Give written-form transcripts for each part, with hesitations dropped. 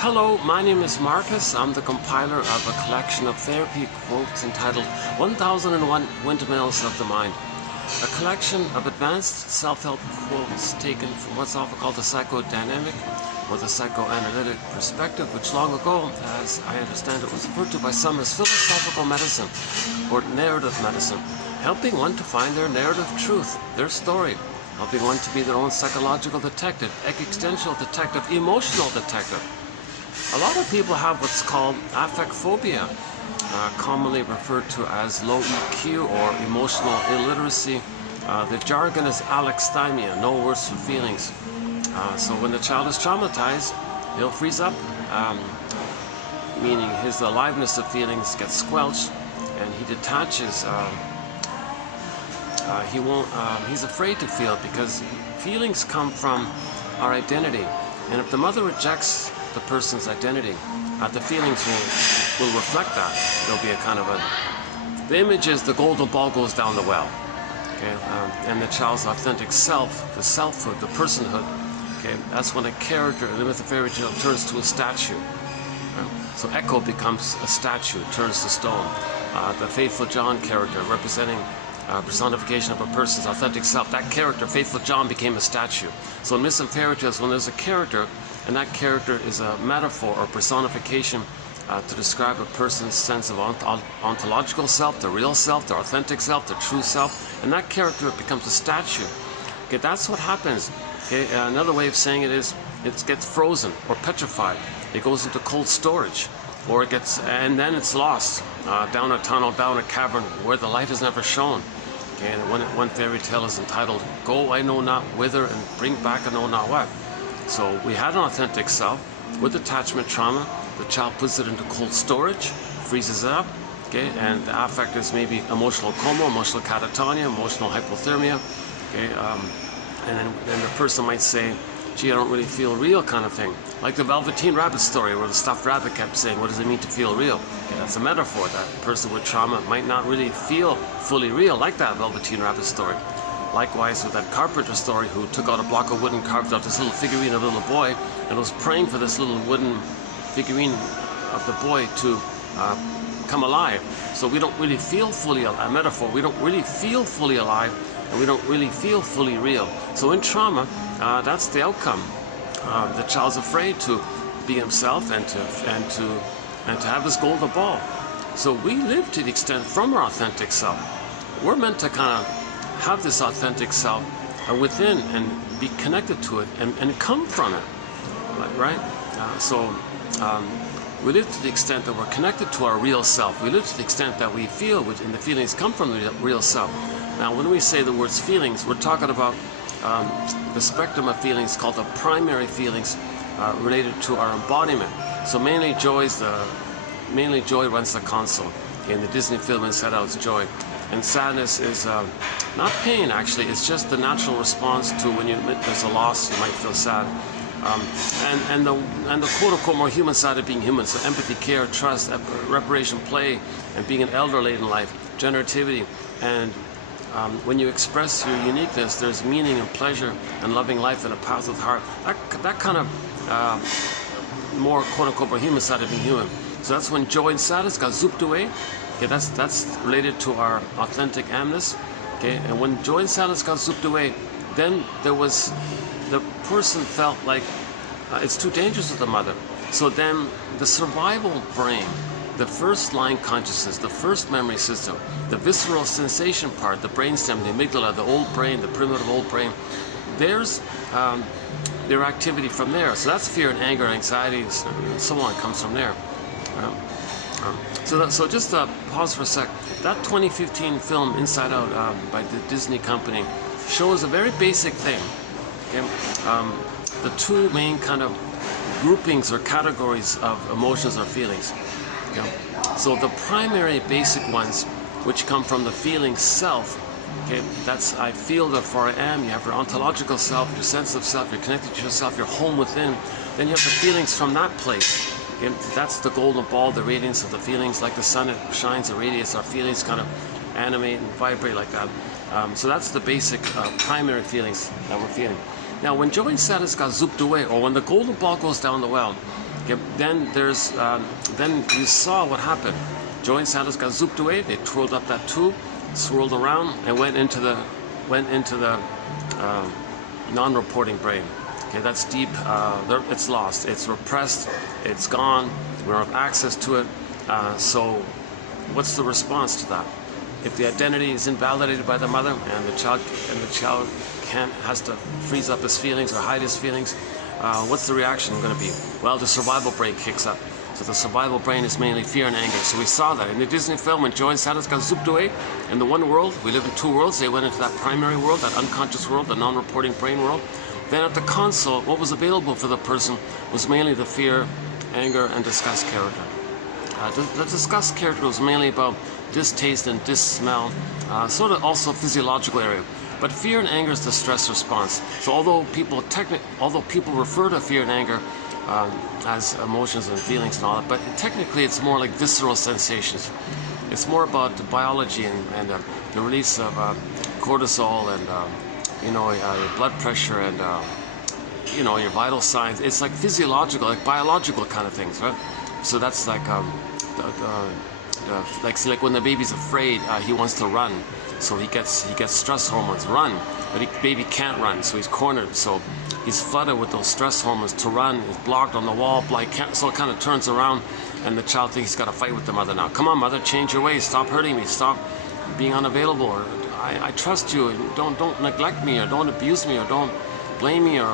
Hello, my name is Marcus. I'm the compiler of a collection of therapy quotes entitled 1001 Windmills of the Mind. A collection of advanced self-help quotes taken from what's often called the psychodynamic or the psychoanalytic perspective, which long ago, as I understand it, was referred to by some as philosophical medicine or narrative medicine, helping one to find their narrative truth, their story, helping one to be their own psychological detective, existential detective, emotional detective. A lot of people have what's called affect phobia, commonly referred to as low EQ or emotional illiteracy. The jargon is alexithymia, no words for feelings. So when the child is traumatized, he'll freeze up, meaning his aliveness of feelings gets squelched, and he detaches. He's afraid to feel because feelings come from our identity, and if the mother rejects the person's identity, the feelings will reflect that. There'll be a kind of the image is the golden ball goes down the well, okay, and the child's authentic self, the selfhood, the personhood, okay, that's when a character in the myth of fairy tale turns to a statue. So Echo becomes a statue, turns to stone. The Faithful John character, representing personification of a person's authentic self, that character, Faithful John, became a statue. So in myths and fairy tales, when there's a character, and that character is a metaphor or personification to describe a person's sense of ontological self, the real self, the authentic self, the true self, and that character becomes a statue. Okay, that's what happens. Okay, another way of saying it is it gets frozen or petrified. It goes into cold storage, or it gets, and then it's lost down a tunnel, down a cavern where the light is never shown. Okay, and one fairy tale is entitled "Go I know not whither and bring back I know not what." So we had an authentic self with attachment trauma. The child puts it into cold storage, freezes it up, okay, and the affect is maybe emotional coma, emotional catatonia, emotional hypothermia, okay, and then the person might say, gee, I don't really feel real, kind of thing. Like the Velveteen Rabbit story where the stuffed rabbit kept saying, what does it mean to feel real? Okay, that's a metaphor. That person with trauma might not really feel fully real, like that Velveteen Rabbit story. Likewise with that carpenter story who took out a block of wood and carved out this little figurine of a little boy and was praying for this little wooden figurine of the boy to come alive. So we don't really feel fully, a metaphor, we don't really feel fully alive, and we don't really feel fully real. So in trauma, that's the outcome. The child's afraid to be himself and to have this golden ball. So we live to the extent from our authentic self. We're meant to kind of have this authentic self within and be connected to it and come from it, right? We live to the extent that we're connected to our real self. We live to the extent that we feel, and the feelings come from the real self. Now, when we say the words feelings, we're talking about the spectrum of feelings called the primary feelings related to our embodiment. So mainly joy runs the console. In the Disney film Inside Out's joy. And sadness is not pain, actually. It's just the natural response to when you admit there's a loss, you might feel sad. And the quote-unquote more human side of being human, so empathy, care, trust, reparation, play, and being an elder late in life, generativity, and when you express your uniqueness, there's meaning and pleasure and loving life and a positive heart. That kind of more quote-unquote more human side of being human. So that's when joy and sadness got zooped away. Okay, that's related to our authentic amness. Okay, and when joy and sadness got zooped away, then the person felt like it's too dangerous with the mother. So then the survival brain, the first line consciousness, the first memory system, the visceral sensation part, the brainstem, the amygdala, the old brain, the primitive old brain, there's their activity from there. So that's fear and anger, anxiety, and so on comes from there. So just pause for a sec. That 2015 film Inside Out by the Disney company shows a very basic thing. Okay? The two main kind of groupings or categories of emotions or feelings. Okay? So the primary basic ones, which come from the feeling self, okay, that's I feel, therefore I am. You have your ontological self, your sense of self, you're connected to yourself, you're home within. Then you have the feelings from that place. Okay? That's the golden ball, the radiance of the feelings, like the sun, it shines, it radiates, our feelings kind of animate and vibrate like that. So that's the basic primary feelings that we're feeling. Now, when joy and sadness got zooped away, or when the golden ball goes down the well, Okay, then you saw what happened. Joey and Santos got zooped away. They twirled up that tube, swirled around, and went into the non-reporting brain. Okay, that's deep. It's lost. It's repressed. It's gone. We don't have access to it. So, what's the response to that? If the identity is invalidated by the mother, and the child has to freeze up his feelings or hide his feelings, what's the reaction going to be? Well, the survival brain kicks up. So the survival brain is mainly fear and anger. So we saw that in the Disney film when Joey and Santos got zooped away. In the one world, we live in two worlds. They went into that primary world, that unconscious world, the non-reporting brain world. Then at the console, what was available for the person was mainly the fear, anger, and disgust character. The disgust character was mainly about distaste and dis-smell, sort of also physiological area. But fear and anger is the stress response. So although people refer to fear and anger as emotions and feelings and all that, but technically it's more like visceral sensations. It's more about the biology and the release of cortisol and your blood pressure and your vital signs. It's like physiological, like biological kind of things, right? So that's like like when the baby's afraid, he wants to run, so he gets stress hormones, run, but baby can't run, so he's cornered, so he's flooded with those stress hormones to run. He's blocked on the wall, so it kind of turns around, and the child thinks he's got to fight with the mother now. Come on, mother, change your ways. Stop hurting me. Stop being unavailable. Or I trust you. Don't neglect me, or don't abuse me, or don't blame me, or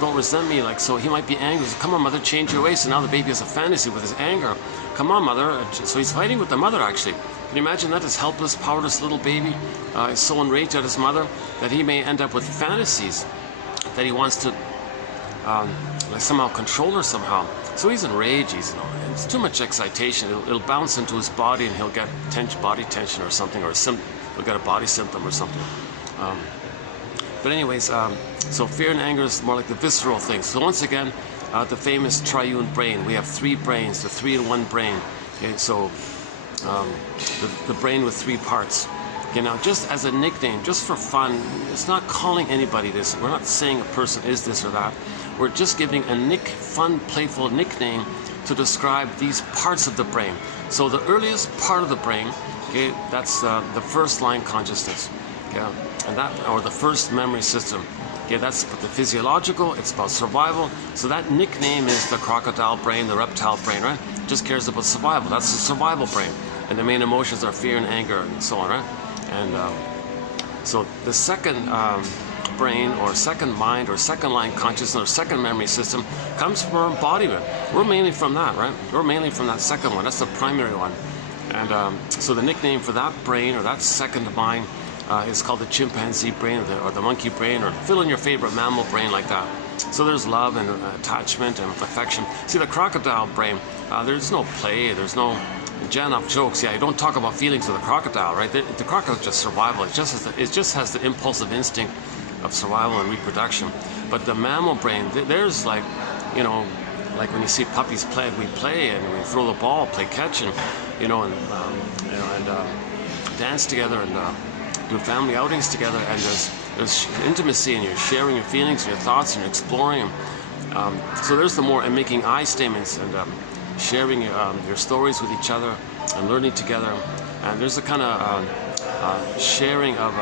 don't resent me. So he might be angry. So, come on, mother, change your ways. So now the baby has a fantasy with his anger. Come on, mother. So he's fighting with the mother, actually. Can you imagine that? This helpless, powerless little baby is so enraged at his mother that he may end up with fantasies that he wants to somehow control her somehow. So he's enraged. It's too much excitation. It'll bounce into his body, and he'll get body tension or something, or he'll get a body symptom or something. But anyways, so fear and anger is more like the visceral thing. So once again, the famous triune brain. We have three brains, the 3-in-1 brain. Okay, so the brain with three parts. Okay, now just as a nickname, just for fun, it's not calling anybody this. We're not saying a person is this or that. We're just giving a fun, playful nickname to describe these parts of the brain. So the earliest part of the brain, okay, that's the first line consciousness, okay, or the first memory system. Okay, that's the physiological. It's about survival. So that nickname is the crocodile brain, the reptile brain, right? It just cares about survival. That's the survival brain, and the main emotions are fear and anger and so on, right? And so the second brain, or second mind, or second line consciousness, or second memory system comes from our embodiment. We're mainly from that, right? We're mainly from that second one. That's the primary one. And so the nickname for that brain, or that second mind, is called the chimpanzee brain, or the monkey brain, or fill in your favorite mammal brain like that. So there's love and attachment and affection. See, the crocodile brain, there's no play, there's no Janov jokes. Yeah, you don't talk about feelings with a crocodile, right? The crocodile is just survival. It just has the impulsive instinct of survival and reproduction. But the mammal brain, there's like when you see puppies play, we play and we throw the ball, play catch, and dance together and do family outings together. And there's intimacy, and you're sharing your feelings, your thoughts, and you're exploring. So there's the more and making I statements and sharing your stories with each other and learning together. And there's a kind of sharing of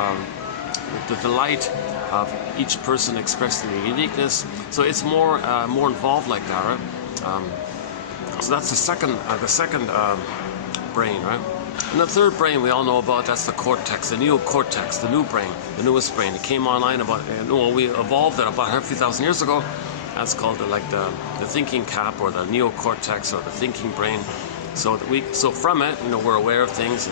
the delight of each person expressing their uniqueness. So it's more involved like that, right? So that's the second brain, right? And the third brain we all know about, that's the cortex, the neocortex, the new brain, the newest brain. It came online we evolved it about a few thousand years ago. That's called the thinking cap, or the neocortex, or the thinking brain. So from it, we're aware of things,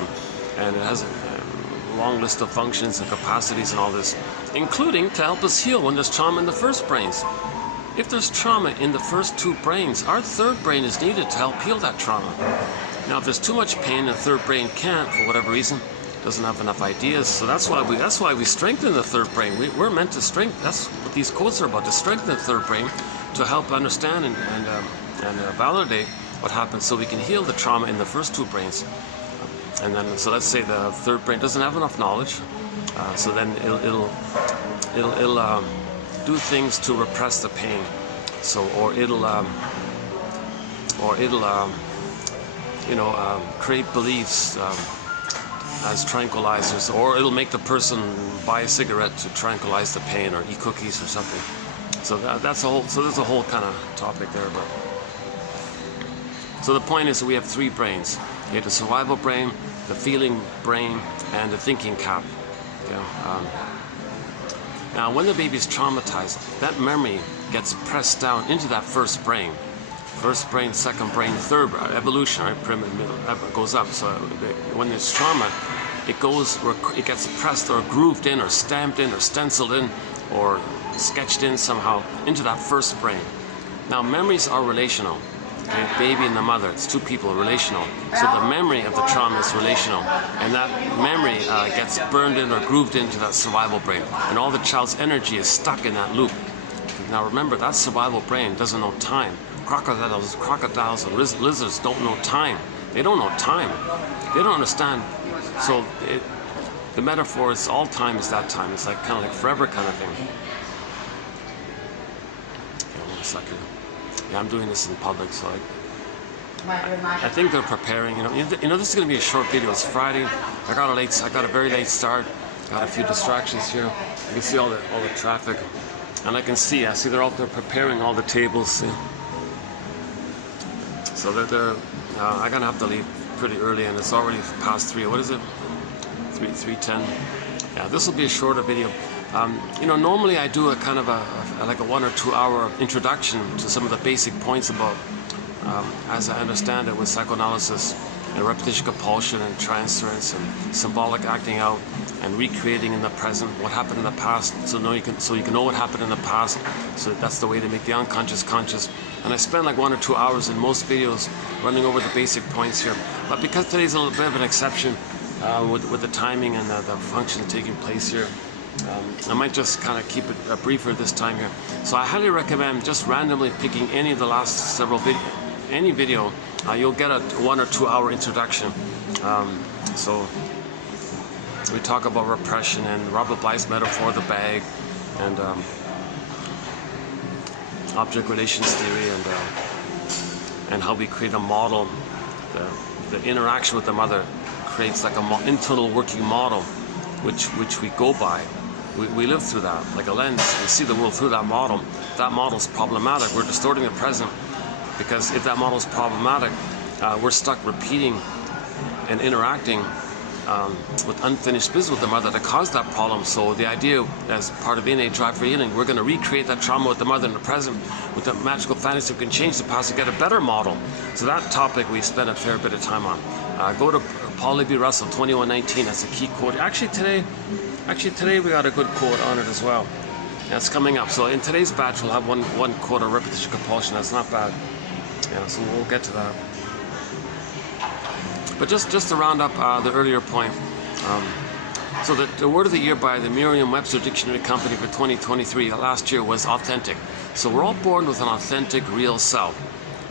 and it has a long list of functions and capacities and all this, including to help us heal when there's trauma in the first brains. If there's trauma in the first two brains, our third brain is needed to help heal that trauma. Now, if there's too much pain, the third brain can't, for whatever reason, doesn't have enough ideas. So that's why we strengthen the third brain. We're meant to strengthen. That's what these quotes are about, to strengthen the third brain, to help understand and validate what happens, so we can heal the trauma in the first two brains. And then, so let's say the third brain doesn't have enough knowledge, so then it'll do things to repress the pain. So, or it'll or it'll create beliefs as tranquilizers, or it'll make the person buy a cigarette to tranquilize the pain, or eat cookies or something. So that's a whole. So there's a whole kind of topic there. But so the point is that we have three brains. You have the survival brain, the feeling brain, and the thinking cap. Okay? Now, when the baby is traumatized, that memory gets pressed down into that first brain. First brain, second brain, third brain, evolution, right? Primitive, middle, goes up. So when there's trauma, it gets pressed or grooved in, or stamped in, or stenciled in, or sketched in somehow into that first brain. Now, memories are relational. Okay? Baby and the mother, it's two people, relational. So the memory of the trauma is relational, and that memory gets burned in or grooved into that survival brain, and all the child's energy is stuck in that loop. Now remember, that survival brain doesn't know time. Crocodiles and lizards don't know time. They don't know time. They don't understand. So the metaphor is all time is that time. It's like kind of like forever kind of thing. Okay, 1 second. Yeah, I'm doing this in public, so I think they're preparing. You know, this is going to be a short video. It's Friday. I got a very late start. Got a few distractions here. You can see all the traffic, and I see they're out there preparing all the tables. See? So I'm gonna have to leave pretty early, and it's already past 3. What is it? 3:10. Yeah, this will be a shorter video. Normally I do a kind of like a 1 or 2 hour introduction to some of the basic points about, as I understand it, with psychoanalysis and repetition compulsion and transference and symbolic acting out and recreating in the present what happened in the past, so you can know what happened in the past. So that's the way to make the unconscious conscious. And I spend like 1 or 2 hours in most videos running over the basic points here. But because today's a little bit of an exception with the timing and the function taking place here, I might just kind of keep it briefer this time here. So I highly recommend just randomly picking any of the last several any video. You'll get a 1 or 2 hour introduction. So we talk about repression and Robert Bly's metaphor, the bag, and object relations theory, and how we create a model. The interaction with the mother creates like an internal working model, which we go by. We live through that like a lens. We see the world through that model. That model's problematic. We're distorting the present, because if that model's problematic, we're stuck repeating and interacting with unfinished business with the mother that caused that problem. So the idea, as part of innate drive for healing, we're going to recreate that trauma with the mother in the present with the magical fantasy we can change the past to get a better model. So that topic we spent a fair bit of time on. Go to Paul Libby Russell 21:19. That's a key quote. Actually today we got a good quote on it as well. That's coming up. So in today's batch we'll have one quote on repetition compulsion. That's not bad. Yeah, so we'll get to that. But just to round up the earlier point, so the word of the year by the Merriam-Webster Dictionary Company for 2023 last year was authentic. So we're all born with an authentic, real self.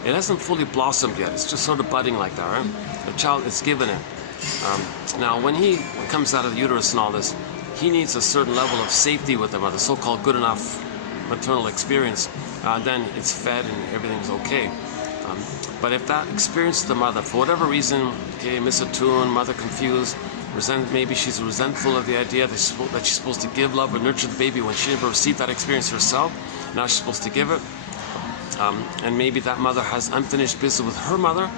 It hasn't fully blossomed yet. It's just sort of budding like that, right? The child is given it. Now, when he comes out of the uterus and all this, he needs a certain level of safety with the mother, so-called good enough maternal experience. Then it's fed and everything's okay. But if that experience of the mother, for whatever reason, okay, misattuned, mother confused, maybe she's resentful of the idea that she's supposed to give love or nurture the baby when she never received that experience herself. Now she's supposed to give it. And maybe that mother has unfinished business with her mother,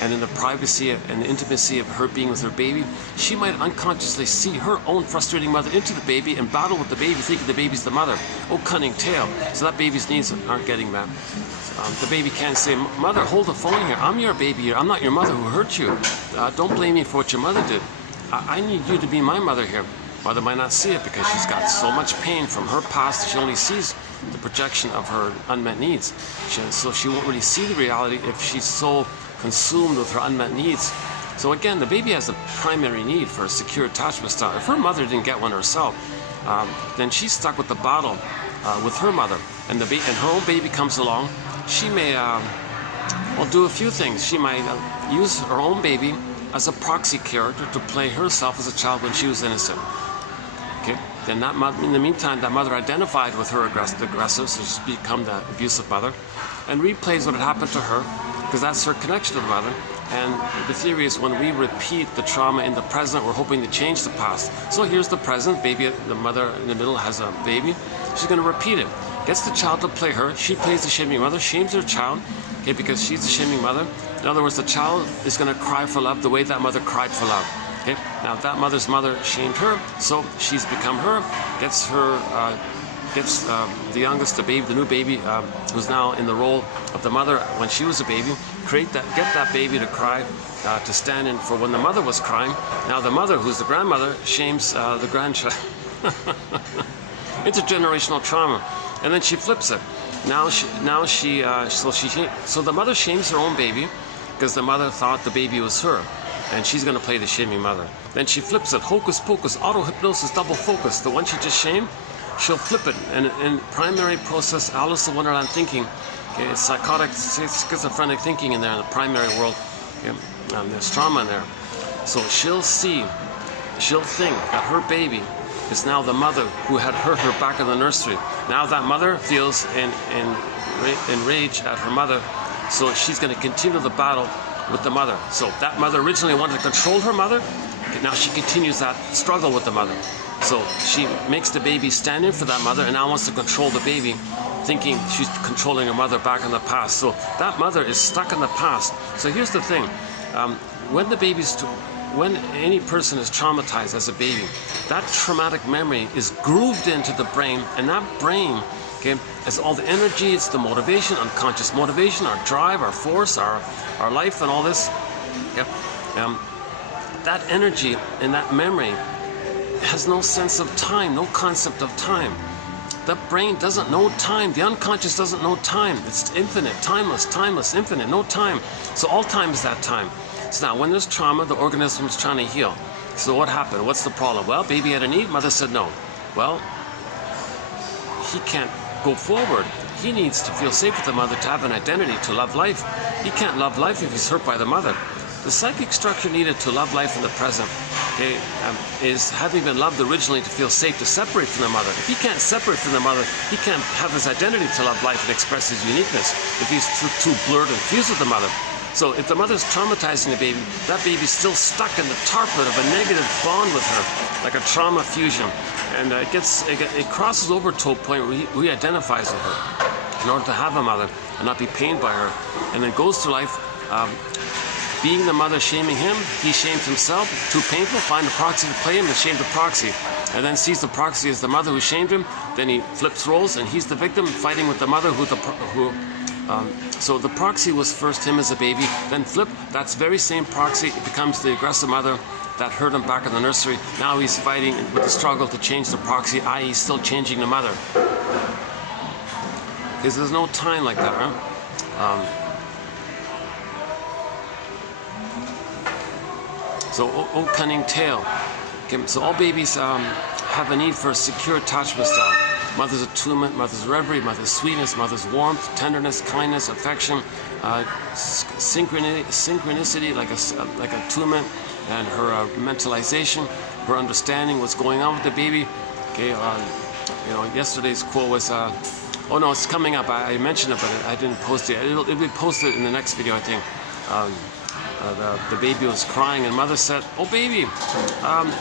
and in the privacy and the intimacy of her being with her baby, she might unconsciously see her own frustrating mother into the baby and battle with the baby, thinking the baby's the mother. Oh, cunning tale. So that baby's needs aren't getting met. The baby can't say, "Mother, hold the phone here. I'm your baby here. I'm not your mother who hurt you. Don't blame me for what your mother did. I need you to be my mother here." Mother might not see it because she's got so much pain from her past that she only sees the projection of her unmet needs. So she won't really see the reality if she's so consumed with her unmet needs. So again, the baby has a primary need for a secure attachment style. If her mother didn't get one herself, then she's stuck with the battle with her mother. And her own baby comes along. She may do a few things. She might use her own baby as a proxy character to play herself as a child when she was innocent. Okay. Then in the meantime, that mother identified with her aggressive, so she's become the abusive mother, and replays what had happened to her, because that's her connection to the mother. And the theory is when we repeat the trauma in the present, we're hoping to change the past. So here's the present, baby, the mother in the middle has a baby. She's going to repeat it. Gets the child to play her. She plays the shaming mother, shames her child, okay, because she's the shaming mother. In other words, the child is going to cry for love the way that mother cried for love. Okay? Now that mother's mother shamed her, so she's become her, gets the youngest, the baby, the new baby, who's now in the role of the mother when she was a baby, get that baby to cry, to stand in for when the mother was crying. Now the mother, who's the grandmother, shames the grandchild. Intergenerational trauma, and then she flips it. So the mother shames her own baby because the mother thought the baby was her, and she's going to play the shaming mother. Then she flips it. Hocus pocus, auto hypnosis, double focus. The one she just shamed, she'll flip it. And in primary process, Alice in Wonderland thinking, okay, it's psychotic, schizophrenic thinking in there in the primary world. Okay, there's trauma in there. So she'll think that her baby is now the mother who had hurt her back in the nursery. Now that mother feels enraged at her mother, so she's going to continue the battle with the mother. So that mother originally wanted to control her mother, now she continues that struggle with the mother. So she makes the baby stand in for that mother and now wants to control the baby, thinking she's controlling her mother back in the past. So that mother is stuck in the past. So here's the thing, when any person is traumatized as a baby, that traumatic memory is grooved into the brain, and that brain, okay, has all the energy, it's the motivation, unconscious motivation, our drive, our force, our life, and all this. Yep. That energy and that memory has no sense of time, no concept of time. The brain doesn't know time. The unconscious doesn't know time. It's infinite, timeless, infinite, no time. So all time is that time. So now when there's trauma, the organism is trying to heal. So what happened? What's the problem? Well, baby had a need, mother said no. Well, he can't go forward. He needs to feel safe with the mother, to have an identity, to love life. He can't love life if he's hurt by the mother. The psychic structure needed to love life in the present, okay, is having been loved originally to feel safe, to separate from the mother. If he can't separate from the mother, he can't have his identity to love life and express his uniqueness if he's too blurred and fused with the mother. So if the mother's traumatizing the baby, that baby's still stuck in the tarpon of a negative bond with her, like a trauma fusion. And it crosses over to a point where he identifies with her in order to have a mother and not be pained by her. And then goes through life being the mother, shaming him, he shames himself, too painful, find a proxy to play him and shame the proxy. And then sees the proxy as the mother who shamed him, then he flips roles and he's the victim fighting with the mother so the proxy was first him as a baby, then flip, that's very same proxy, it becomes the aggressive mother that hurt him back in the nursery. Now he's fighting with the struggle to change the proxy, i.e. still changing the mother. Because there's no time like that, right? So, oh cunning tale. Okay, so all babies have a need for a secure attachment style. Mother's attunement, mother's reverie, mother's sweetness, mother's warmth, tenderness, kindness, affection, synchronicity, like attunement, and her mentalization, her understanding what's going on with the baby. Okay, yesterday's quote was, oh no, it's coming up. I mentioned it, but I didn't post it. It'll be posted in the next video, I think. The baby was crying, and mother said, "Oh baby,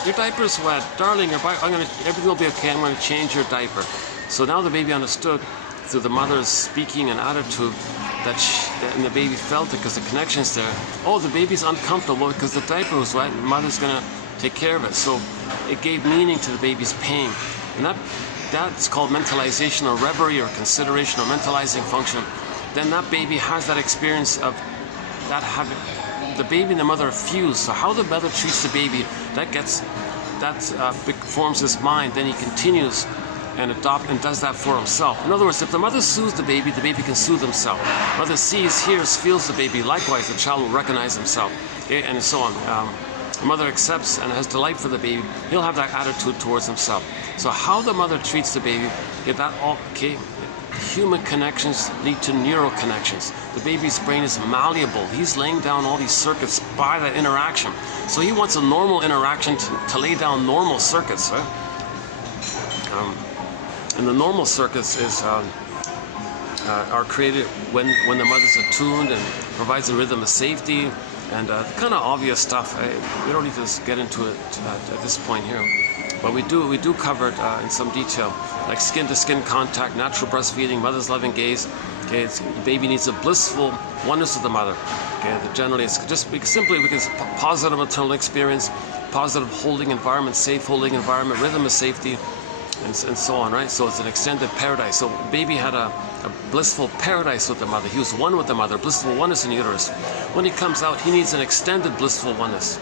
your diaper's wet, darling. Everything will be okay. I'm going to change your diaper." So now the baby understood through the mother's speaking and attitude and the baby felt it because the connection's there. Oh, the baby's uncomfortable because the diaper was wet, and mother's going to take care of it. So it gave meaning to the baby's pain, and that's called mentalization or reverie or consideration or mentalizing function. Then that baby has that experience of that habit. The baby and the mother are fused. So how the mother treats the baby, forms his mind. Then he continues and does that for himself. In other words, if the mother soothes the baby can soothe himself. Mother sees, hears, feels the baby. Likewise, the child will recognize himself, okay, and so on. The mother accepts and has delight for the baby. He'll have that attitude towards himself. So how the mother treats the baby, human connections lead to neural connections. The baby's brain is malleable. He's laying down all these circuits by that interaction. So he wants a normal interaction to lay down normal circuits, right? And the normal circuits is are created when the mother's attuned and provides a rhythm of safety, and kind of obvious stuff. We don't need to get into it at this point here, but we do cover it in some detail, like skin-to-skin contact, natural breastfeeding, mother's loving gaze. Okay, the baby needs a blissful oneness with the mother. Okay, generally it's just because positive maternal experience, positive holding environment, safe holding environment, rhythm of safety, and so on, right? So it's an extended paradise. So baby had a blissful paradise with the mother. He was one with the mother, blissful oneness in uterus. When he comes out, he needs an extended blissful oneness.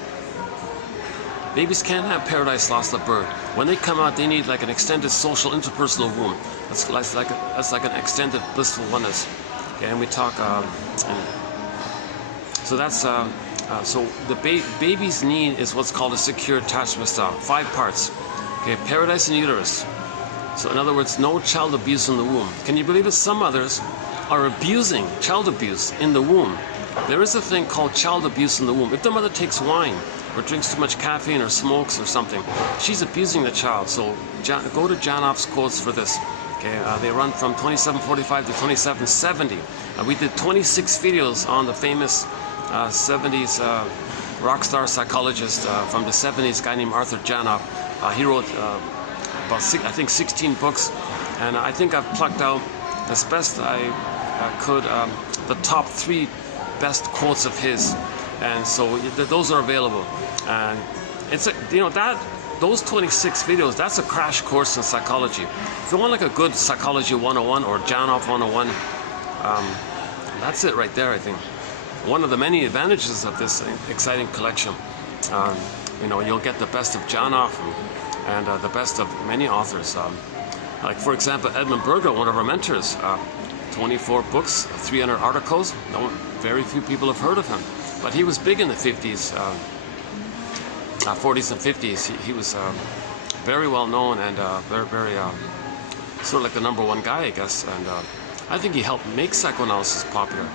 Babies can't have paradise lost at birth. When they come out, they need like an extended social interpersonal womb. That's like an extended blissful oneness. Okay, and we talk, so that's so the baby's need is what's called a secure attachment style. 5 parts. Okay, paradise in uterus. So in other words, no child abuse in the womb. Can you believe it? Some mothers are abusing child abuse in the womb. There is a thing called child abuse in the womb. If the mother takes wine or drinks too much caffeine or smokes or something, she's abusing the child. So go to Janoff's quotes for this. Okay, they run from 2745 to 2770. We did 26 videos on the famous 70s rock star psychologist from the 70s, a guy named Arthur Janoff. He wrote about 16 books, and I think I've plucked out as best I could the top 3 best quotes of his, and so those are available. And it's those 26 videos, that's a crash course in psychology. If you want like a good psychology 101 or Janoff 101, that's it right there. I think one of the many advantages of this exciting collection. You'll get the best of Janoff and the best of many authors. Like for example, Edmund Burger, one of our mentors, 24 books, 300 articles. Very few people have heard of him, but he was big in the 50s, 40s and 50s. He was very well known and very sort of like the #1 guy, I guess. And I think he helped make psychoanalysis popular.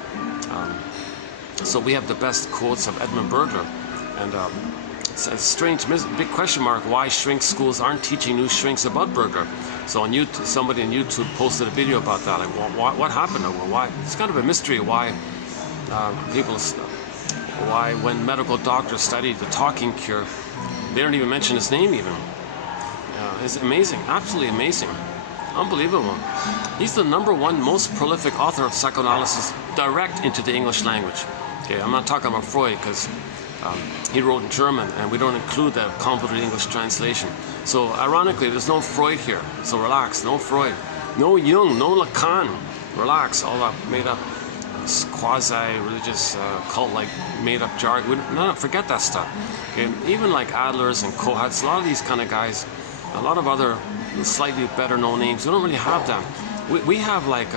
So we have the best quotes of Edmund Burger, and it's a strange, big question mark why shrink schools aren't teaching new shrinks about Burger. So on YouTube, somebody on YouTube posted a video about that. Like, what happened? Why? It's kind of a mystery why why when medical doctors studied the talking cure, they don't even mention his name even. It's amazing, absolutely amazing, unbelievable. He's the #1 most prolific author of psychoanalysis direct into the English language. Okay, I'm not talking about Freud because he wrote in German, and we don't include that convoluted English translation. So ironically, there's no Freud here. So relax, no Freud, no Jung, no Lacan. Relax, all that made-up quasi-religious cult-like made-up jargon. No, forget that stuff. Okay, even like Adler's and Kohut's, a lot of these kind of guys, a lot of other slightly better-known names, we don't really have them. We have like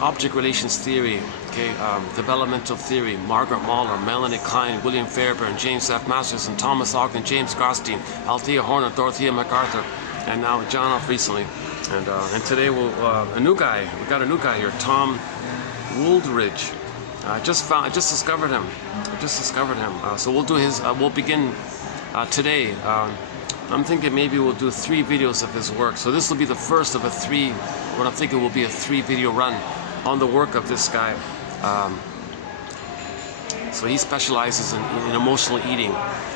object relations theory, okay, developmental theory, Margaret Mahler, Melanie Klein, William Fairbairn, James F. Masters, and Thomas Ogden, James Grosstein, Althea Horner, Dorothea MacArthur, and now Janoff recently. And today a new guy. We got a new guy here, Tom Wooldridge. I just discovered him. So we'll do his. We'll begin today. I'm thinking maybe we'll do 3 videos of his work. So this will be the first of what I'm thinking will be a 3 video run on the work of this guy. So he specializes in emotional eating.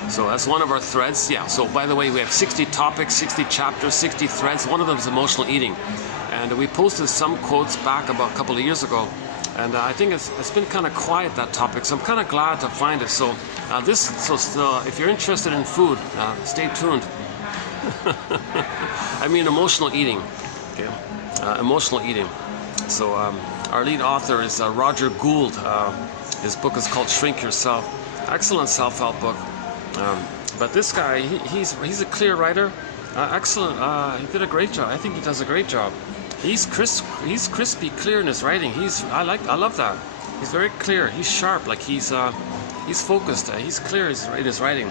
So that's one of our threads. Yeah, so by the way, we have 60 topics, 60 chapters, 60 threads. One of them is emotional eating. And we posted some quotes back about a couple of years ago. And I think it's been kind of quiet, that topic. So I'm kind of glad to find it. So if you're interested in food, stay tuned. I mean emotional eating. Okay. Emotional eating. So our lead author is Roger Gould. His book is called Shrink Yourself. Excellent self-help book. But this guy, he's a clear writer. Excellent. He did a great job. I think he does a great job. He's crispy, clear in his writing. I love that. He's very clear. He's sharp. Like he's focused. He's clear in his writing.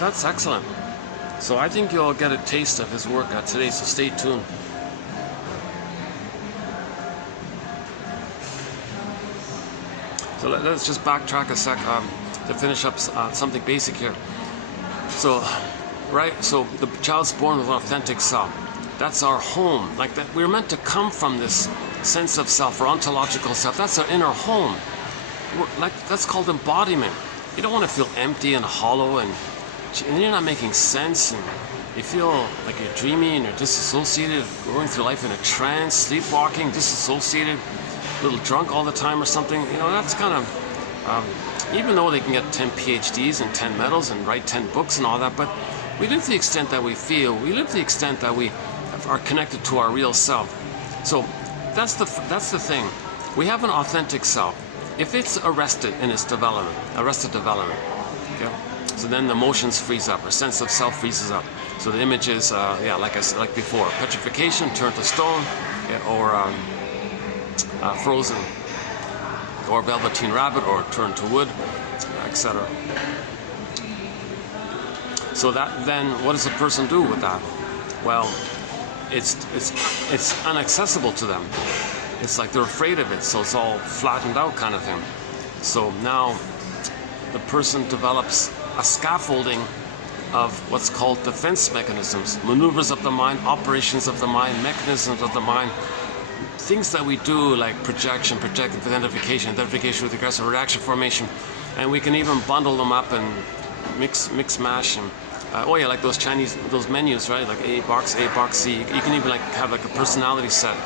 That's excellent. So I think you'll get a taste of his work today. So stay tuned. So let's just backtrack a sec to finish up something basic here. So the child's born with an authentic self. That's our home. Like that, we're meant to come from this sense of self or ontological self, that's our inner home. That's called embodiment. You don't want to feel empty and hollow and you're not making sense and you feel like you're dreamy and you're disassociated, going through life in a trance, sleepwalking, disassociated, a little drunk all the time or something. That's kind of, even though they can get 10 PhDs and 10 medals and write 10 books and all that, but we live to the extent that we feel, we live to the extent that we are connected to our real self. So that's the thing. We have an authentic self. If it's arrested in its development, okay? So then the emotions freeze up, our sense of self freezes up. So the image is, like before, petrification, turned to stone, or frozen, or velveteen rabbit, or turned to wood, etc. So that then, what does a person do with that? Well, it's inaccessible to them. It's like they're afraid of it, so it's all flattened out kind of thing. So now the person develops a scaffolding of what's called defense mechanisms, maneuvers of the mind, operations of the mind, mechanisms of the mind, things that we do like projection, projective identification with aggressive reaction formation, and we can even bundle them up and mix mash and like those Chinese, those menus, right? Like A box, C. You can even like have like a personality set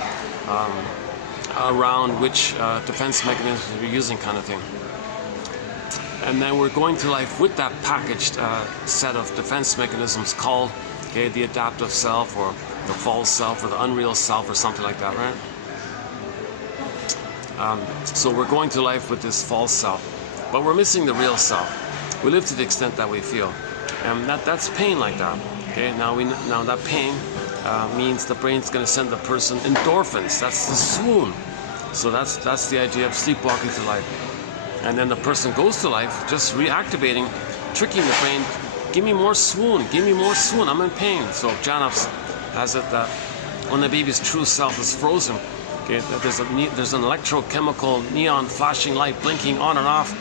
around which defense mechanisms you're using, kind of thing. And then we're going through life with that packaged set of defense mechanisms called, the adaptive self, or the false self, or the unreal self, or something like that, right? So we're going through life with this false self, but we're missing the real self. We live to the extent that we feel, and that's pain like that. Okay, now that pain means the brain's going to send the person endorphins. That's the swoon. So that's the idea of sleepwalking through life. And then the person goes to life just reactivating, tricking the brain. Give me more swoon. I'm in pain. So Janus has it that when the baby's true self is frozen, that there's an electrochemical neon flashing light blinking on and off.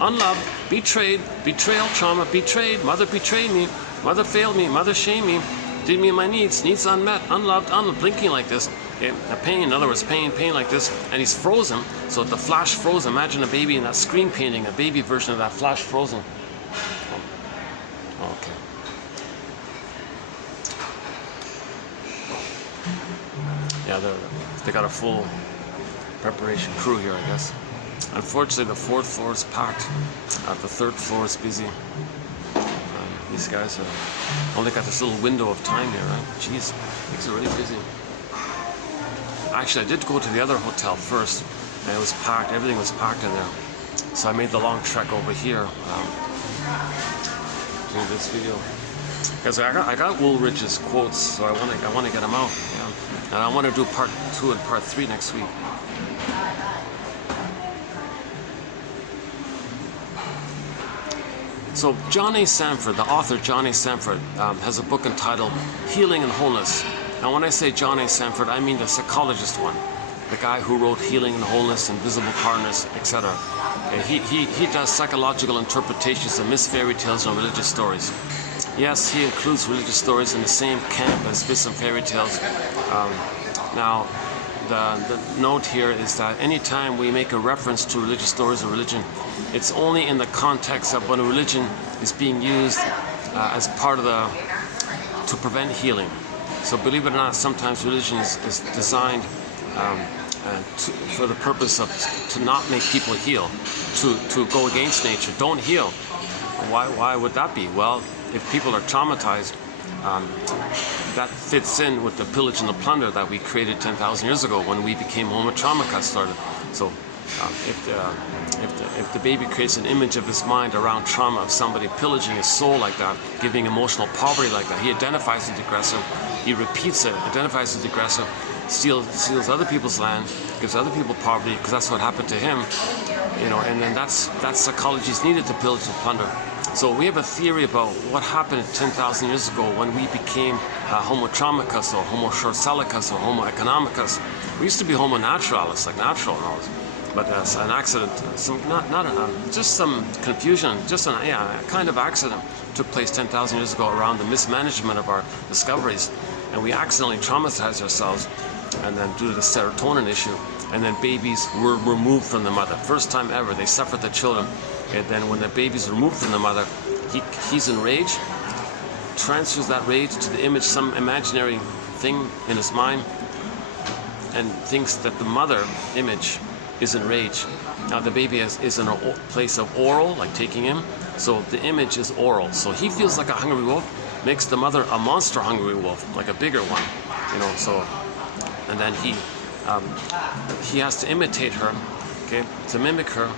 Unloved, betrayed, betrayal, trauma, betrayed. Mother betrayed me. Mother failed me. Mother shamed me. Did me my needs unmet, unloved, blinking like this. The pain, in other words, pain like this, and he's frozen. So the flash frozen. Imagine a baby in that screen painting, a baby version of that flash frozen. Okay. Yeah, they got a full preparation crew here, I guess. Unfortunately, the 4th floor is packed. The 3rd floor is busy. These guys have only got this little window of time here, right? Jeez, things are really busy. Actually, I did go to the other hotel first, and it was packed. Everything was packed in there. So I made the long trek over here doing this video. Because I got Woolridge's quotes, so I want to get them out. Yeah. And I want to do part 2 and part 3 next week. So John A. Sanford, the author John A. Sanford, has a book entitled Healing and Wholeness. And when I say John A. Sanford, I mean the psychologist one, the guy who wrote Healing and Wholeness, Invisible Partners, etc. He does psychological interpretations of myth, fairy tales, and religious stories. Yes, he includes religious stories in the same camp as myths and fairy tales. Now, the note here is that anytime we make a reference to religious stories or religion, it's only in the context of when a religion is being used as part of to prevent healing. So believe it or not, sometimes religion is designed for the purpose of to not make people heal, to go against nature. Don't heal. Why would that be? Well, if people are traumatized, that fits in with the pillage and the plunder that we created 10,000 years ago when we became Homo Traumacus started. So if the baby creates an image of his mind around trauma, of somebody pillaging his soul like that, giving emotional poverty like that, he identifies with the aggressor, he repeats it, identifies with the aggressor, steals other people's land, gives other people poverty, because that's what happened to him, and then that's psychology is needed to pillage and plunder. So we have a theory about what happened 10,000 years ago when we became Homo Traumacus, or Homo Short-Sellicus, or Homo Economicus. We used to be Homo Naturalis, like natural and all this. But an accident, just some confusion, a kind of accident took place 10,000 years ago around the mismanagement of our discoveries, and we accidentally traumatized ourselves. and then due to the serotonin issue, and then babies were removed from the mother. First time ever, they suffered, the children. And then when the baby's removed from the mother, he's enraged, transfers that rage to the image, some imaginary thing in his mind, and thinks that the mother image is enraged. Now the baby is in a place of oral, like taking him, so the image is oral. So he feels like a hungry wolf, makes the mother a monster hungry wolf, like a bigger one, you know. So, and then he has to imitate her, okay, to mimic her,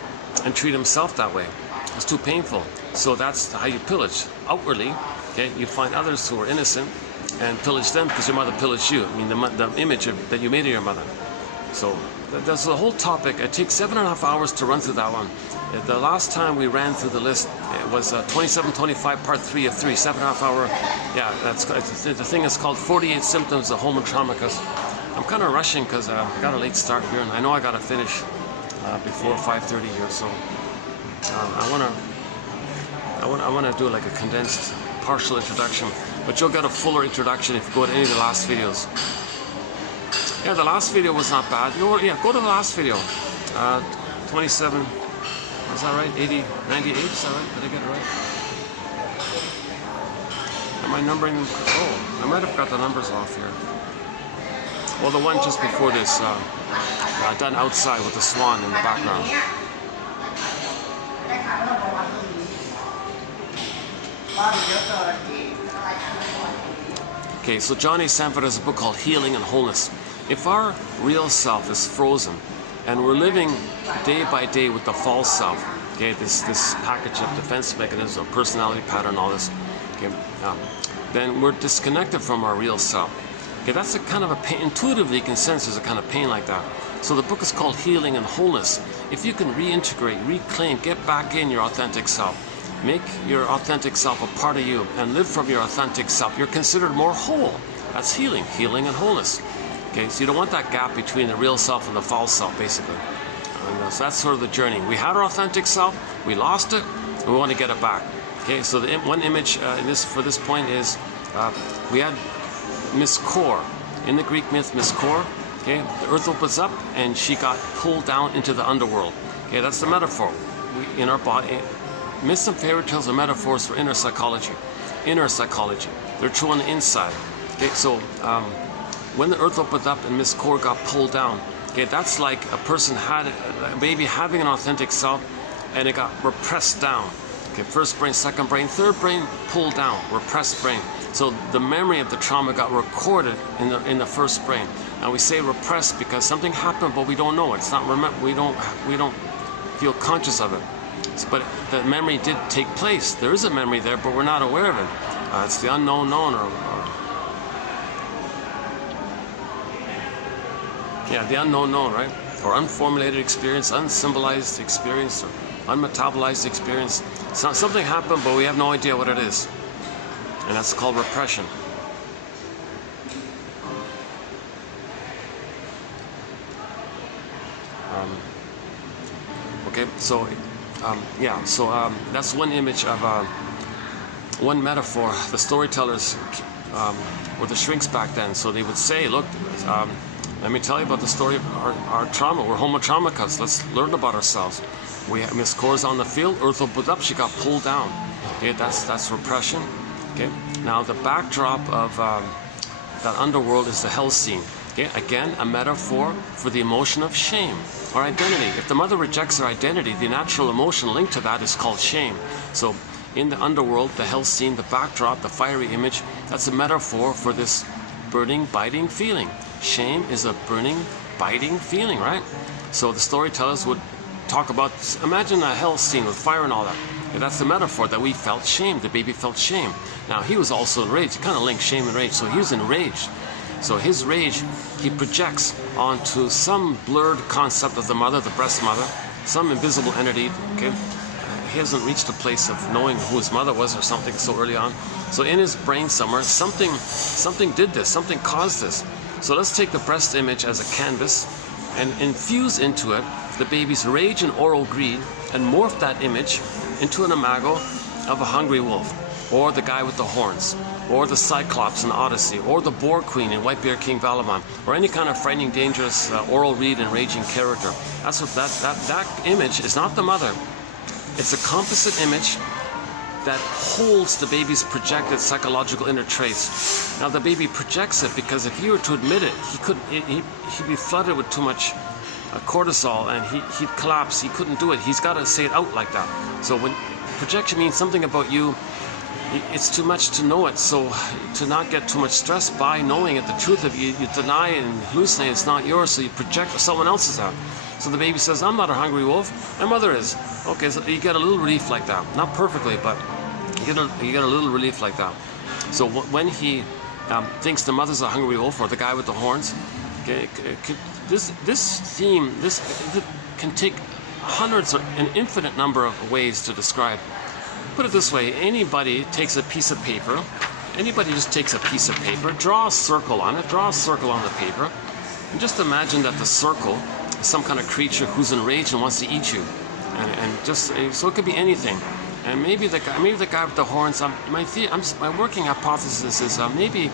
and treat himself that way. It's too painful. So that's how you pillage outwardly. Okay, you find others who are innocent and pillage them because your mother pillaged you. I mean, the image that you made of your mother. So that's the whole topic. It takes 7.5 hours to run through that one. The last time we ran through the list, it was 2725 part 3 of 3, 7.5 hour. Yeah, the thing is called 48 Symptoms of Home and Trauma, because I'm kind of rushing because I got a late start here, and I know I got to finish before 5:30 here. So I want to do like a condensed partial introduction, but you'll get a fuller introduction if you go to any of the last videos. Yeah, the last video was not bad. Yeah, go to the last video. 27, is that right? 80, 98, is that right? Did I get it right? Am I numbering? Oh, I might have got the numbers off here. Well, the one just before this, done outside with the swan in the background. Okay, so Johnny Sanford has a book called Healing and Wholeness. If our real self is frozen and we're living day by day with the false self, okay, this package of defense mechanisms, personality pattern, all this, okay, then we're disconnected from our real self. Okay, that's a kind of a pain. Intuitively, you can sense there's a kind of pain like that. So the book is called Healing and Wholeness. If you can reintegrate, reclaim, get back in your authentic self, make your authentic self a part of you, and live from your authentic self, you're considered more whole. That's healing and wholeness. Okay, so you don't want that gap between the real self and the false self, basically. And so that's sort of the journey. We had our authentic self, we lost it, and we want to get it back. Okay, so the one image for this point is we had Miss Kor. In the Greek myth, Miss Kor, okay, the earth opens up and she got pulled down into the underworld. Okay, that's the metaphor. In our body, myths and fairy tales are metaphors for inner psychology. Inner psychology. They're true on the inside. Okay, so when the earth opened up and Miss Kor got pulled down, okay, that's like a person had a baby having an authentic self, and it got repressed down. Okay, first brain, second brain, third brain pulled down, repressed brain. So the memory of the trauma got recorded in the first brain. And we say repressed because something happened, but we don't know it. It's not we don't feel conscious of it. But the memory did take place. There is a memory there, but we're not aware of it. It's the unknown known, the unknown known, right? Or unformulated experience, unsymbolized experience, or unmetabolized experience. Something happened, but we have no idea what it is. And that's called repression. Okay, so that's one image of one metaphor. The storytellers were the shrinks back then, so they would say, look, let me tell you about the story of our trauma. We're homo traumacas. Let's learn about ourselves. Miss Kor's on the field, earth opened up, she got pulled down. Okay, that's repression. Okay, now the backdrop of that underworld is the hell scene. Okay, again, a metaphor for the emotion of shame, or identity. If the mother rejects her identity, the natural emotion linked to that is called shame. So in the underworld, the hell scene, the backdrop, the fiery image, that's a metaphor for this burning, biting feeling. Shame is a burning, biting feeling, right? So the storytellers would talk about, imagine a hell scene with fire and all that. Okay, that's the metaphor that we felt shame, the baby felt shame. Now he was also enraged, kind of linked shame and rage, so he was enraged. So his rage, he projects onto some blurred concept of the mother, the breast mother, some invisible entity, okay? He hasn't reached a place of knowing who his mother was or something so early on. So in his brain somewhere, something did this, something caused this. So let's take the breast image as a canvas and infuse into it the baby's rage and oral greed and morph that image into an imago of a hungry wolf or the guy with the horns, or the Cyclops in Odyssey, or the Boar Queen in Whitebeard King Valamon, or any kind of frightening, dangerous, oral read and raging character. That's what that image is not the mother. It's a composite image that holds the baby's projected psychological inner traits. Now the baby projects it because if he were to admit it, he'd be flooded with too much cortisol and he'd collapse. He couldn't do it. He's got to say it out like that. So when projection means something about you, it's too much to know it. So to not get too much stress by knowing it, the truth of you deny it and hallucinate it's not yours, so you project someone else's out. So the baby says, I'm not a hungry wolf, my mother is. Okay, so you get a little relief like that. Not perfectly, but you get a little relief like that. So when he thinks the mother's a hungry wolf, or the guy with the horns, okay, this theme can take hundreds or an infinite number of ways to describe. Put it this way, anybody takes a piece of paper, draw a circle on it, draw a circle on the paper, and just imagine that the circle is some kind of creature who's enraged and wants to eat you. And just, so it could be anything. And maybe the guy with the horns, my working hypothesis is maybe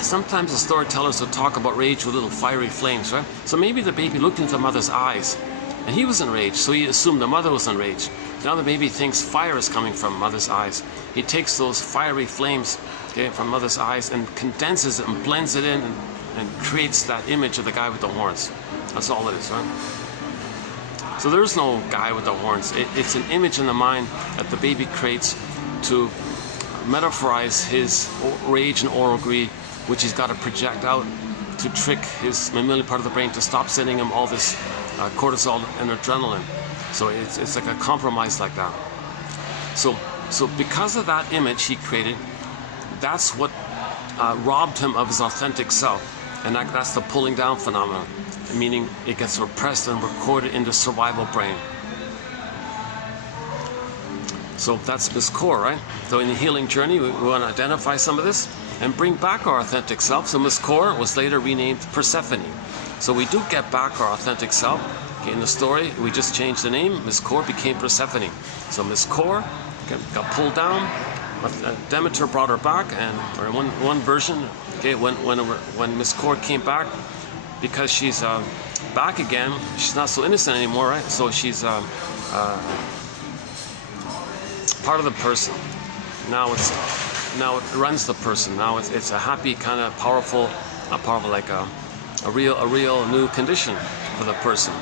sometimes the storytellers will talk about rage with little fiery flames, right? So maybe the baby looked into the mother's eyes, and he was enraged, so he assumed the mother was enraged. Now the baby thinks fire is coming from mother's eyes. He takes those fiery flames, okay, from mother's eyes and condenses it and blends it in and creates that image of the guy with the horns. That's all it is, right? So there's no guy with the horns. It's an image in the mind that the baby creates to metaphorize his rage and oral greed, which he's got to project out to trick his mammalian part of the brain to stop sending him all this cortisol and adrenaline. So it's like a compromise like that. So because of that image he created, that's what robbed him of his authentic self. And that's the pulling down phenomenon, meaning it gets repressed and recorded in the survival brain. So that's Miss Core, right? So in the healing journey, we want to identify some of this and bring back our authentic self. So Miss Core was later renamed Persephone. So we do get back our authentic self. Okay, in the story, we just changed the name. Miss Core became Persephone. So Miss Core got pulled down. Demeter brought her back, and or one version, okay, when Miss Core came back, because she's back again, she's not so innocent anymore, right? So she's part of the person. Now it runs the person. Now it's a happy kind of powerful, like a real new condition for the person.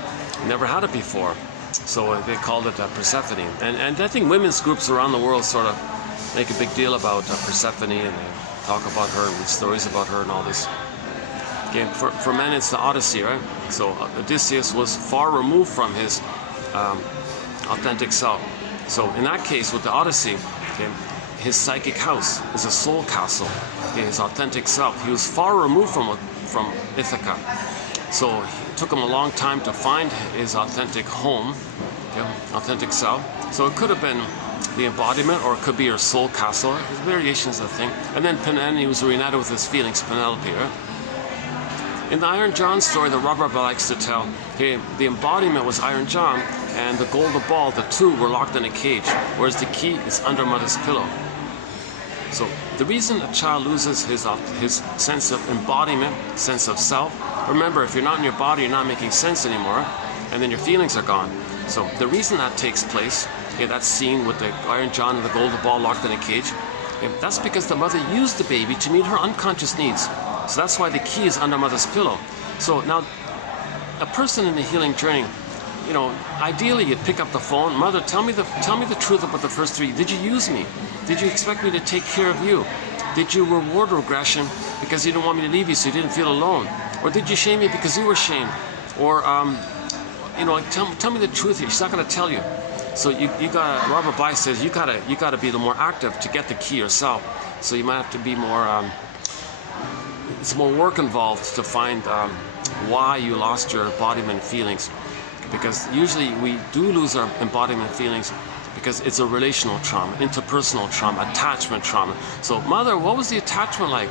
Never had it before, so they called it Persephone. And I think women's groups around the world sort of make a big deal about Persephone, and they talk about her and stories about her and all this. Okay, for men it's the Odyssey, right? So Odysseus was far removed from his authentic self. So in that case, with the Odyssey, okay, his psychic house is a soul castle. Okay, his authentic self. He was far removed from Ithaca. So it took him a long time to find his authentic home, okay, authentic self. So it could have been the embodiment, or it could be your soul castle. There's variations of the thing. And then he was reunited with his feelings, Penelope, right? In the Iron John story, the rubber likes to tell, okay, the embodiment was Iron John, and the golden ball, the two were locked in a cage, whereas the key is under mother's pillow. So the reason a child loses his sense of embodiment, sense of self, remember, if you're not in your body, you're not making sense anymore, and then your feelings are gone. So the reason that takes place, okay, that scene with the Iron John and the golden ball locked in a cage, okay, that's because the mother used the baby to meet her unconscious needs. So that's why the key is under mother's pillow. So now, a person in the healing journey, you know, ideally you'd pick up the phone, mother, tell me the truth about the first three. Did you use me? Did you expect me to take care of you? Did you reward regression because you didn't want me to leave you so you didn't feel alone? Or did you shame me because you were shamed? Or, you know, tell me the truth here. She's not going to tell you. So you got, Robert Bly says, you gotta be a little more active to get the key yourself. So you might have to be more, it's more work involved to find why you lost your embodiment feelings. Because usually we do lose our embodiment feelings because it's a relational trauma, interpersonal trauma, attachment trauma. So mother, what was the attachment like?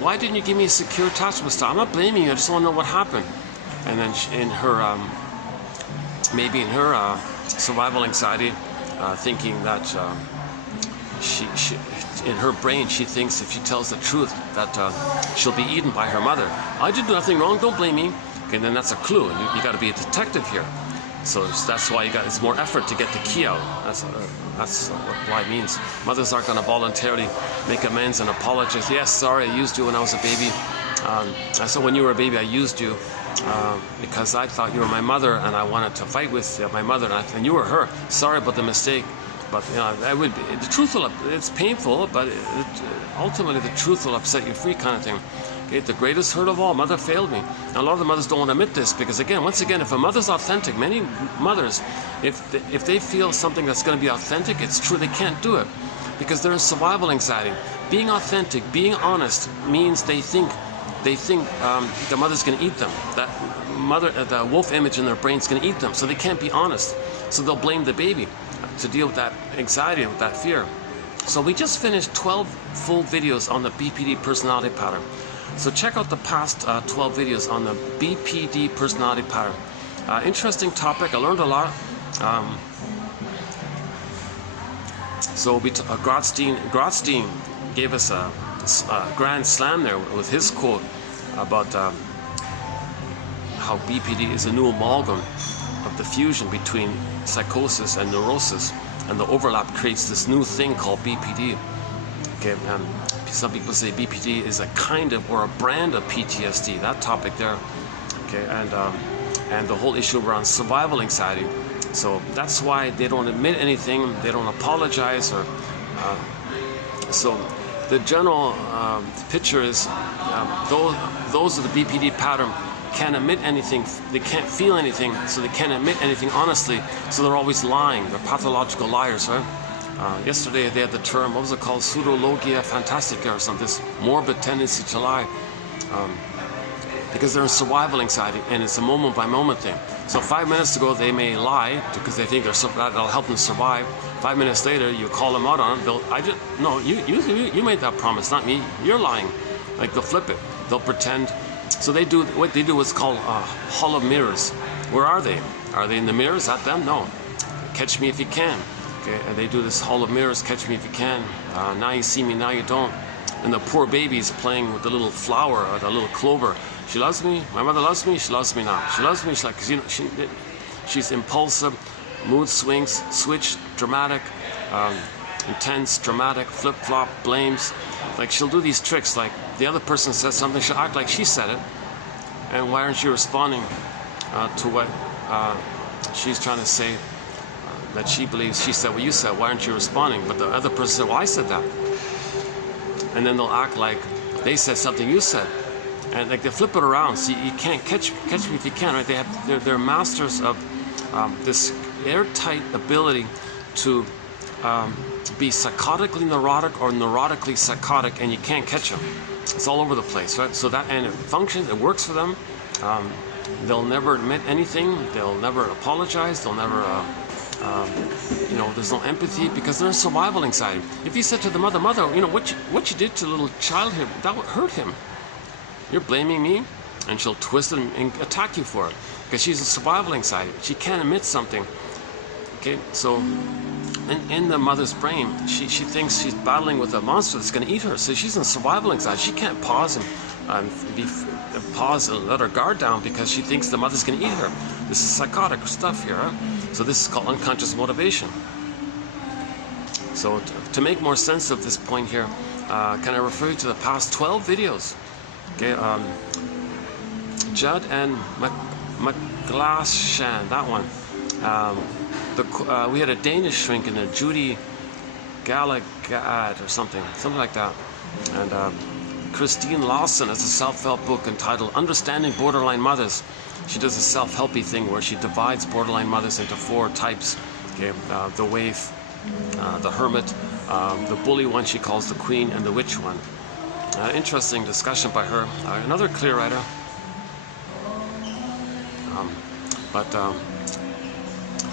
Why didn't you give me a secure attachment style? I'm not blaming you, I just want to know what happened. And then in her, maybe in her survival anxiety, thinking that she in her brain, she thinks if she tells the truth that she'll be eaten by her mother. I did nothing wrong, don't blame me. Okay, then that's a clue, and you got to be a detective here. So that's why it's more effort to get the key out. That's what lie means. Mothers aren't going to voluntarily make amends and apologize. Yes, sorry, I used you when I was a baby. So when you were a baby, I used you because I thought you were my mother, and I wanted to fight with my mother, and you were her. Sorry about the mistake. But that would be, the truth will. It's painful, but ultimately the truth will upset you free, kind of thing. Okay, the greatest hurt of all, mother failed me. And a lot of the mothers don't want to admit this because, again, once again, if a mother's authentic, many mothers, if they feel something that's going to be authentic, it's true, they can't do it because they're in survival anxiety. Being authentic, being honest means they think the mother's going to eat them. That mother, the wolf image in their brain's going to eat them, so they can't be honest. So they'll blame the baby to deal with that anxiety, with that fear. So we just finished 12 full videos on the BPD personality pattern. So check out the past 12 videos on the BPD personality pattern. Interesting topic. I learned a lot. So Grotstein gave us a grand slam there with his quote about how BPD is a new amalgam of the fusion between psychosis and neurosis, and the overlap creates this new thing called BPD. Okay, some people say BPD is a kind of or a brand of PTSD. That topic there. Okay, and the whole issue around survival anxiety. So that's why they don't admit anything. They don't apologize, or so the general picture is those of the BPD pattern can't admit anything, they can't feel anything, so they can't admit anything honestly, so they're always lying. They're pathological liars, right? Yesterday they had the term, what was it called, pseudologia fantastica or something, this morbid tendency to lie, because they're in survival anxiety, and it's a moment by moment thing. So 5 minutes ago they may lie because they think that'll help them survive. 5 minutes later you call them out on it, you made that promise, not me, you're lying. Like they'll flip it, they'll pretend. So what they do is called hall of mirrors. Where are they? Are they in the mirrors at them? No. Catch me if you can. Okay, and they do this hall of mirrors, catch me if you can. Now you see me, now you don't. And the poor baby's playing with the little flower or the little clover. She loves me. My mother loves me. She loves me now. She loves me. She's like, cause she's impulsive, mood swings, switch, dramatic, intense, dramatic, flip-flop, blames. Like she'll do these tricks. Like the other person says something, she'll act like she said it. And why aren't you responding to what she's trying to say? That she believes she said what you said. Why aren't you responding? But the other person said, well, I said that. And then they'll act like they said something you said. And like they flip it around. So you can't catch me if you can, right? They're masters of this airtight ability to be psychotically neurotic or neurotically psychotic, and you can't catch them. It's all over the place, right? So that, and it functions, it works for them. They'll never admit anything. They'll never apologize. They'll never, there's no empathy because they're in survival anxiety. If you said to the mother, what you did to the little child here, that would hurt him. You're blaming me, and she'll twist it and attack you for it because she's in survival anxiety. She can't admit something. Okay, so in the mother's brain, she thinks she's battling with a monster that's going to eat her. So she's in survival anxiety. She can't pause and let her guard down because she thinks the mother's going to eat her. This is psychotic stuff here. Huh? So this is called unconscious motivation. So to make more sense of this point here, can I refer you to the past 12 videos? Okay, Judd and McGlashan, that one. We had a Danish shrink in there, Judy Galagad or something like that. And Christine Lawson has a self-help book entitled Understanding Borderline Mothers. She does a self-helpy thing where she divides borderline mothers into 4 types. Okay, the waif, the hermit, the bully one she calls the queen, and the witch one. Interesting discussion by her. Another clear writer.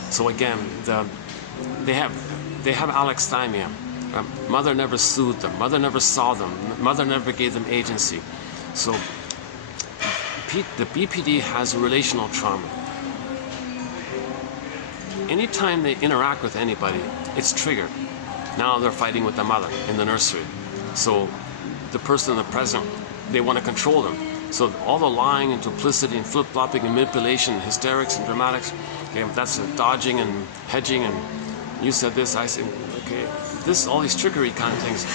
So again, they have alexithymia. Mother never soothed them. Mother never saw them. Mother never gave them agency. So the BPD has relational trauma. Anytime they interact with anybody, it's triggered. Now they're fighting with the mother in the nursery. So the person in the present, they want to control them. So all the lying and duplicity and flip-flopping and manipulation, hysterics and dramatics, okay, that's dodging and hedging, and you said this, I said, okay, this, all these trickery kind of things,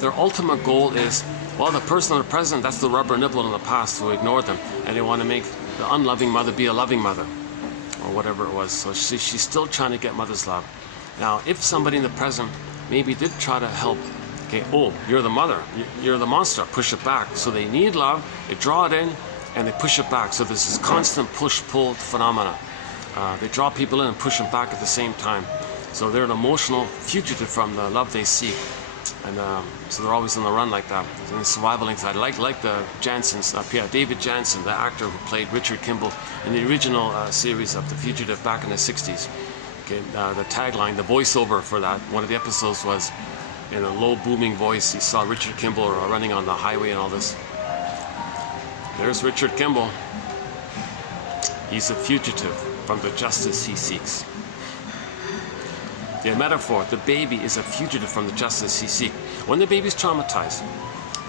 their ultimate goal is, well, the person in the present, that's the rubber nipple in the past who ignored them, and they want to make the unloving mother be a loving mother, or whatever it was. So she's still trying to get mother's love. Now, if somebody in the present maybe did try to help, okay, oh, you're the mother, you're the monster, push it back. So they need love, they draw it in, and they push it back. So there's this constant push-pull phenomena. They draw people in and push them back at the same time. So they're an emotional fugitive from the love they seek. And so they're always on the run like that. In the survival anxiety, like the Jansons, David Jansen, the actor who played Richard Kimball in the original series of The Fugitive back in the 60s. Okay, the tagline, the voiceover for that, one of the episodes was in a low booming voice. He saw Richard Kimball running on the highway and all this. There's Richard Kimball. He's a fugitive from the justice he seeks. The metaphor, the baby is a fugitive from the justice he seeks. When the baby's traumatized,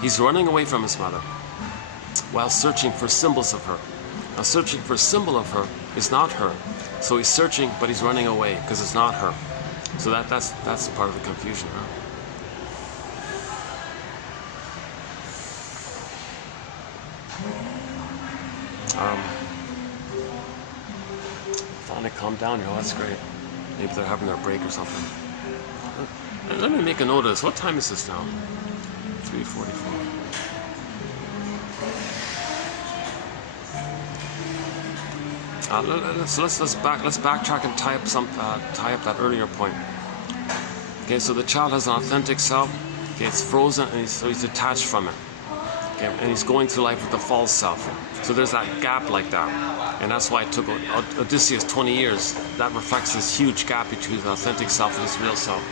he's running away from his mother while searching for symbols of her. Now, searching for a symbol of her is not her. So he's searching, but he's running away because it's not her. So that's part of the confusion. Finally calm down, that's great. Maybe they're having their break or something. Let me make a note of this. What time is this now? 3:44. So let's backtrack and tie up that earlier point. Okay, so the child has an authentic self. Okay, it's frozen, and he's detached from it. Okay, and he's going through life with a false self. So there's that gap like that, and that's why it took Odysseus 20 years. That reflects this huge gap between the authentic self and his real self,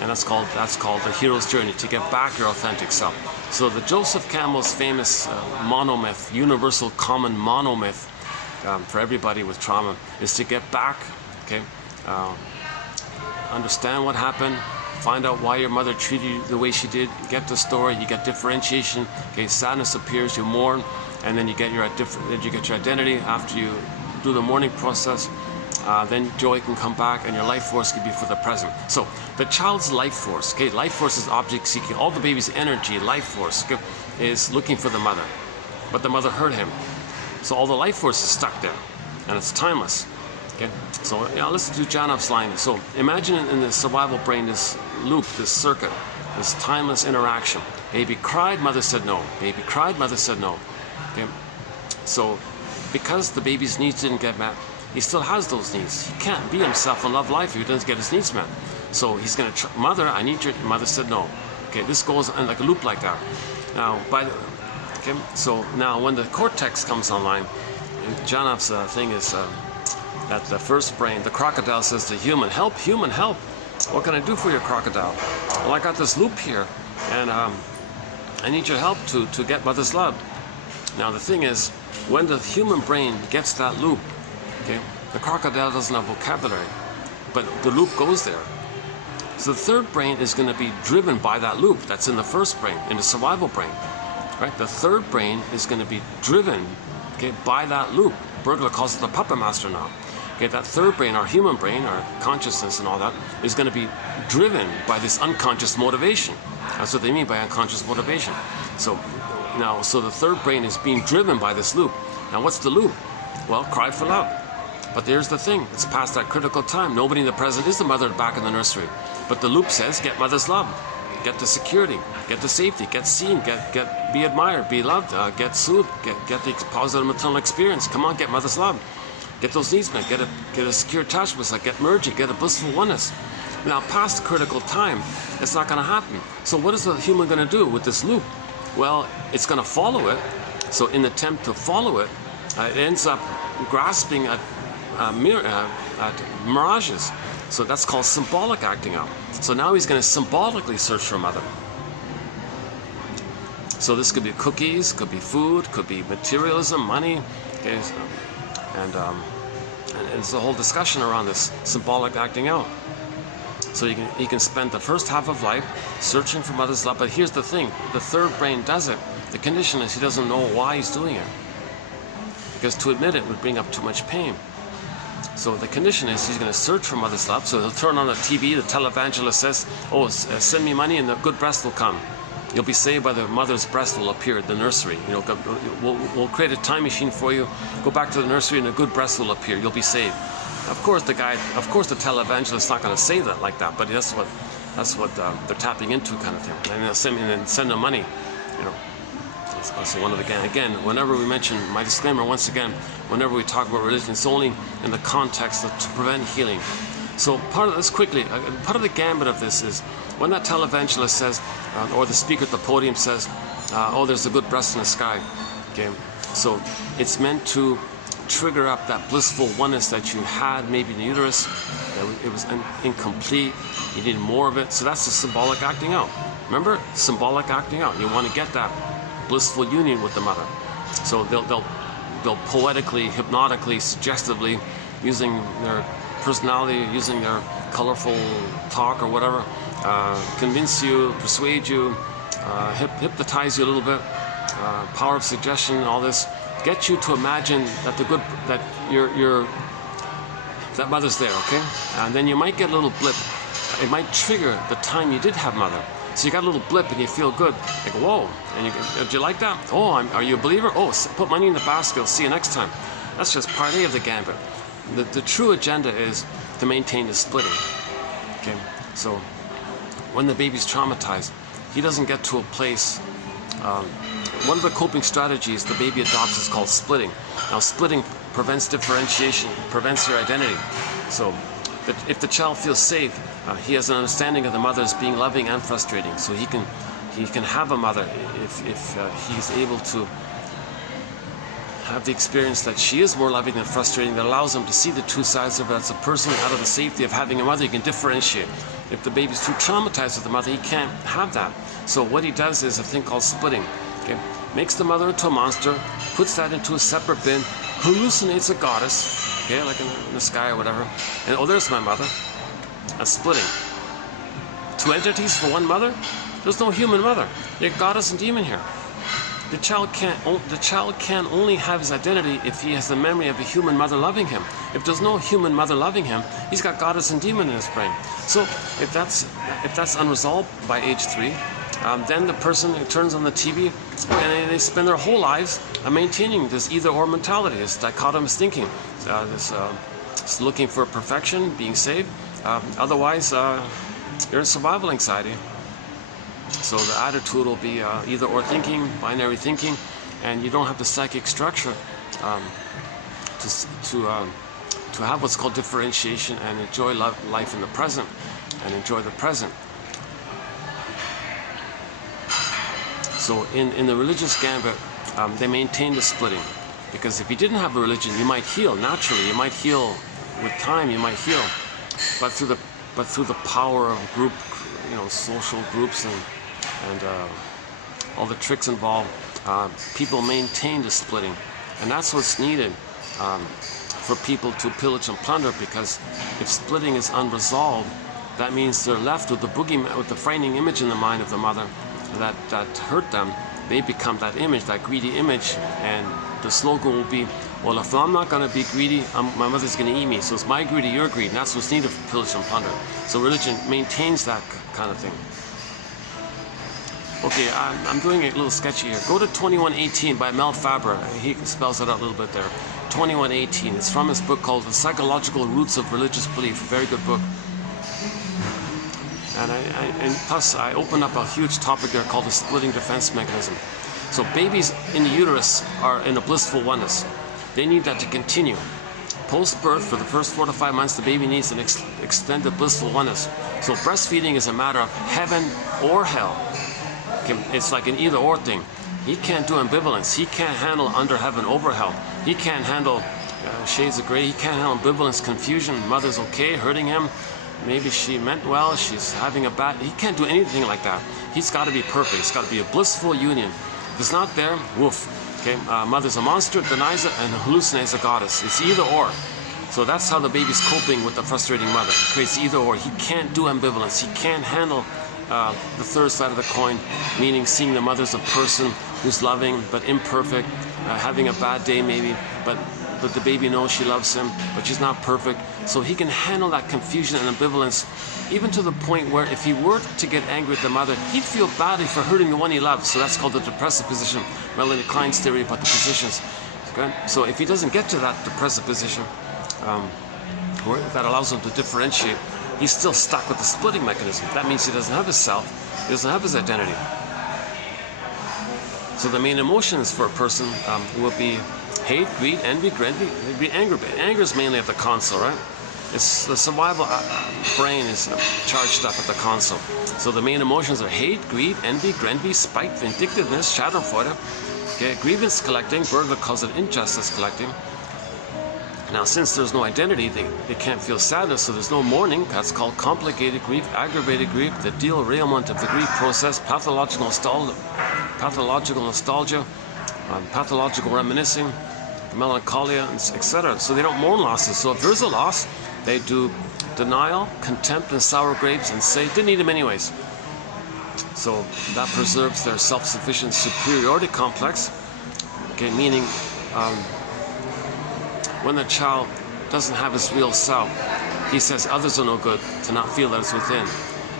and that's called the hero's journey, to get back your authentic self. So the Joseph Campbell's famous monomyth, universal common monomyth for everybody with trauma, is to get back. Okay, understand what happened. Find out why your mother treated you the way she did. Get the story. You get differentiation. Okay, sadness appears. You mourn, and then you get your identity after you do the mourning process. Then joy can come back, and your life force can be for the present. So the child's life force. Okay, life force is object seeking. All the baby's energy, life force, okay, is looking for the mother, but the mother hurt him. So all the life force is stuck there, and it's timeless. Okay, so let's do Janav's line. So imagine in the survival brain this loop, this circuit, this timeless interaction. Baby cried, mother said no. Baby cried, mother said no. Okay, so because the baby's needs didn't get met, he still has those needs. He can't be himself and love life if he doesn't get his needs met. So he's going to mother, I need your. Mother said no. Okay, this goes in like a loop like that. Now okay, so now when the cortex comes online, Janav's thing is that the first brain, the crocodile says to human, help, what can I do for you, crocodile? Well, I got this loop here, and I need your help to get mother's love. Now the thing is, when the human brain gets that loop, okay, the crocodile doesn't have vocabulary, but the loop goes there. So the third brain is going to be driven by that loop that's in the first brain, in the survival brain. Right? The third brain is going to be driven, okay, by that loop. Bergler calls it the puppet master now. Okay, that third brain, our human brain, our consciousness and all that, is going to be driven by this unconscious motivation. That's what they mean by unconscious motivation. So the third brain is being driven by this loop. Now what's the loop? Well, cry for love. But there's the thing, it's past that critical time. Nobody in the present is the mother back in the nursery. But the loop says, get mother's love. Get the security, get the safety, get seen, be admired, be loved, get soothed, get the positive maternal experience. Come on, get mother's love. Get those needs met, get a secure attachment, like get merging, get a blissful oneness. Now, past critical time, it's not going to happen. So what is the human going to do with this loop? Well, it's going to follow it. So in the attempt to follow it, it ends up grasping at mirages. So that's called symbolic acting out. So now he's going to symbolically search for mother. So this could be cookies, could be food, could be materialism, money, okay, and there's a whole discussion around this symbolic acting out. So he can spend the first half of life searching for mother's love. But here's the thing, the third brain does it. The condition is he doesn't know why he's doing it, because to admit it would bring up too much pain. So the condition is he's going to search for mother's love. So he'll turn on the TV, the televangelist says, oh, send me money and the good breast will come. You'll be saved by the mother's breast will appear at the nursery. You know, we'll create a time machine for you. Go back to the nursery and a good breast will appear. You'll be saved. Of course, the televangelist is not going to say that like that, but that's what they're tapping into, kind of thing. And they'll send them money. You know. So again, whenever we mention, my disclaimer once again, whenever we talk about religion, it's only in the context of to prevent healing. So part of the gambit of this is when that televangelist says, or the speaker at the podium says, oh, there's a good breast in the sky. Okay, so it's meant to trigger up that blissful oneness that you had maybe in the uterus. It was incomplete. You needed more of it. So that's the symbolic acting out. Remember, symbolic acting out. You want to get that blissful union with the mother. So they'll poetically, hypnotically, suggestively, using their personality, using their colorful talk or whatever, convince you, persuade you, hypnotize you a little bit, power of suggestion, all this, get you to imagine that that mother's there, okay? And then you might get a little blip. It might trigger the time you did have mother. So you got a little blip and you feel good, like whoa, and do you like that? Oh, are you a believer? Oh, put money in the basket, I'll see you next time. That's just part A of the gambit. The true agenda is to maintain the splitting. Okay, so when the baby's traumatized, he doesn't get to a place. One of the coping strategies the baby adopts is called splitting. Now, splitting prevents differentiation, prevents your identity. So if the child feels safe, he has an understanding of the mother as being loving and frustrating. So he can have a mother if he's able to have the experience that she is more loving than frustrating, that allows him to see the two sides of it. As a person, out of the safety of having a mother, he can differentiate. If the baby's too traumatized with the mother, he can't have that. So what he does is a thing called splitting. Okay? Makes the mother into a monster, puts that into a separate bin, hallucinates a goddess, okay, like in the sky or whatever, and oh, there's my mother. That's splitting. Two entities for one mother? There's no human mother. You're goddess and demon here. The child can only have his identity if he has the memory of a human mother loving him. If there's no human mother loving him, he's got goddess and demon in his brain. So if that's unresolved by age 3, then the person turns on the TV and they spend their whole lives maintaining this either-or mentality, this dichotomous thinking, this looking for perfection, being saved. Otherwise, you're in survival anxiety. So the attitude will be either-or thinking, binary thinking, and you don't have the psychic structure to have what's called differentiation and enjoy life in the present and enjoy the present. So in the religious gambit, they maintain the splitting, because if you didn't have a religion, you might heal naturally. You might heal with time. You might heal, but through the power of group, social groups and all the tricks involved, people maintain the splitting, and that's what's needed for people to pillage and plunder. Because if splitting is unresolved, that means they're left with the frightening image in the mind of the mother that hurt them. They become that image, that greedy image, and the slogan will be, well, if I'm not going to be greedy, my mother's going to eat me. So it's my greed or your greed, and that's what's needed for pillage and plunder. So religion maintains that kind of thing. Okay, I'm doing a little sketchy here. Go to 2118 by Mel Faber. He spells it out a little bit there. 2118. It's from his book called The Psychological Roots of Religious Belief. Very good book. And plus, I opened up a huge topic there called the splitting defense mechanism. So babies in the uterus are in a blissful oneness. They need that to continue. Post-birth, for the first 4 to 5 months, the baby needs an extended blissful oneness. So breastfeeding is a matter of heaven or hell. It's like an either-or thing. He can't do ambivalence. He can't handle under heaven, over hell. He can't handle shades of gray. He can't handle ambivalence, confusion. Mother's okay, hurting him. Maybe she meant well, she's having a bad... He can't do anything like that. He's got to be perfect. It's got to be a blissful union. If it's not there, woof. Okay, mother's a monster, denies it, and hallucinates a goddess. It's either or. So that's how the baby's coping with the frustrating mother. It creates either or. He can't do ambivalence. He can't handle the third side of the coin, meaning seeing the mother as a person who's loving but imperfect, having a bad day maybe, but the baby knows she loves him, but she's not perfect. So he can handle that confusion and ambivalence, even to the point where if he were to get angry at the mother, he'd feel badly for hurting the one he loves. So that's called the depressive position. Melanie Klein's theory about the positions. Okay? So if he doesn't get to that depressive position, that allows him to differentiate, he's still stuck with the splitting mechanism. That means he doesn't have his self, he doesn't have his identity. So the main emotions for a person will be hate, greed, envy, anger. Anger is mainly at the console, right? It's the survival brain is charged up at the console. So the main emotions are hate, greed, envy, spite, vindictiveness, schadenfreude. Okay, grievance collecting, Berger calls it injustice collecting. Now, since there's no identity, they can't feel sadness, so there's no mourning. That's called complicated grief, aggravated grief, the derailment of the grief process, pathological nostalgia, pathological reminiscing, melancholia, etc. So they don't mourn losses. So if there's a loss, they do denial, contempt, and sour grapes, and say, didn't need them anyways. So that preserves their self-sufficient superiority complex. Okay, meaning when the child doesn't have his real self, he says others are no good to not feel that it's within.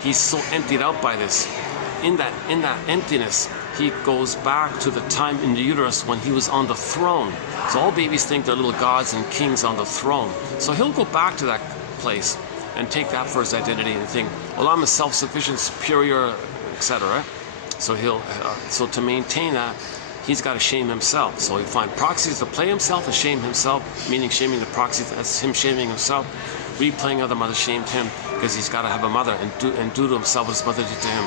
He's so emptied out by this. In that emptiness, he goes back to the time in the uterus when he was on the throne. So all babies think they're little gods and kings on the throne. So he'll go back to that place and take that for his identity and think, well, I'm a self-sufficient, superior, etc. So so to maintain that, he's got to shame himself. So he'll find proxies to play himself and shame himself, meaning shaming the proxies, that's him shaming himself. Replaying how the mother shamed him because he's got to have a mother and do to himself what his mother did to him.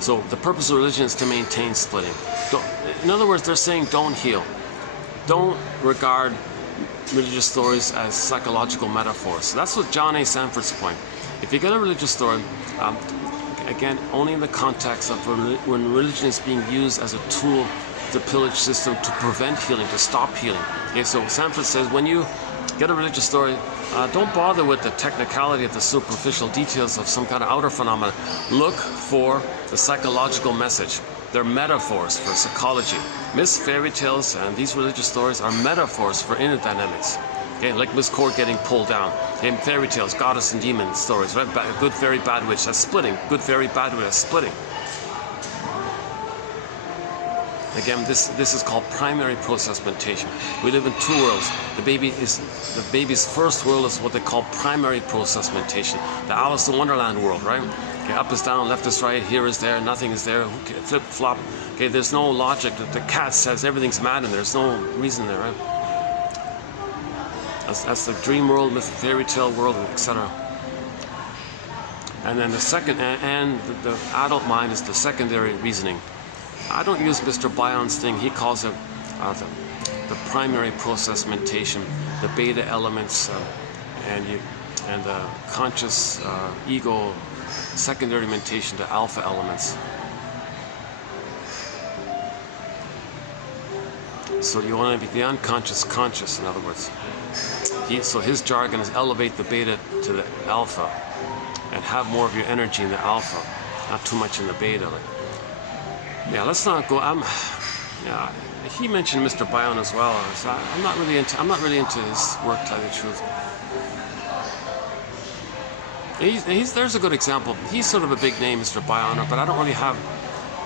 So the purpose of religion is to maintain splitting. In other words, they're saying don't heal. Don't regard religious stories as psychological metaphors. So that's what John A. Sanford's point. If you get a religious story, again, only in the context of when religion is being used as a tool, the pillage system to prevent healing, to stop healing. Okay, so Sanford says when you get a religious story, don't bother with the technicality of the superficial details of some kind of outer phenomena. Look for the psychological message. They're metaphors for psychology. Myths, fairy tales, and these religious stories are metaphors for inner dynamics. Okay, like Miss Cord getting pulled down. In fairy tales, goddess and demon stories, right? Good fairy, bad witch, that's splitting. Good fairy, bad witch, that's splitting. Again, this is called primary process mentation. We live in two worlds. The baby's first world is what they call primary process mentation. The Alice in Wonderland world, right? Okay, up is down, left is right, here is there, nothing is there, flip flop. Okay, there's no logic. The cat says everything's mad and there's no reason there, right? That's the dream world, myth, fairy tale world, etc. And then the second, and the adult mind is the secondary reasoning. I don't use Mr. Bion's thing. He calls it the primary process mentation, the beta elements, and the conscious ego secondary mentation, the alpha elements. So you want to be the unconscious conscious, in other words. So his jargon is elevate the beta to the alpha and have more of your energy in the alpha, not too much in the beta. Yeah, let's not go. Yeah, he mentioned Mr. Bion as well. So I'm not really into his work, to tell you the truth. There's a good example. He's sort of a big name, Mr. Bion, but I don't really have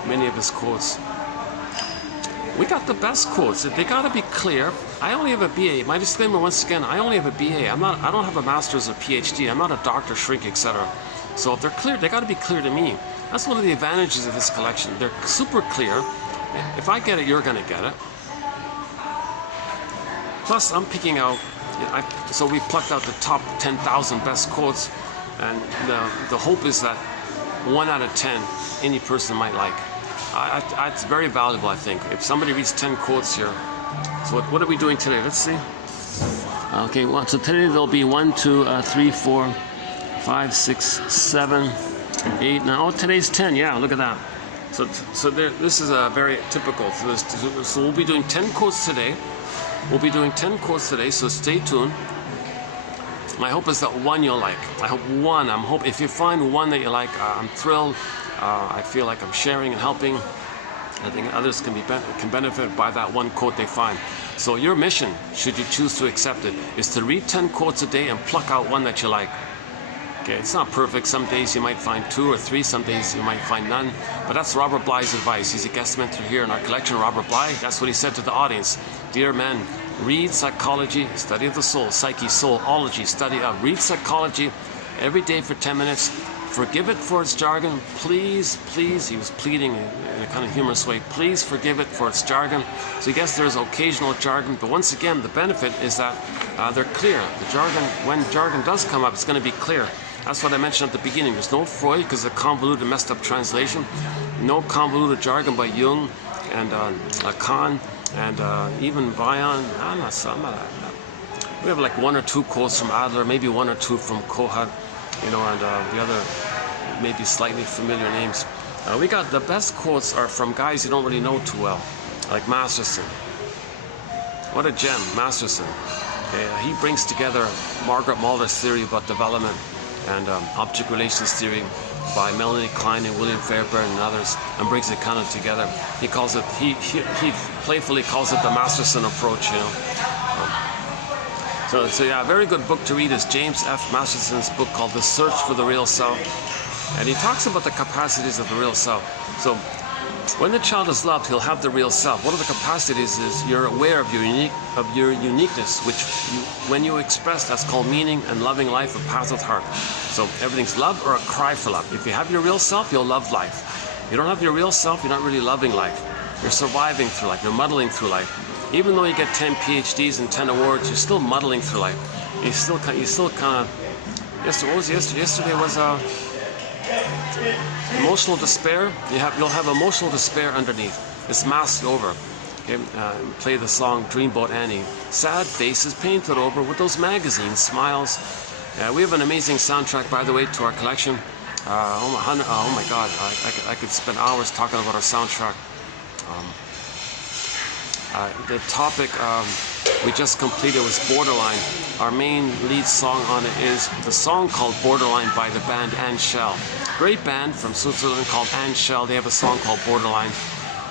many of his quotes. We got the best quotes. They got to be clear. I only have a BA. My disclaimer once again: I only have a BA. I don't have a master's or PhD. I'm not a doctor, shrink, etc. So if they're clear, they got to be clear to me. That's one of the advantages of this collection. They're super clear. If I get it, you're going to get it. Plus, I'm picking out. So we plucked out the top 10,000 best quotes, and the hope is that 1 out of 10 any person might like. It's very valuable, I think. If somebody reads 10 quotes here. So what are we doing today? Let's see. Okay, well, so today there'll be 1, 2, 3, 4, 5, 6, 7, 8. Now, today's 10. Yeah, look at that. So this is very typical. So we'll be doing 10 quotes today. We'll be doing 10 quotes today, so stay tuned. My hope is that one you'll like. I hope one. If you find one that you like, I'm thrilled. I feel like I'm sharing and helping. I think others can benefit by that one quote they find. So your mission, should you choose to accept it, is to read 10 quotes a day and pluck out one that you like. Okay, it's not perfect. Some days you might find 2 or 3, some days you might find none. But that's Robert Bly's advice. He's a guest mentor here in our collection, Robert Bly. That's what he said to the audience. Dear men, read psychology, study of the soul, psyche, soulology, study of. Read psychology every day for 10 minutes. Forgive it for its jargon. Please, please, he was pleading in a kind of humorous way, please forgive it for its jargon. So I guess there's occasional jargon, but once again, the benefit is that they're clear. The jargon, when jargon does come up, it's going to be clear. That's what I mentioned at the beginning. There's no Freud because of convoluted, messed up translation. No convoluted jargon by Jung and Lacan and even Bion. We have like 1 or 2 quotes from Adler, maybe 1 or 2 from Kohut, you know, and the other maybe slightly familiar names. We got the best quotes are from guys you don't really know too well, like Masterson. What a gem, Masterson. He brings together Margaret Mulder's theory about development and object relations theory by Melanie Klein and William Fairbairn and others, and brings it kind of together. He calls it, he playfully calls it the Masterson approach, you know. So yeah, a very good book to read is James F. Masterson's book called The Search for the Real Self. And he talks about the capacities of the real self. So when the child is loved, he'll have the real self. One of the capacities is you're aware of your uniqueness, which when you express, that's called meaning and loving life, a path with heart. So everything's love or a cry for love. If you have your real self, you'll love life. If you don't have your real self, you're not really loving life. You're surviving through life. You're muddling through life. Even though you get 10 PhDs and 10 awards, you're still muddling through life. You still kind of. Yesterday was emotional despair. You'll have emotional despair underneath. It's masked over. Okay, play the song Dreamboat Annie. Sad faces painted over with those magazine smiles. We have an amazing soundtrack, by the way, to our collection. Oh my God, I could spend hours talking about our soundtrack. The topic we just completed was Borderline. Our main lead song on it is the song called Borderline by the band Anne Shell. Great band from Switzerland called Anne Shell. They have a song called Borderline.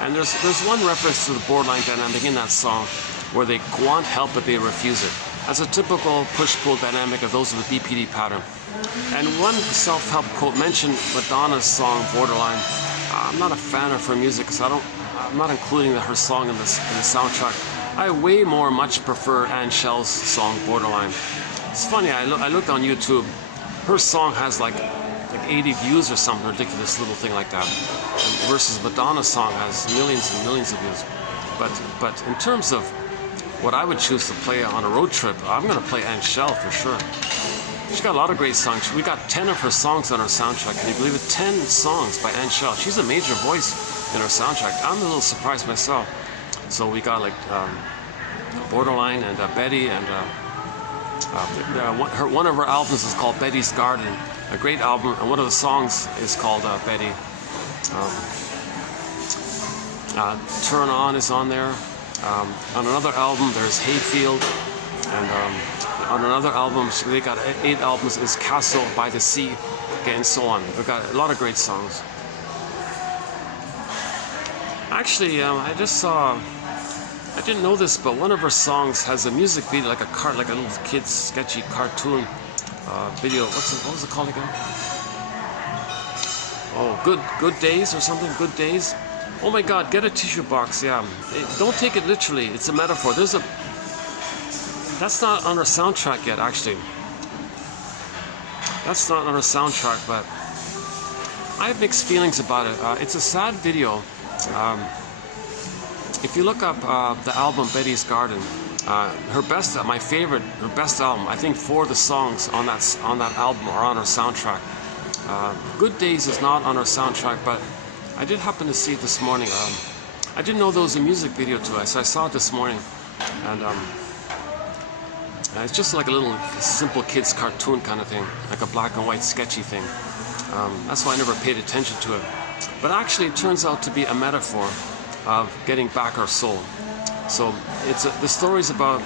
And there's one reference to the borderline dynamic in that song where they want help but they refuse it. That's a typical push-pull dynamic of those with the BPD pattern. And one self-help quote mentioned Madonna's song Borderline. I'm not a fan of her music, so I'm not including her song in the soundtrack. I much prefer Anne Shell's song Borderline. It's funny, I looked on YouTube. Her song has like 80 views or something ridiculous little thing like that, versus Madonna's song has millions and millions of views. But in terms of what I would choose to play on a road trip, I'm going to play Anne Shell for sure. She's got a lot of great songs. We got 10 of her songs on our soundtrack. Can you believe it? 10 songs by Anne Shell. She's a major voice in our soundtrack. I'm a little surprised myself. So we got like Borderline and Betty, and one of her albums is called Betty's Garden, a great album, and one of the songs is called Betty. Turn On is on there. On another album there's Hayfield, and on another album they got 8 albums is Castle by the Sea, okay, and so on. We've got a lot of great songs. Actually, I just saw, I didn't know this, but one of her songs has a music video, like a little kid's sketchy cartoon video. What was it called again? Oh, Good Days or something. Good Days. Oh my God, get a tissue box. Yeah, don't take it literally. It's a metaphor. That's not on our soundtrack yet, actually. That's not on our soundtrack, but I have mixed feelings about it. It's a sad video. If you look up the album Betty's Garden, her best album, I think 4 of the songs on that album are on our soundtrack. Good Days is not on our soundtrack, but I did happen to see it this morning. I didn't know there was a music video to it, so I saw it this morning, and it's just like a little simple kid's cartoon kind of thing, like a black and white sketchy thing. That's why I never paid attention to it. But actually it turns out to be a metaphor of getting back our soul. So the story is about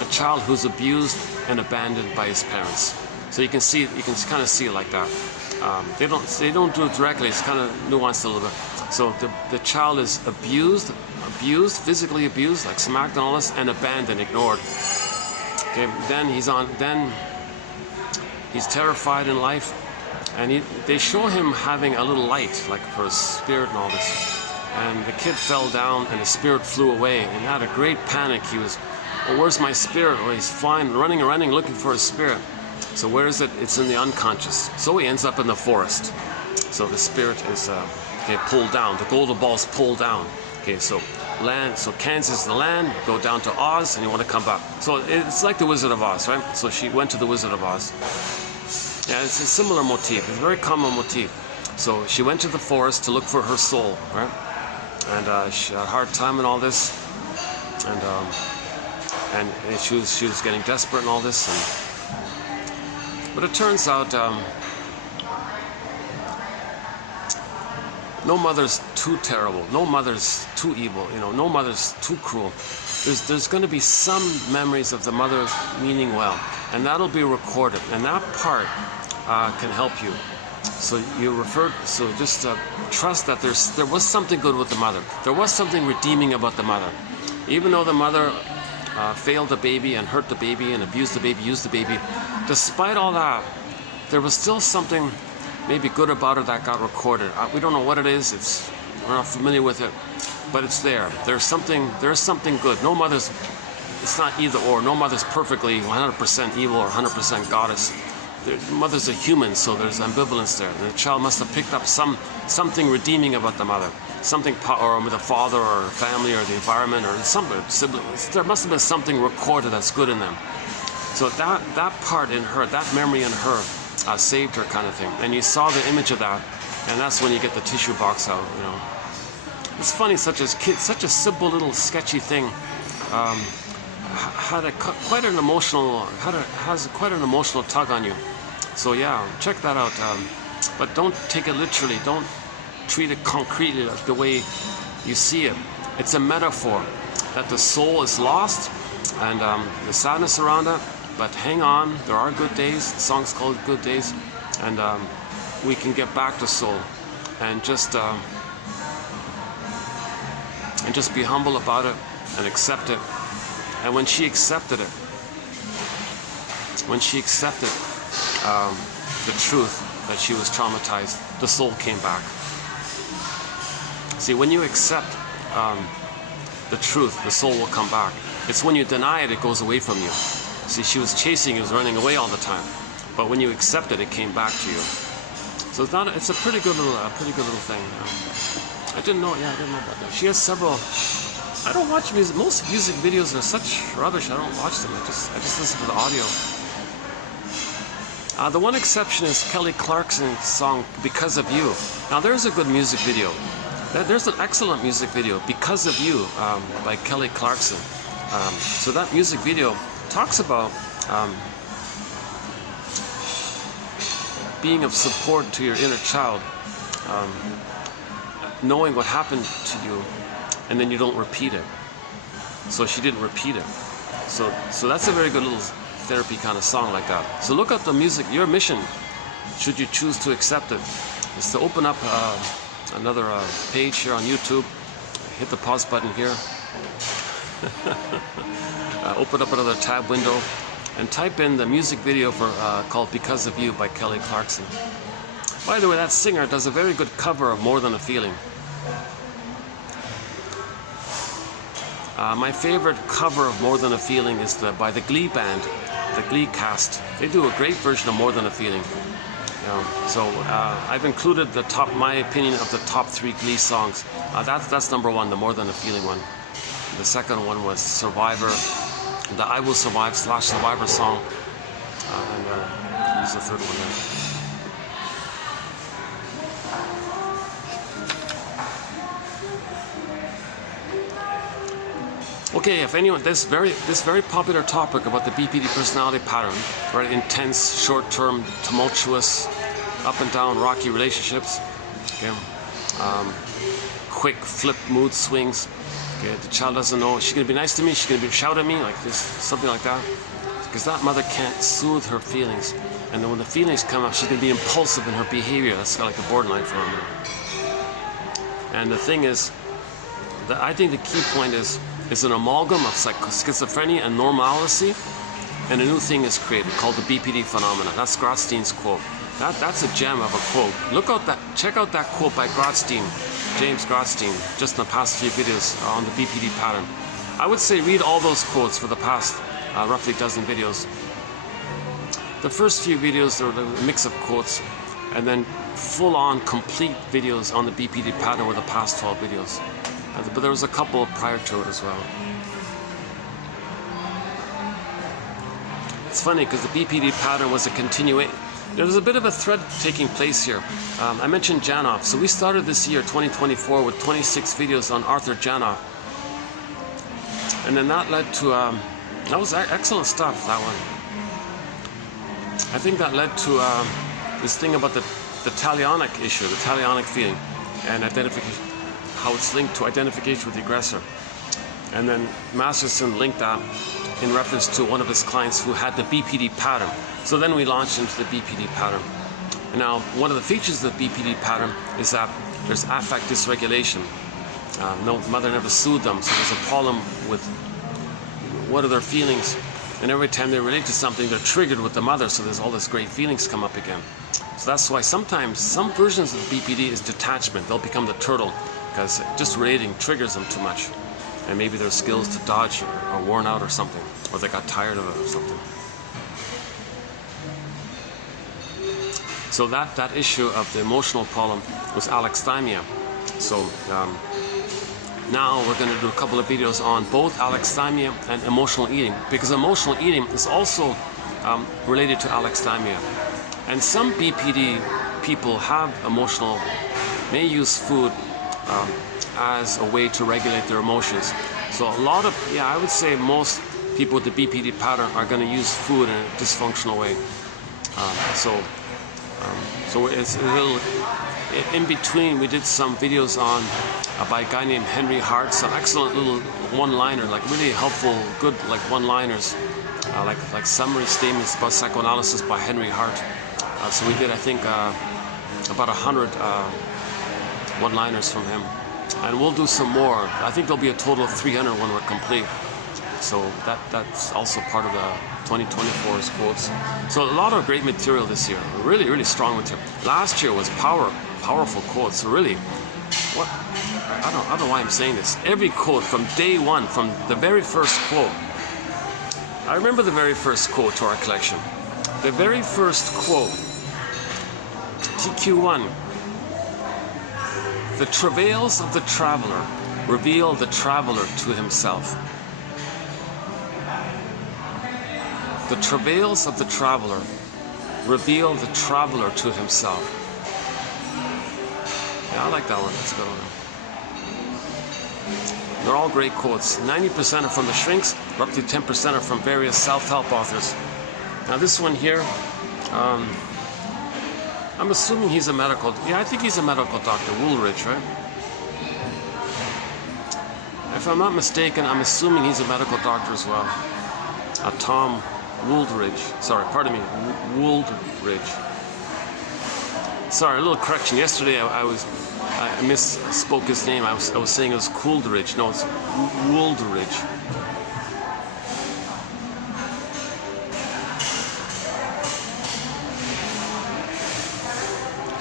a child who's abused and abandoned by his parents. So you can kind of see it like that. They don't do it directly. It's kind of nuanced a little bit. So the child is abused, physically abused, like smacked and all this, and abandoned, ignored. Okay, then he's terrified in life, and they show him having a little light, like for his spirit and all this. And the kid fell down, and his spirit flew away, and had a great panic. He was, oh, where's my spirit? Well, he's flying, running, looking for his spirit. So where is it? It's in the unconscious. So he ends up in the forest. So the spirit is pulled down. The golden ball's pulled down. Okay, so Kansas is the land. Go down to Oz, and you want to come back. So it's like the Wizard of Oz, right? So she went to the Wizard of Oz. Yeah, it's a similar motif. It's a very common motif. So she went to the forest to look for her soul, right? And she had a hard time and all this, and she was getting desperate and all this, but it turns out no mother's too terrible, no mother's too evil, no mother's too cruel. There's going to be some memories of the mother meaning well, and that'll be recorded, and that part can help you. So just trust that there was something good with the mother. There was something redeeming about the mother. Even though the mother failed the baby and hurt the baby and abused the baby, used the baby, despite all that, there was still something maybe good about it that got recorded. We don't know what it is. We're not familiar with it, but it's there. There's something good. It's not either or. No mother's perfectly 100% evil or 100% goddess. The mother's a human, so there's ambivalence there. And the child must have picked up something redeeming about the mother, or with the father or family or the environment or something, siblings. There must have been something recorded that's good in them. So that part in her, that memory in her, saved her, kind of thing. And you saw the image of that, and that's when you get the tissue box out. It's funny, such a simple little sketchy thing. Has quite an emotional tug on you. So yeah, check that out. But don't take it literally. Don't treat it concretely like the way you see it. It's a metaphor that the soul is lost and the sadness around it. But hang on, there are good days. The song's called Good Days, and we can get back to soul and just be humble about it and accept it. And when she accepted it, the truth that she was traumatized, the soul came back. See, when you accept the truth, the soul will come back. It's when you deny it, it goes away from you. See, she was chasing, it was running away all the time. But when you accept it, it came back to you. So it's a pretty good little thing. I didn't know about that. She has several. I don't watch music. Most music videos are such rubbish. I don't watch them. I just listen to the audio. The one exception is Kelly Clarkson's song "Because of You." Now there's a good music video. There's an excellent music video, "Because of You," by Kelly Clarkson. So that music video talks about being of support to your inner child, knowing what happened to you, and then you don't repeat it. So she didn't repeat it. So that's a very good little therapy kind of song like that. So look up the music. Your mission, should you choose to accept it, is to open up another page here on YouTube. Hit the pause button here. Open up another tab window and type in the music video called "Because of You" by Kelly Clarkson. By the way, that singer does a very good cover of "More Than a Feeling." My favorite cover of "More Than a Feeling" is by the Glee band, the Glee cast. They do a great version of "More Than a Feeling." So I've included my opinion of the top 3 Glee songs. That's number 1, the "More Than a Feeling" one. The second one was "Survivor," the "I Will Survive" /Survivor song, and here's the third one there. Okay, if anyone, this very popular topic about the BPD personality pattern, right? Intense, short-term, tumultuous, up and down, rocky relationships, okay? Quick flip mood swings. Okay, the child doesn't know, she's gonna be nice to me, she's gonna shout at me, like this, something like that. Because that mother can't soothe her feelings. And then when the feelings come up, she's gonna be impulsive in her behavior. That's kind of like the borderline phenomenon. And the thing is, that I think the key point is an amalgam of schizophrenia and normalcy, and a new thing is created called the BPD phenomena. That's Grotstein's quote. That's a gem of a quote. Check out that quote by Grotstein, James Grotstein, just in the past few videos on the BPD pattern. I would say read all those quotes for the past roughly dozen videos. The first few videos are a mix of quotes, and then full-on complete videos on the BPD pattern were the past 12 videos. But there was a couple prior to it as well. It's funny because the BPD pattern was a continuation. There was a bit of a thread taking place here. I mentioned Janov. So we started this year, 2024, with 26 videos on Arthur Janov. And then that led to, that was excellent stuff, that one. I think that led to this thing about the talionic issue, the talionic feeling, and identification, how it's linked to identification with the aggressor. And then Masterson linked that in reference to one of his clients who had the BPD pattern. So then we launched into the BPD pattern. And now, one of the features of the BPD pattern is that there's affect dysregulation. No, mother never soothed them, so there's a problem with what are their feelings. And every time they relate to something, they're triggered with the mother, so there's all this great feelings come up again. So that's why sometimes some versions of the BPD is detachment. They'll become the turtle because just relating triggers them too much. And maybe their skills to dodge are worn out or something, or they got tired of it or something. So that issue of the emotional problem was alexithymia. So now we're going to do a couple of videos on both alexithymia and emotional eating, because emotional eating is also related to alexithymia. And some BPD people have may use food as a way to regulate their emotions. So a lot of, I would say most people with the BPD pattern are going to use food in a dysfunctional way. So it's a little, in between we did some videos on, by a guy named Henry Hart, some excellent little one-liner, like really helpful, good like one-liners, like summary statements about psychoanalysis by Henry Hart. So we did, I think, about 100 one-liners from him. And we'll do some more. I think there'll be a total of 300 when we're complete. So that's also part of the 2024's quotes. So a lot of great material this year. Really, really strong material. Last year was powerful quotes. So really, I don't know why I'm saying this. Every quote from day one, from the very first quote. I remember the very first quote to our collection. The very first quote, TQ1. The travails of the traveler reveal the traveler to himself. The travails of the traveler reveal the traveler to himself. Yeah, I like that one. That's a good one. They're all great quotes. 90% are from the shrinks, roughly 10% are from various self-help authors. Now this one here, I'm assuming he's a medical, I think he's a medical doctor, Woolridge, right? If I'm not mistaken, I'm assuming he's a medical doctor as well. Tom Wooldridge, sorry, pardon me, Wooldridge. Sorry, a little correction. Yesterday I misspoke his name. I was saying it was Coolidge. No, it's Wooldridge.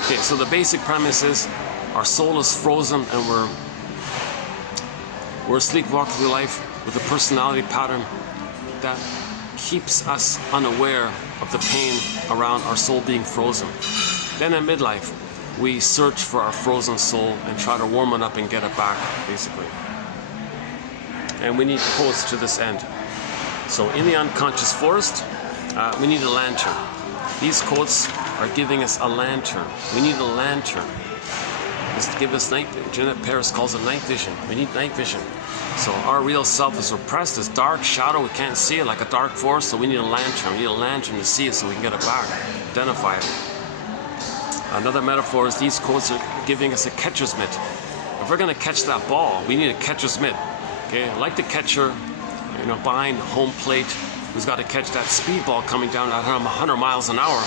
Okay, so the basic premise is our soul is frozen and we're sleepwalking through life with a personality pattern that keeps us unaware of the pain around our soul being frozen. Then in midlife, we search for our frozen soul and try to warm it up and get it back, basically. And we need quotes to this end. So in the unconscious forest, we need a lantern. These quotes are giving us a lantern. We need a lantern. It's to give us night vision. Jeanette Paris calls it night vision. We need night vision. So our real self is repressed, it's dark, shadow, we can't see it, like a dark forest, so we need a lantern. We need a lantern to see it so we can get it back, identify it. Another metaphor is these quotes are giving us a catcher's mitt. If we're going to catch that ball, we need a catcher's mitt. Okay, like the catcher, behind home plate, who's got to catch that speed ball coming down at 100 miles an hour.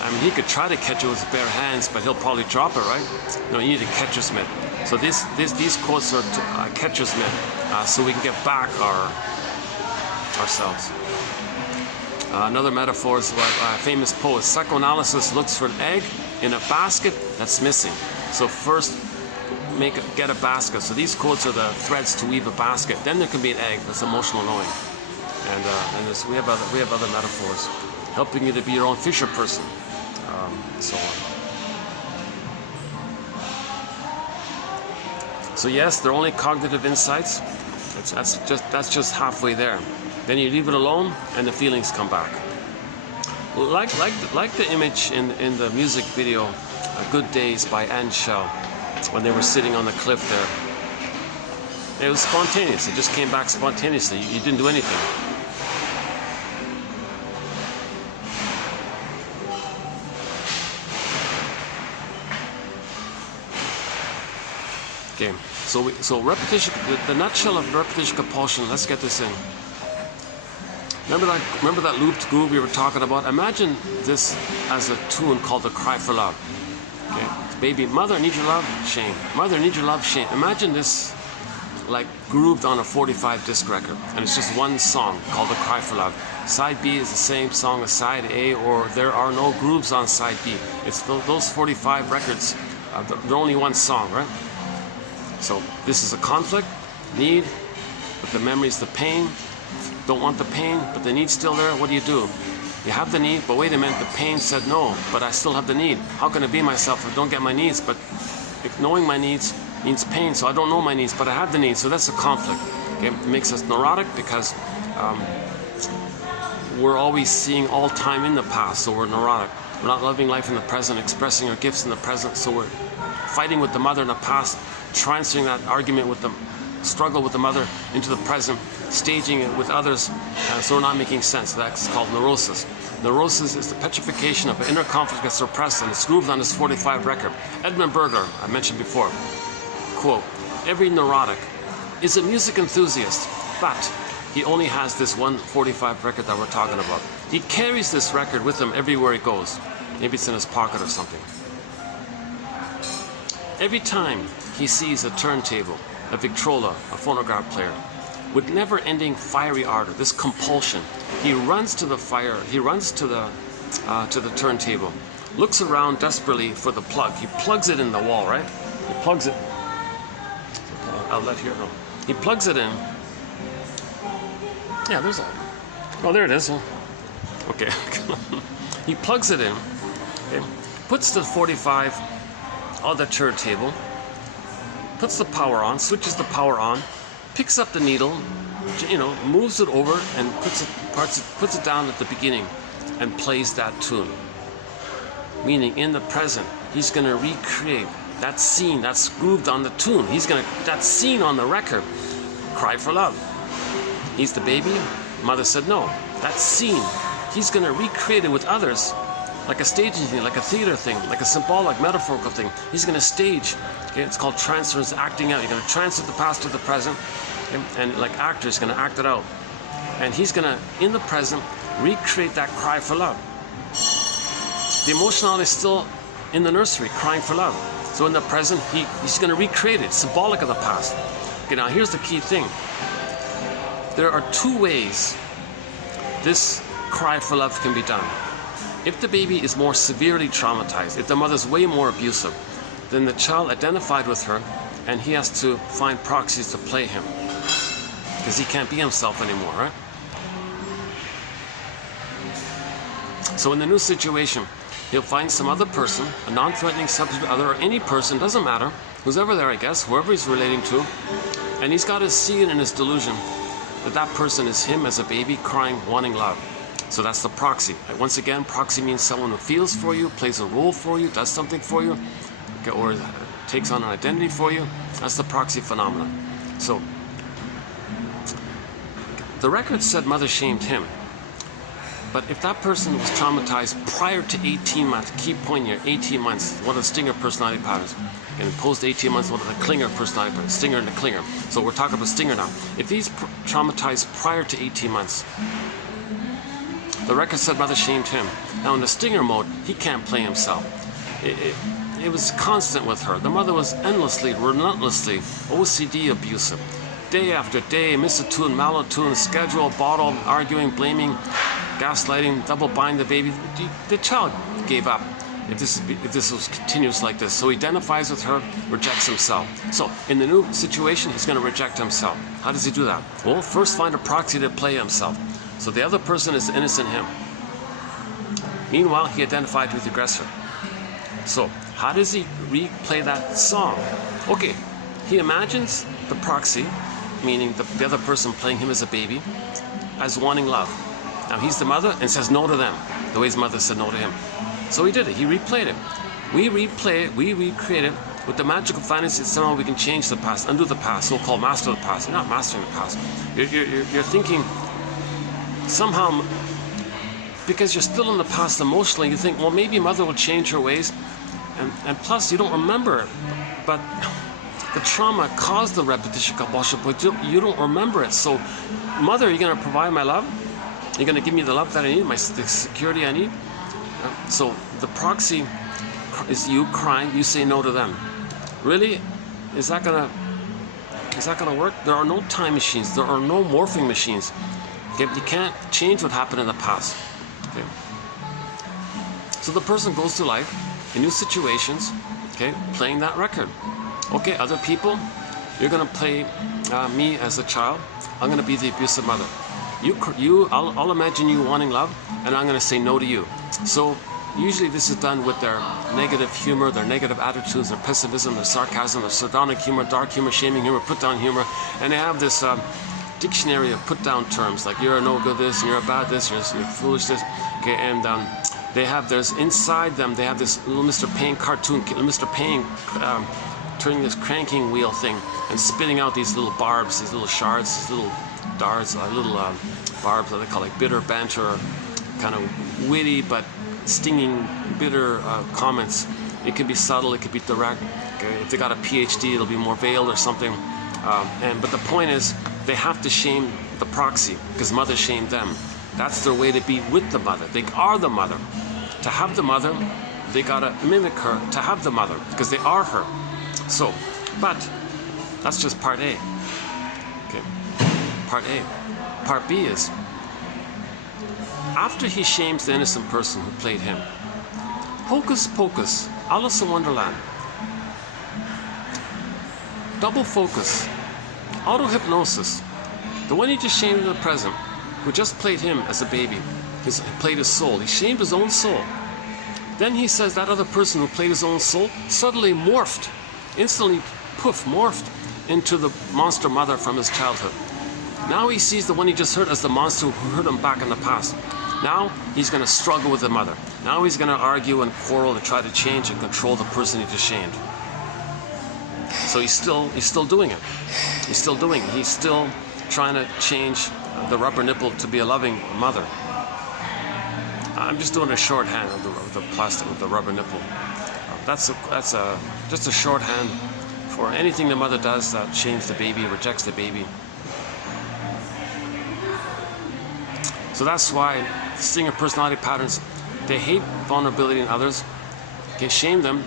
I mean, he could try to catch it with his bare hands, but he'll probably drop it, right? No, you need a catcher's mitt. So these quotes are catcher's mitt, so we can get back ourselves. Another metaphor is what a famous poet: psychoanalysis looks for an egg in a basket that's missing. So first, get a basket. So these quotes are the threads to weave a basket. Then there can be an egg. That's emotional knowing. And we have other metaphors, helping you to be your own fisher person, and so on. So yes, they're only cognitive insights. That's just halfway there. Then you leave it alone, and the feelings come back. Like the image in the music video, "Good Days" by Anne Shell, when they were sitting on the cliff there. It was spontaneous. It just came back spontaneously. You didn't do anything. Okay, so repetition. The nutshell of repetition compulsion. Let's get this in. Remember that looped groove we were talking about? Imagine this as a tune called the cry for love. Okay, baby, mother, I need your love, shame. Mother, I need your love, shame. Imagine this like grooved on a 45 disc record, and it's just one song called the cry for love. Side B is the same song as side A, or there are no grooves on side B. It's those 45 records. They're only one song, right? So this is a conflict, need, but the memory is the pain. Don't want the pain, but the need's still there. What do? You have the need, but wait a minute, the pain said no, but I still have the need. How can I be myself if I don't get my needs? But knowing my needs means pain, so I don't know my needs, but I have the needs, so that's a conflict. Okay? It makes us neurotic because we're always seeing all time in the past, so we're neurotic. We're not loving life in the present, expressing our gifts in the present, so we're fighting with the mother in the past, transferring that argument with the struggle with the mother into the present, staging it with others, so we're not making sense. That's called neurosis. Neurosis is the petrification of an inner conflict that's suppressed, and it's grooved on this 45 record. Edmund Berger, I mentioned before, quote, "Every neurotic is a music enthusiast, but he only has this one 45 record that we're talking about. He carries this record with him everywhere he goes. Maybe it's in his pocket or something. Every time he sees a turntable, a Victrola, a phonograph player, with never-ending fiery ardor, this compulsion, he runs to the fire, he runs to the turntable, looks around desperately for the plug. He plugs it in the wall, right? He plugs it. Outlet here, no. He plugs it in. Yeah, there's a. Oh, there it is. Okay. He plugs it in. Okay. Puts the 45 on the turntable. Puts the power on, switches the power on, picks up the needle, moves it over and puts it down at the beginning and plays that tune. Meaning in the present, he's going to recreate that scene that's grooved on the tune. That scene on the record, cry for love. He's the baby, mother said no. That scene, he's going to recreate it with others, like a staging thing, like a theater thing, like a symbolic, metaphorical thing. He's going to stage. Okay, it's called transference, acting out. You're going to transfer the past to the present, okay? And like actors, going to act it out. And he's going to, in the present, recreate that cry for love. The emotionality is still in the nursery, crying for love. So in the present, he's going to recreate it, symbolic of the past. Okay, now here's the key thing. There are two ways this cry for love can be done. If the baby is more severely traumatized, if the mother's way more abusive, then the child identified with her and he has to find proxies to play him because he can't be himself anymore, right? So in the new situation, he'll find some other person, a non-threatening substitute other, or any person, doesn't matter, who's ever there, I guess, whoever he's relating to, and he's got to see it in his delusion that that person is him as a baby crying, wanting love. So that's the proxy. Once again, proxy means someone who feels for you, plays a role for you, does something for you, okay, or takes on an identity for you. That's the proxy phenomenon. So the record said mother shamed him. But if that person was traumatized prior to 18 months, key point here, 18 months, what are the stinger personality patterns? And post 18 months, what are the clinger personality patterns? Stinger and the clinger. So we're talking about stinger now. If he's traumatized prior to 18 months, the record said mother shamed him. Now in the stinger mode, he can't play himself. It was constant with her. The mother was endlessly, relentlessly OCD abusive. Day after day, misattuned, malattuned, schedule, bottle, arguing, blaming, gaslighting, double bind the baby. The child gave up if this was continuous like this. So he identifies with her, rejects himself. So in the new situation, he's going to reject himself. How does he do that? Well, first find a proxy to play himself. So the other person is innocent him. Meanwhile, he identified with the aggressor. So how does he replay that song? Okay, he imagines the proxy, meaning the other person playing him as a baby, as wanting love. Now he's the mother and says no to them, the way his mother said no to him. So he did it, he replayed it. We replay it, we recreate it with the magical fantasy that somehow we can change the past, undo the past, so-called master the past. You're not mastering the past. You're thinking somehow, because you're still in the past emotionally, you think, well, maybe mother will change her ways, and plus you don't remember it, but the trauma caused the repetition compulsion, but you don't remember it. So, mother, you're going to provide my love? You're going to give me the love that I need, the security I need? So the proxy is you crying, you say no to them. Really? Is that gonna work? There are no time machines, there are no morphing machines. Okay? You can't change what happened in the past. Okay? So the person goes through life in new situations, okay, playing that record. Okay, other people, you're gonna play me as a child. I'm gonna be the abusive mother. I'll imagine you wanting love, and I'm gonna say no to you. So usually this is done with their negative humor, their negative attitudes, their pessimism, their sarcasm, their sardonic humor, dark humor, shaming humor, put-down humor, and they have this dictionary of put-down terms like you're a no-good this, and you're a bad this, you're foolish this. Okay, and they have inside them, they have this little Mr. Payne cartoon, Mr. Payne turning this cranking wheel thing and spitting out these little barbs, these little shards, these little darts, little barbs that they call like bitter banter, kind of witty but stinging, bitter comments. It can be subtle, it can be direct. Okay? If they got a PhD, it'll be more veiled or something. But the point is, they have to shame the proxy because mother shamed them. That's their way to be with the mother. They are the mother. To have the mother, they gotta mimic her to have the mother because they are her. So, but that's just part A. Okay, part A. Part B is, after he shames the innocent person who played him, hocus pocus, Alice in Wonderland, double focus, auto-hypnosis, the one he just shamed in the present, who just played him as a baby, played his soul, he shamed his own soul. Then he says that other person who played his own soul suddenly morphed, instantly poof, morphed into the monster mother from his childhood. Now he sees the one he just hurt as the monster who hurt him back in the past. Now he's going to struggle with the mother. Now he's going to argue and quarrel to try to change and control the person he just shamed. So he's still doing it. He's still doing it. He's still trying to change the rubber nipple to be a loving mother. I'm just doing a shorthand of the plastic with the rubber nipple. That's just a shorthand for anything the mother does that shames the baby, rejects the baby. So that's why stinger personality patterns, they hate vulnerability in others, can shame them,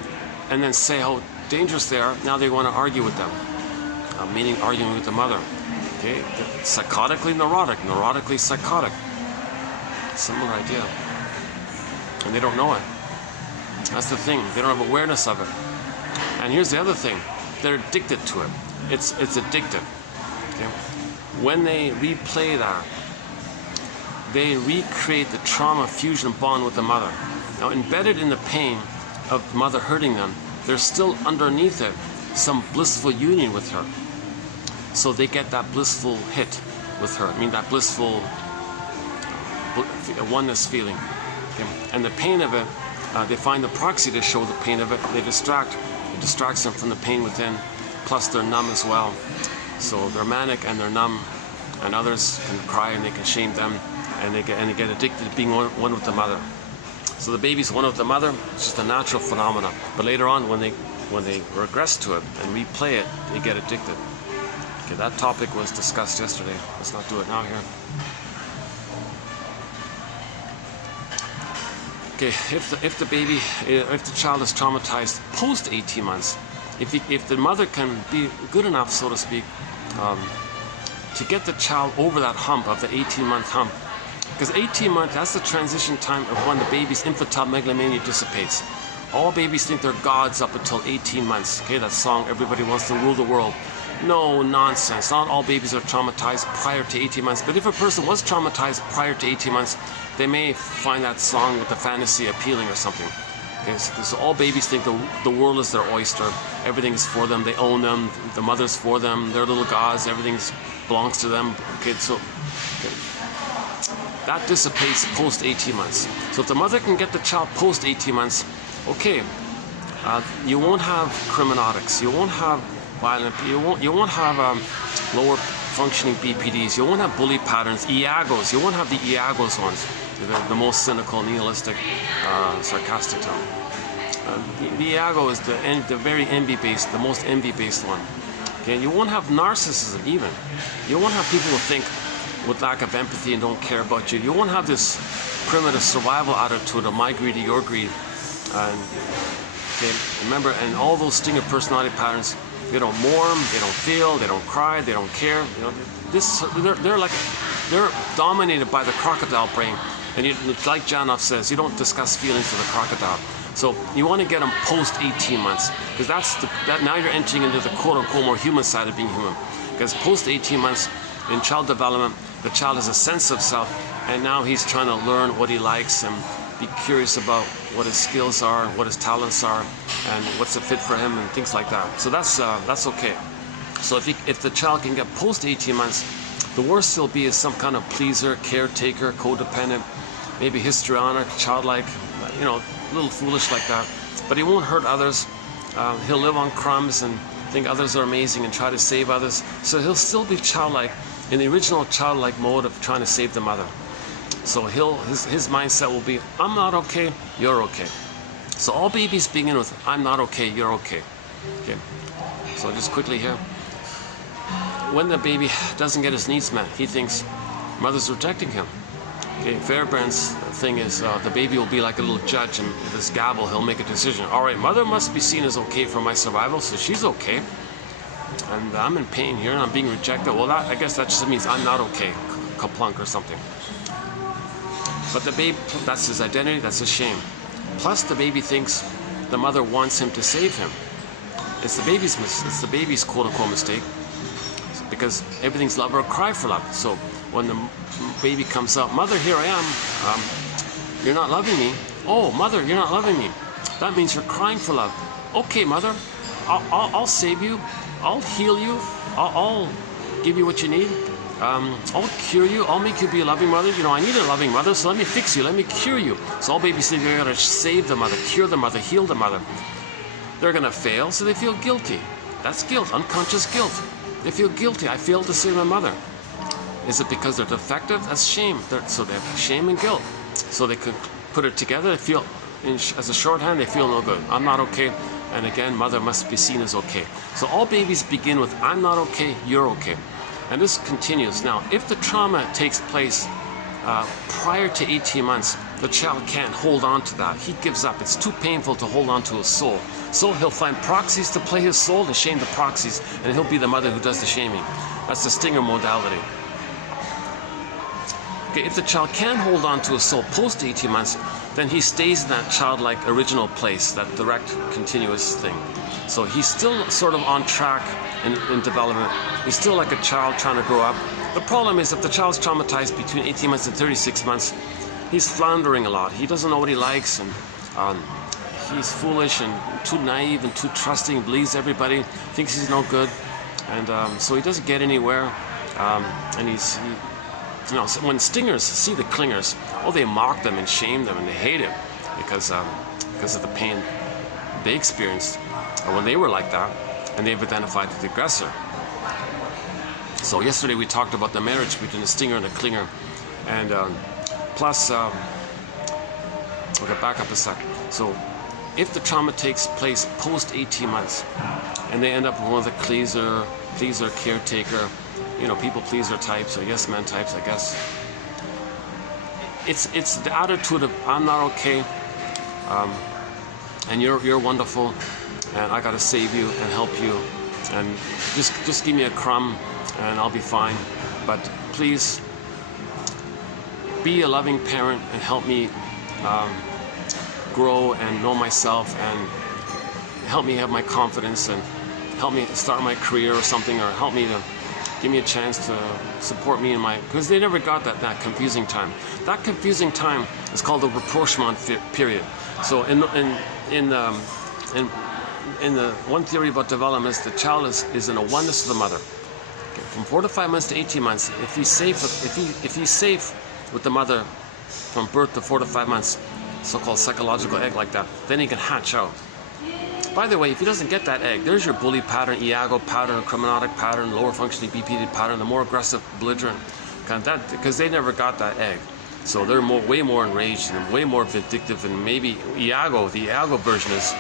and then say how dangerous they are. Now they want to argue with them, meaning arguing with the mother. Okay, psychotically neurotic, neurotically psychotic. Similar idea. And they don't know it. That's the thing. They don't have awareness of it. And here's the other thing. They're addicted to it. It's addictive. Okay? When they replay that, they recreate the trauma fusion bond with the mother. Now, embedded in the pain of mother hurting them, there's still underneath it some blissful union with her. So they get that blissful hit with her. I mean, that blissful oneness feeling. Okay? And the pain of it, they find the proxy to show the pain of it. It distracts them from the pain within. Plus, they're numb as well. So they're manic and they're numb. And others can cry and they can shame them. and they get addicted to being one with the mother. So the baby's one with the mother. It's just a natural phenomenon. But later on, when they regress to it and replay it, they get addicted. Okay, that topic was discussed yesterday. Let's not do it now here. Okay, if the child is traumatized post 18 months, if the mother can be good enough, so to speak, to get the child over that hump of the 18-month hump, because 18 months, that's the transition time of when the baby's infantile megalomania dissipates. All babies think they're gods up until 18 months. Okay, that song, Everybody Wants to Rule the World. No, nonsense. Not all babies are traumatized prior to 18 months. But if a person was traumatized prior to 18 months, they may find that song with the fantasy appealing or something. Okay, so all babies think the world is their oyster. Everything is for them. They own them. The mother's for them. They're little gods. Everything belongs to them. Okay, so that dissipates post 18 months. So if the mother can get the child post 18 months, okay, you won't have criminotics. You won't have violent. You won't have lower functioning BPDs. You won't have bully patterns, IAGOs. You won't have the IAGOs ones, the most cynical, nihilistic, sarcastic tone. The IAGO is the very envy-based, the most envy-based one. Okay, you won't have narcissism even. You won't have people who think with lack of empathy and don't care about you. You won't have this primitive survival attitude of my greed to your greed. And okay, remember, and all those stinger personality patterns, they don't mourn, they don't feel, they don't cry, they don't care. You know, they're dominated by the crocodile brain. And like Janov says, you don't discuss feelings with a crocodile. So you want to get them post 18 months, because that now you're entering into the quote-unquote more human side of being human. Because post 18 months in child development, the child has a sense of self, and now he's trying to learn what he likes and be curious about what his skills are, what his talents are, and what's a fit for him, and things like that. So that's okay. So if the child can get post 18 months, the worst he'll be is some kind of pleaser, caretaker, codependent, maybe histrionic, childlike, you know, a little foolish like that. But he won't hurt others. He'll live on crumbs and think others are amazing and try to save others. So he'll still be childlike in the original childlike mode of trying to save the mother. So his mindset will be, I'm not okay, you're okay. So all babies begin with, I'm not okay, you're okay. Okay. So just quickly here. When the baby doesn't get his needs met, he thinks mother's rejecting him. Okay, Fairbairn's thing is the baby will be like a little judge, and with this gavel he'll make a decision. All right, mother must be seen as okay for my survival, so she's okay. And I'm in pain here and I'm being rejected. Well, I guess that just means I'm not okay, kaplunk or something. But the baby, that's his identity, that's his shame. Plus the baby thinks the mother wants him to save him. It's the baby's quote-unquote mistake, because everything's love or cry for love. So when the baby comes out, mother, here I am. You're not loving me. Oh, mother, you're not loving me. That means you're crying for love. Okay, mother, I'll save you. I'll heal you. I'll give you what you need. I'll cure you. I'll make you be a loving mother. You know, I need a loving mother, so let me fix you. Let me cure you. So all babies think they're going to save the mother, cure the mother, heal the mother. They're going to fail, so they feel guilty. That's guilt, unconscious guilt. They feel guilty. I failed to save my mother. Is it because they're defective? That's shame. So they have shame and guilt. So they can put it together. They feel, as a shorthand, they feel no good. I'm not okay. And again, mother must be seen as okay. So all babies begin with, I'm not okay, you're okay. And this continues. Now, if the trauma takes place prior to 18 months, the child can't hold on to that. He gives up. It's too painful to hold on to his soul. So he'll find proxies to play his soul and shame the proxies, and he'll be the mother who does the shaming. That's the stinger modality. Okay, if the child can hold on to his soul post 18 months, then he stays in that childlike original place, that direct, continuous thing. So he's still sort of on track in development. He's still like a child trying to grow up. The problem is if the child's traumatized between 18 months and 36 months, he's floundering a lot. He doesn't know what he likes, and he's foolish and too naive and too trusting, believes everybody, thinks he's no good, and so he doesn't get anywhere. And you know, when stingers see the clingers, oh, they mock them and shame them and they hate him because of the pain they experienced when they were like that, and they've identified with the aggressor. So yesterday we talked about the marriage between the stinger and the clinger, And plus, okay, back up a sec. So if the trauma takes place post 18 months, and they end up with one of the pleaser, caretaker, people pleaser types, or yes man types, I guess. It's the attitude of I'm not okay, and you're wonderful, and I gotta save you and help you, and just give me a crumb, and I'll be fine. But please be a loving parent and help me grow and know myself, and help me have my confidence, and help me start my career or something, or help me to give me a chance to support me in my, because they never got that confusing time. That confusing time is called the rapprochement period. So in the one theory about development is the child is in a oneness with the mother. Okay. From 4 to 5 months to 18 months, if he's safe with the mother from birth to 4 to 5 months, so-called psychological egg like that, then he can hatch out. By the way, if he doesn't get that egg, there's your bully pattern, Iago pattern, criminalic pattern, lower functioning BPD pattern, the more aggressive, belligerent, kind of that, because they never got that egg. So they're way more enraged and way more vindictive, and maybe Iago, the Iago version is,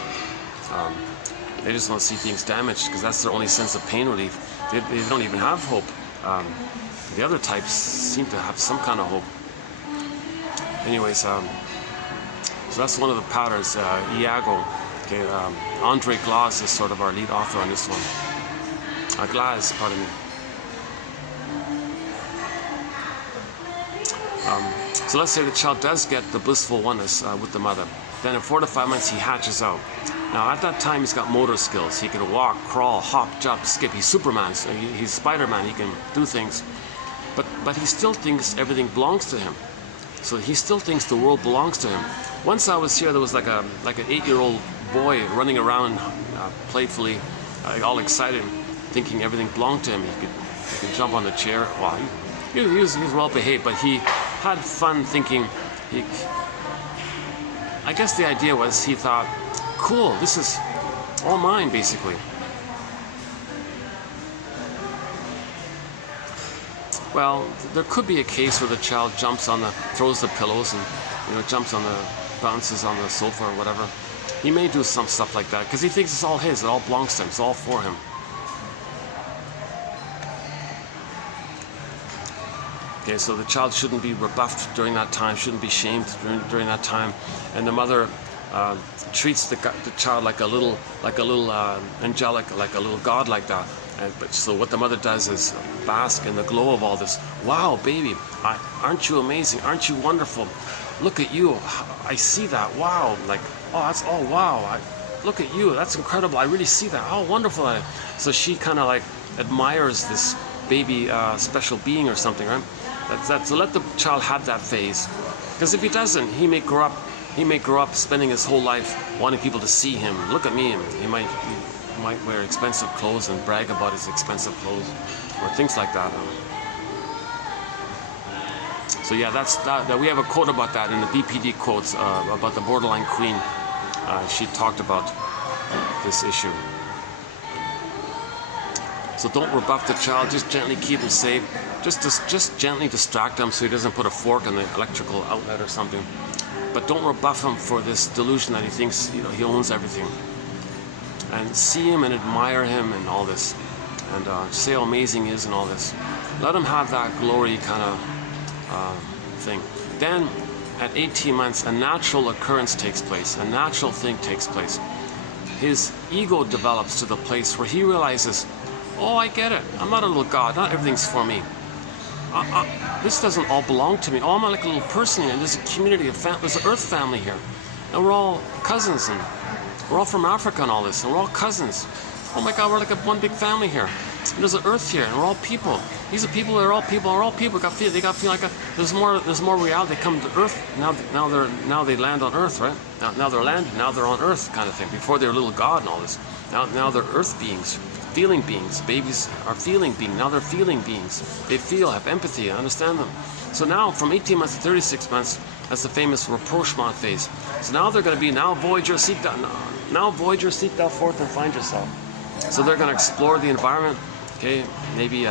they just want to see things damaged because that's their only sense of pain relief. They don't even have hope. The other types seem to have some kind of hope. Anyways, so that's one of the patterns, Iago. Okay, Andre Glass is sort of our lead author on this one. Glass, pardon me. So let's say the child does get the blissful oneness with the mother. Then in 4 to 5 months he hatches out. Now at that time he's got motor skills. He can walk, crawl, hop, jump, skip. He's Superman. So he's Spider-Man. He can do things. But he still thinks everything belongs to him. So he still thinks the world belongs to him. Once I was here, there was like an 8-year-old boy running around playfully, all excited, thinking everything belonged to him. He could jump on the chair. Wow, he was well behaved, but he had fun thinking. I guess the idea was he thought, cool, this is all mine, basically. Well, there could be a case where the child throws the pillows and jumps on bounces on the sofa or whatever. He may do some stuff like that because he thinks it's all his, it all belongs to him, it's all for him. Okay, so the child shouldn't be rebuffed during that time, shouldn't be shamed during that time, and the mother treats the child like a little angelic, like a little god like that. So what the mother does is bask in the glow of all this. Wow, baby, aren't you amazing? Aren't you wonderful? Look at you. I see that. Wow. Like, oh, wow. Look at you. That's incredible. I really see that. How wonderful that is. So she kind of like admires this baby special being or something, right? So let the child have that phase. Because if he doesn't, he may grow up spending his whole life wanting people to see him. Look at me. He might wear expensive clothes and brag about his expensive clothes or things like that. So yeah, that we have a quote about that in the BPD quotes about the borderline queen. She talked about this issue. So don't rebuff the child, just gently keep him safe. Just gently distract him so he doesn't put a fork in the electrical outlet or something. But don't rebuff him for this delusion that he thinks he owns everything. And see him and admire him and all this, and say how amazing he is and all this. Let him have that glory kind of thing. Then at 18 months, a natural occurrence takes place, a natural thing takes place. His ego develops to the place where he realizes, oh, I get it. I'm not a little god. Not everything's for me. This doesn't all belong to me. Oh, I'm like a little person here. There's a community, there's an earth family here. And we're all cousins, and we're all from Africa and all this, and we're all cousins. Oh my God, we're like one big family here. And there's an earth here, and we're all people. These are people, they're all people, are all people. They got feel like there's more reality. They come to earth, now they land on earth, right? Now they're landed, now they're on earth kind of thing. Before they're a little god and all this. Now they're earth beings. Feeling beings. Babies are feeling beings. Now they're feeling beings. They feel, have empathy, understand them. So now, from 18 months to 36 months, that's the famous rapprochement phase. So now they're going to be, now Voyager, seek thou forth and find yourself. So they're going to explore the environment. Okay, maybe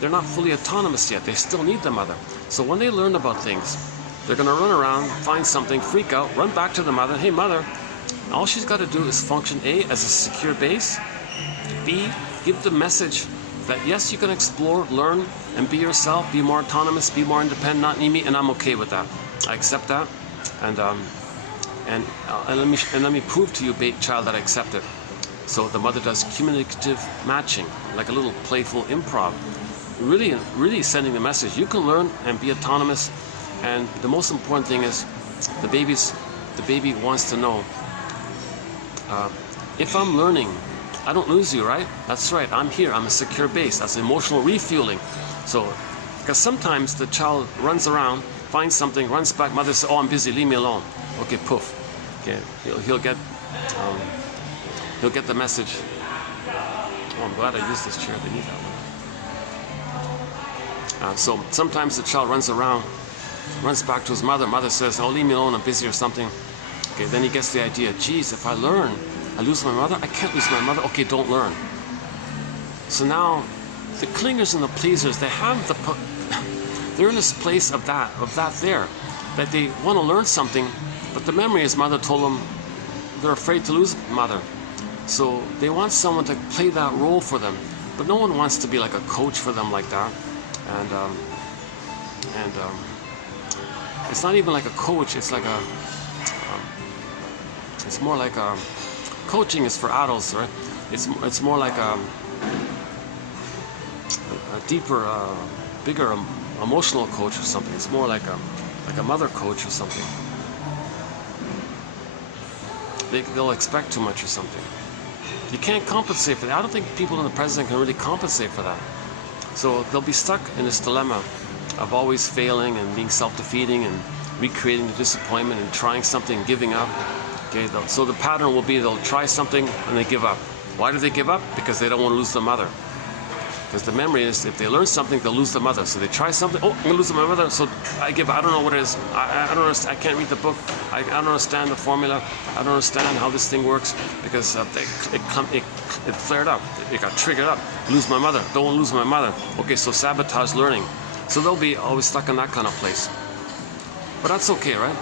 they're not fully autonomous yet. They still need the mother. So when they learn about things, they're going to run around, find something, freak out, run back to the mother. Hey, mother, all she's got to do is function A, as a secure base, B, give the message that yes, you can explore, learn, and be yourself, be more autonomous, be more independent, not need me, and I'm okay with that. I accept that, and let me prove to you, child, that I accept it. So the mother does communicative matching, like a little playful improv, really sending the message. You can learn and be autonomous, and the most important thing is the baby wants to know, if I'm learning, I don't lose you, right? That's right, I'm here, I'm a secure base. That's emotional refueling. So, because sometimes the child runs around, finds something, runs back, mother says, oh, I'm busy, leave me alone. Okay, poof. Okay, he'll get the message. Oh, I'm glad I used this chair, they need that one. So sometimes the child runs around, runs back to his mother, mother says, oh, leave me alone, I'm busy or something. Okay, then he gets the idea, geez, if I learn, I lose my mother? I can't lose my mother. Okay, don't learn. So now, the clingers and the pleasers, they're in this place of that there, that they want to learn something, but the memory is mother told them they're afraid to lose mother. So they want someone to play that role for them, but no one wants to be like a coach for them like that. And it's not even like a coach. It's like it's more like a. Coaching is for adults, right? It's more like a deeper, bigger emotional coach or something. It's more like a mother coach or something. They'll expect too much or something. You can't compensate for that. I don't think people in the present can really compensate for that. So they'll be stuck in this dilemma of always failing and being self-defeating and recreating the disappointment and trying something, giving up. Okay, so the pattern will be they'll try something and they give up. Why do they give up? Because they don't want to lose the mother. Because the memory is, if they learn something, they'll lose the mother. So they try something, oh, I'm going to lose my mother, so I give up. I don't know what it is. I don't understand. I can't read the book. I don't understand the formula. I don't understand how this thing works, because it flared up. It got triggered up. Lose my mother. Don't want to lose my mother. Okay, so sabotage learning. So they'll be always stuck in that kind of place. But that's okay, right?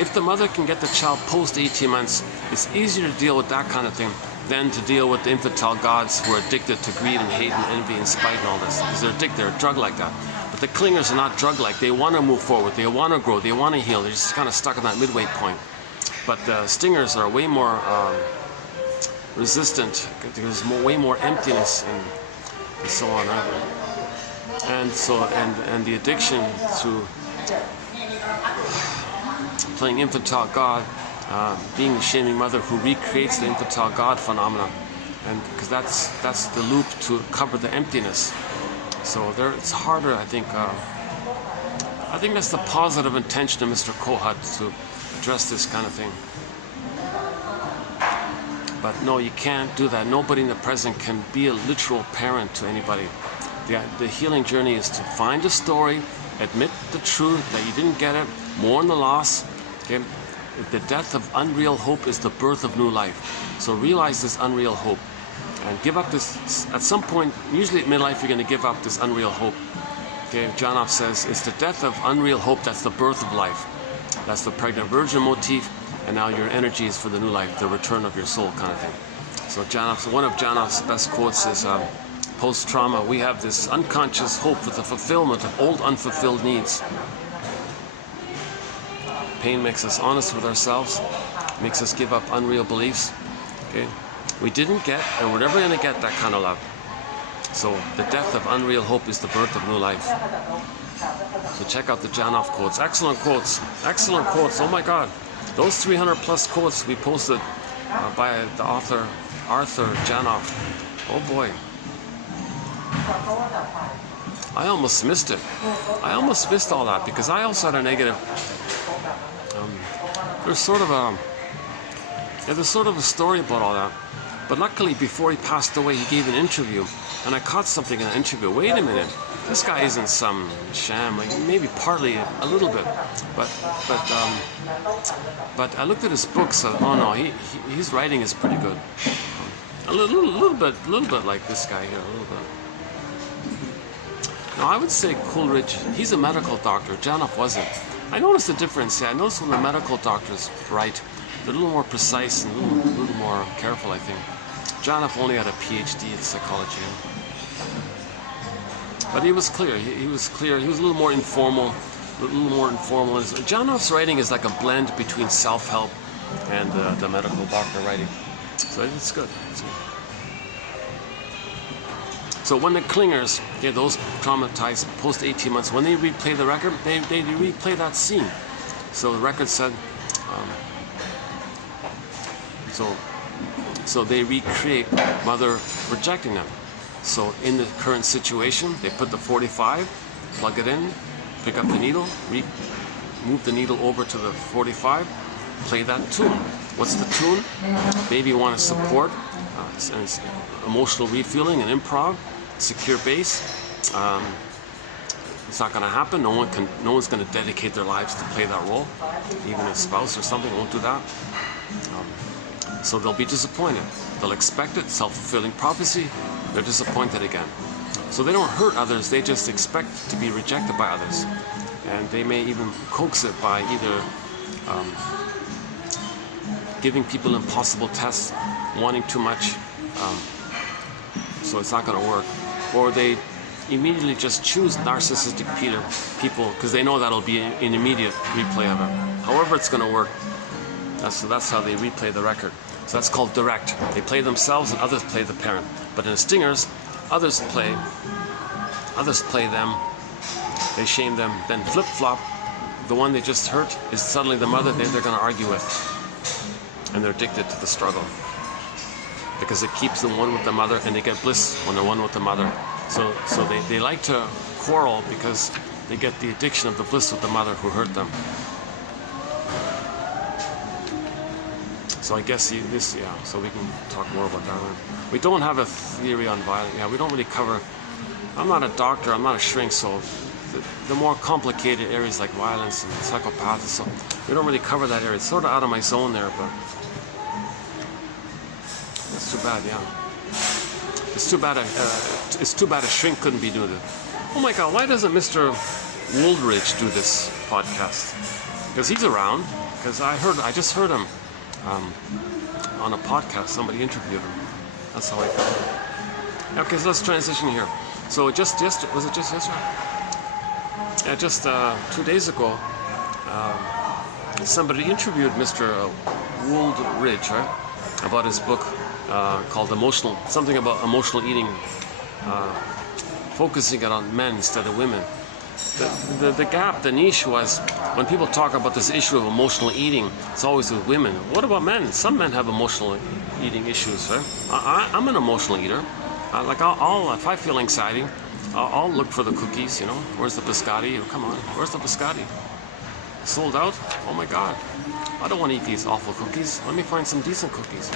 If the mother can get the child post 18 months, it's easier to deal with that kind of thing than to deal with the infantile gods who are addicted to greed and hate and envy and spite and all this. Because they're addicted, they're a drug like that. But the clingers are not drug like. They want to move forward, they want to grow, they want to heal. They're just kind of stuck in that midway point. But the stingers are way more resistant. There's way more emptiness and so on. Right? And so, and the addiction to playing infantile god, being the shaming mother who recreates the infantile god phenomenon, and because that's the loop to cover the emptiness. So it's harder, I think. I think that's the positive intention of Mr. Kohut, to address this kind of thing. But no, you can't do that. Nobody in the present can be a literal parent to anybody. The healing journey is to find a story, admit the truth that you didn't get it, mourn the loss. Okay? The death of unreal hope is the birth of new life. So realize this unreal hope and give up this. At some point, usually at midlife, you're going to give up this unreal hope. Okay, Janov says it's the death of unreal hope that's the birth of life. That's the pregnant virgin motif, and now your energy is for the new life, the return of your soul kind of thing. So one of Janov's best quotes is, post-trauma, we have this unconscious hope for the fulfillment of old unfulfilled needs. Pain makes us honest with ourselves, makes us give up unreal beliefs. Okay, we didn't get, and we're never going to get that kind of love. So the death of unreal hope is the birth of new life. So check out the Janov quotes. Excellent quotes. Excellent quotes. Oh my God. Those 300 plus quotes we posted by the author Arthur Janov. Oh boy. I almost missed it. I almost missed all that because I also had a negative. There's sort of a story about all that. But luckily, before he passed away, he gave an interview, and I caught something in the interview. Wait a minute, this guy isn't some sham. Like maybe partly a little bit, but I looked at his books. Oh no, his writing is pretty good. A little bit like this guy here, a little bit. Now, I would say Coleridge, he's a medical doctor. Janoff wasn't. I noticed the difference. Yeah, I noticed when the medical doctors write, they're a little more precise and a little more careful, I think. Janoff only had a PhD in psychology. But he was clear. He was clear. He was a little more informal. Janoff's writing is like a blend between self-help and the medical doctor writing. So it's good. It's good. So when the clingers, those traumatized post 18 months, when they replay the record, they replay that scene. So the record said, so they recreate mother rejecting them. So in the current situation, they put the 45, plug it in, pick up the needle, move the needle over to the 45, play that tune. What's the tune? Maybe you want to support emotional refueling and improv. Secure base. It's not going to happen. No one's going to dedicate their lives to play that role. Even a spouse or something won't do that. So they'll be disappointed. They'll expect it. Self-fulfilling prophecy. They're disappointed again. So they don't hurt others. They just expect to be rejected by others, and they may even coax it by either giving people impossible tests, wanting too much. So it's not going to work. Or they immediately just choose narcissistic people because they know that'll be an immediate replay of it. However it's going to work, that's how they replay the record. So that's called direct. They play themselves and others play the parent. But in the stingers, others play them, they shame them, then flip-flop, the one they just hurt is suddenly the mother they're going to argue with. And they're addicted to the struggle, because it keeps them one with the mother, and they get bliss when they're one with the mother. So they like to quarrel because they get the addiction of the bliss with the mother who hurt them. So I guess so we can talk more about that one. We don't have a theory on violence. Yeah, we don't really cover. I'm not a doctor, I'm not a shrink, so the more complicated areas like violence and psychopathy, so we don't really cover that area. It's sort of out of my zone there, but that's too bad, yeah. It's too bad a shrink couldn't be doing it. Oh my God, why doesn't Mr. Woolridge do this podcast? Because he's around. Because I just heard him on a podcast. Somebody interviewed him. That's how I found it. Okay, so let's transition here. So was it just yesterday? Yeah, just 2 days ago, somebody interviewed Mr. Woolridge, right, about his book called something about emotional eating, focusing it on men instead of women. The gap, the niche was when people talk about this issue of emotional eating, it's always with women. What about men? Some men have emotional eating issues, right? I'm an emotional eater. If I feel anxiety, I'll look for the cookies, Where's the biscotti? Come on, where's the biscotti? Sold out? Oh my God. I don't want to eat these awful cookies. Let me find some decent cookies.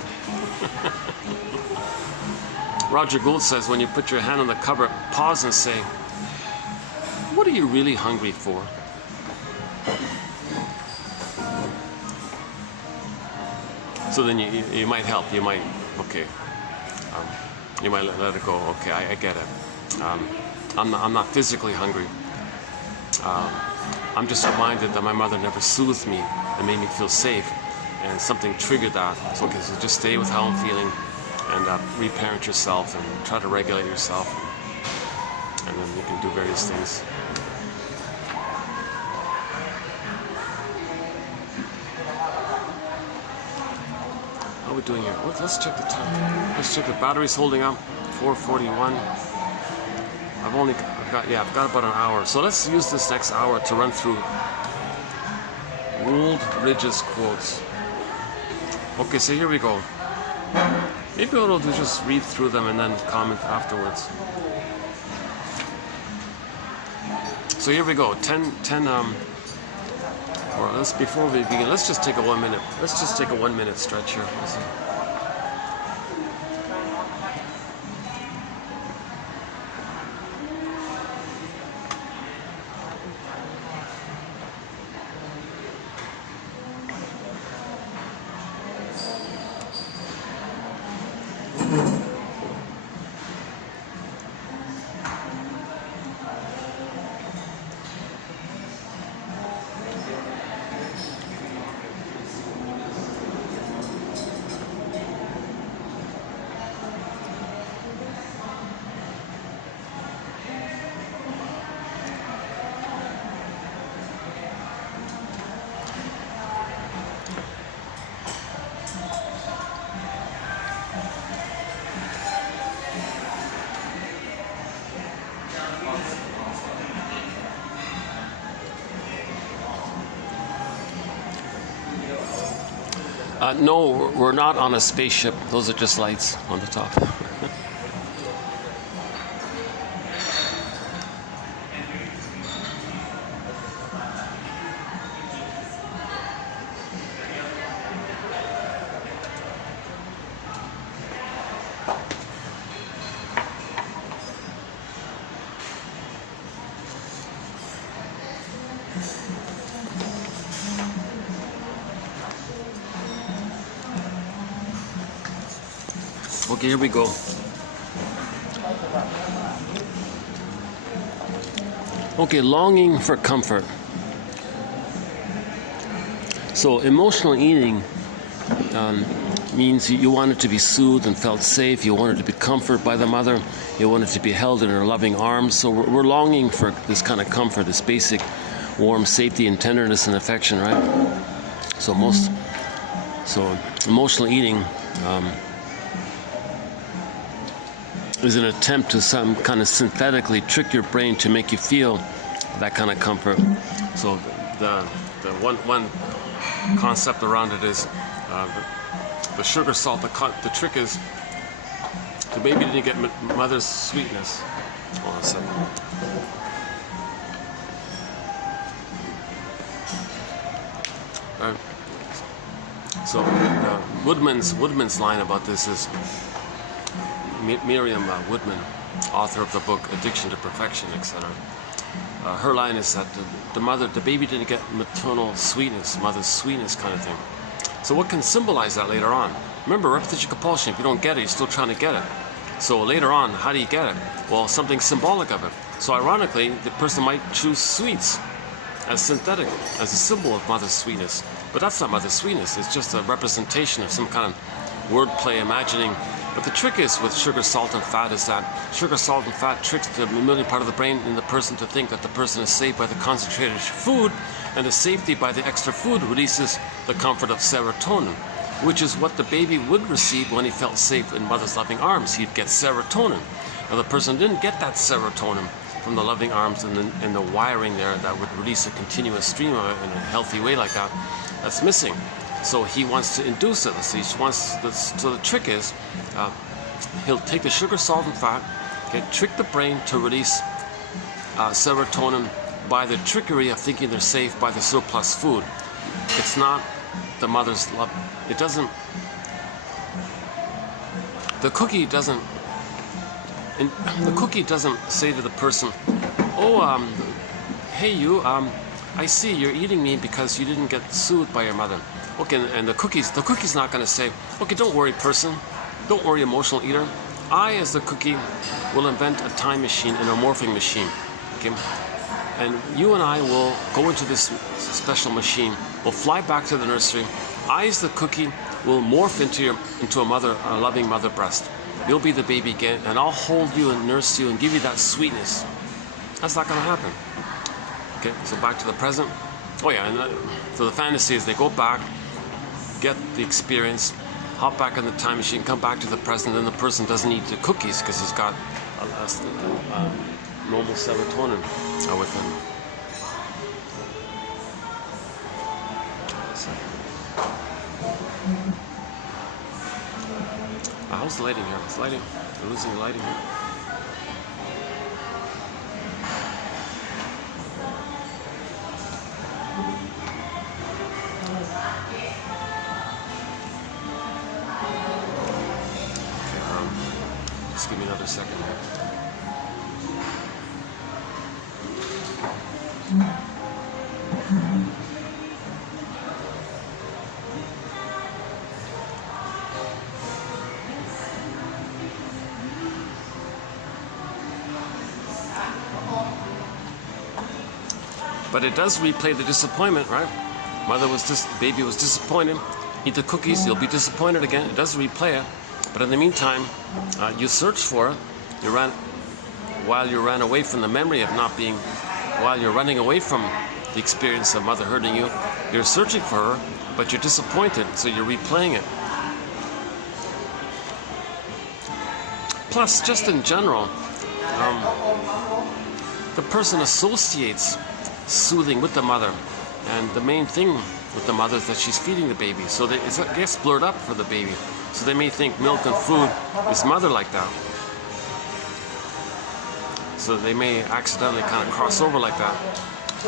Roger Gould says, when you put your hand on the cupboard, pause and say, what are you really hungry for? So then you might help. You might, okay. You might let it go. Okay, I get it. I'm not physically hungry. I'm just reminded that my mother never soothed me and made me feel safe, and something triggered that. So just stay with how I'm feeling, and reparent yourself and try to regulate yourself, and then you can do various things. How are we doing here? Let's check the time. Let's check the battery's holding up. 4:41. I've got about an hour. So let's use this next hour to run through Woolridge's quotes. Okay, so here we go. Maybe what I'll do is just read through them and then comment afterwards. So here we go. 10 or before we begin, let's just take a 1 minute. Let's just take a 1 minute stretch here. No, we're not on a spaceship. Those are just lights on the top. Okay, here we go. Okay, longing for comfort. So emotional eating means you wanted to be soothed and felt safe. You wanted to be comforted by the mother. You wanted to be held in her loving arms. So we're longing for this kind of comfort, this basic warm safety and tenderness and affection, right? So emotional eating is an attempt to some kind of synthetically trick your brain to make you feel that kind of comfort. So the one concept around it is the sugar salt. The trick is the baby didn't get mother's sweetness. Hold on a second. So Woodman's line about this is Miriam Woodman, author of the book Addiction to Perfection, etc. Her line is that the baby didn't get maternal sweetness, mother's sweetness kind of thing. So what can symbolize that later on? Remember, repetition compulsion, if you don't get it, you're still trying to get it. So later on, how do you get it? Well, something symbolic of it. So ironically, the person might choose sweets as synthetic, as a symbol of mother's sweetness. But that's not mother's sweetness, it's just a representation of some kind of wordplay, imagining. But the trick is with sugar, salt, and fat is that sugar, salt, and fat tricks the mammalian part of the brain in the person to think that the person is safe by the concentrated food, and the safety by the extra food releases the comfort of serotonin, which is what the baby would receive when he felt safe in mother's loving arms. He'd get serotonin. Now the person didn't get that serotonin from the loving arms and the wiring there that would release a continuous stream of it in a healthy way like that. That's missing. So he wants to induce it. So the trick is, he'll take the sugar, salt, and fat, trick the brain to release serotonin by the trickery of thinking they're safe by the surplus food. It's not the mother's love. It doesn't. The cookie doesn't. The cookie doesn't say to the person, "Oh, hey you, I see you're eating me because you didn't get soothed by your mother." Okay, and the cookie's not going to say, "Okay, don't worry, person. Don't worry, emotional eater. I, as the cookie, will invent a time machine and a morphing machine. Okay, and you and I will go into this special machine. We'll fly back to the nursery. I, as the cookie, will morph into a loving mother breast. You'll be the baby again, and I'll hold you and nurse you and give you that sweetness." That's not going to happen. Okay, so back to the present. Oh yeah, and so the fantasy is they go back, get the experience, hop back in the time machine, come back to the present, and the person doesn't eat the cookies because he's got normal serotonin with him. How's the lighting here? It's lighting. We're losing the lighting here. Just give me another second here. But it does replay the disappointment, right? Baby was disappointed. Eat the cookies, you'll be disappointed again. It does replay it. But in the meantime, you search for it. While you ran away from the memory of not being, while you're running away from the experience of mother hurting you, you're searching for her, but you're disappointed, so you're replaying it. Plus, just in general, the person associates soothing with the mother, and the main thing with the mother that she's feeding the baby. So it gets blurred up for the baby. So they may think milk and food is mother like that. So they may accidentally kind of cross over like that.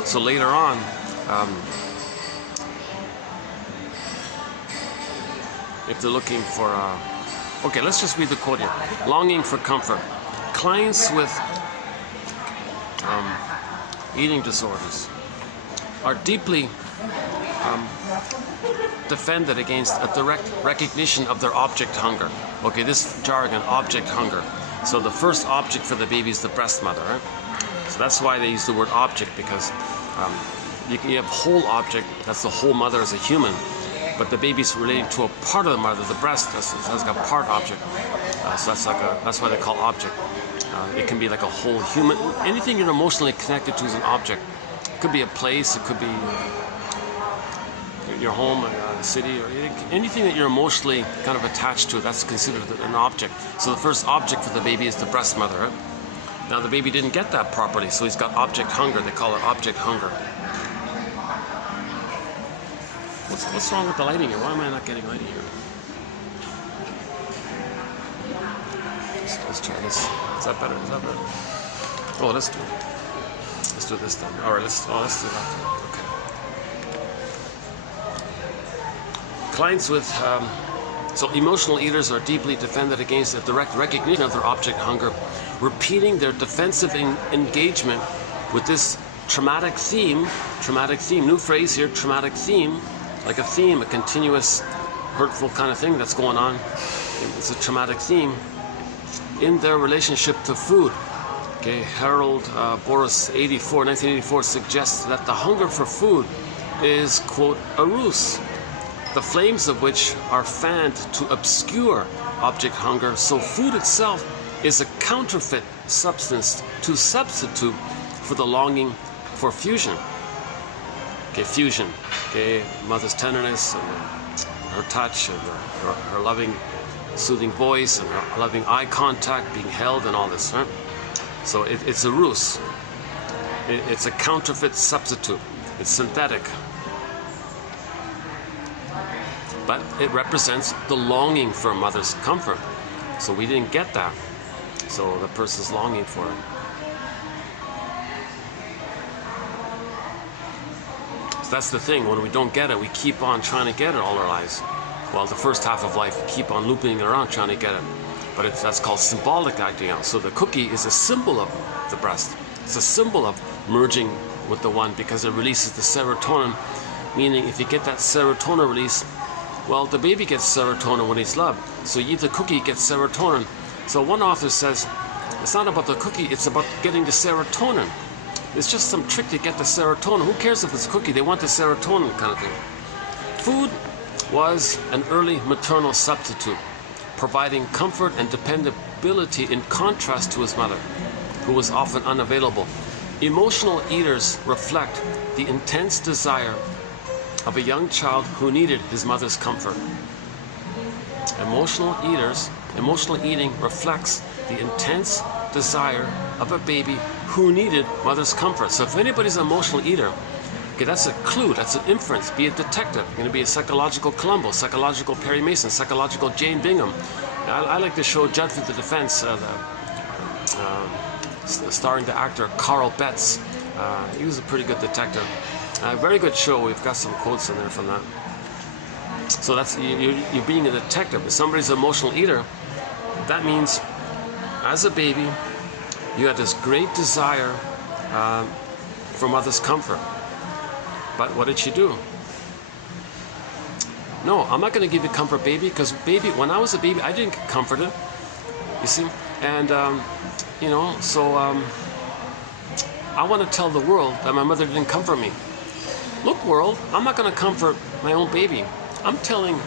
So later on, if they're looking for, okay, let's just read the quote here. Longing for comfort. Clients with eating disorders are deeply defended against a direct recognition of their object hunger. Okay, this jargon, object hunger. So the first object for the baby is the breast mother, right? So that's why they use the word object, because you have whole object, that's the whole mother as a human, but the baby's relating to a part of the mother, the breast, has like a part object. So that's why they call object. It can be like a whole human, anything you're emotionally connected to is an object. It could be a place, it could be your home, a city, or anything that you're emotionally kind of attached to, that's considered an object. So the first object for the baby is the breast mother. Right? Now the baby didn't get that properly, so he's got object hunger. They call it object hunger. What's wrong with the lighting here? Why am I not getting lighting here? Let's try this. Is that better? Is that better? Oh, let's do this then. All right, let's do that. Okay. Clients with so emotional eaters are deeply defended against a direct recognition of their object hunger, repeating their defensive engagement with this traumatic theme, new phrase here, traumatic theme, like a theme, a continuous hurtful kind of thing that's going on. It's a traumatic theme in their relationship to food. Okay, Boris 1984 suggests that the hunger for food is, quote, a ruse, the flames of which are fanned to obscure object hunger, so food itself is a counterfeit substance to substitute for the longing for fusion. Okay, fusion. Okay, mother's tenderness, and her touch, and her loving, soothing voice, and her loving eye contact, being held, and all this, right? So it's a ruse. It's a counterfeit substitute. It's synthetic. But it represents the longing for a mother's comfort. So we didn't get that. So the person's longing for it. So that's the thing. When we don't get it, we keep on trying to get it all our lives. Well, the first half of life, we keep on looping it around trying to get it. But that's called symbolic acting out. So the cookie is a symbol of the breast. It's a symbol of merging with the one, because it releases the serotonin. Meaning, if you get that serotonin release, well, the baby gets serotonin when he's loved. So you eat the cookie, it gets serotonin. So one author says, it's not about the cookie, it's about getting the serotonin. It's just some trick to get the serotonin. Who cares if it's a cookie? They want the serotonin kind of thing. Food was an early maternal substitute, providing comfort and dependability in contrast to his mother, who was often unavailable. Emotional eaters reflect the intense desire of a young child who needed his mother's comfort. Emotional eating reflects the intense desire of a baby who needed mother's comfort. So if anybody's an emotional eater, okay, that's a clue, that's an inference. Be a detective. You're going to be a psychological Columbo, psychological Perry Mason, psychological Jane Bingham. I like the show Judge for the Defense, starring the actor Carl Betts. He was a pretty good detective. Very good show. We've got some quotes in there from that. So that's you're being a detective. If somebody's an emotional eater, that means as a baby you had this great desire for mother's comfort. But what did she do? No, I'm not going to give you comfort, baby, because baby, when I was a baby, I didn't get comforted. You see, and so I want to tell the world that my mother didn't comfort me. Look, world, I'm not going to comfort my own baby. I'm telling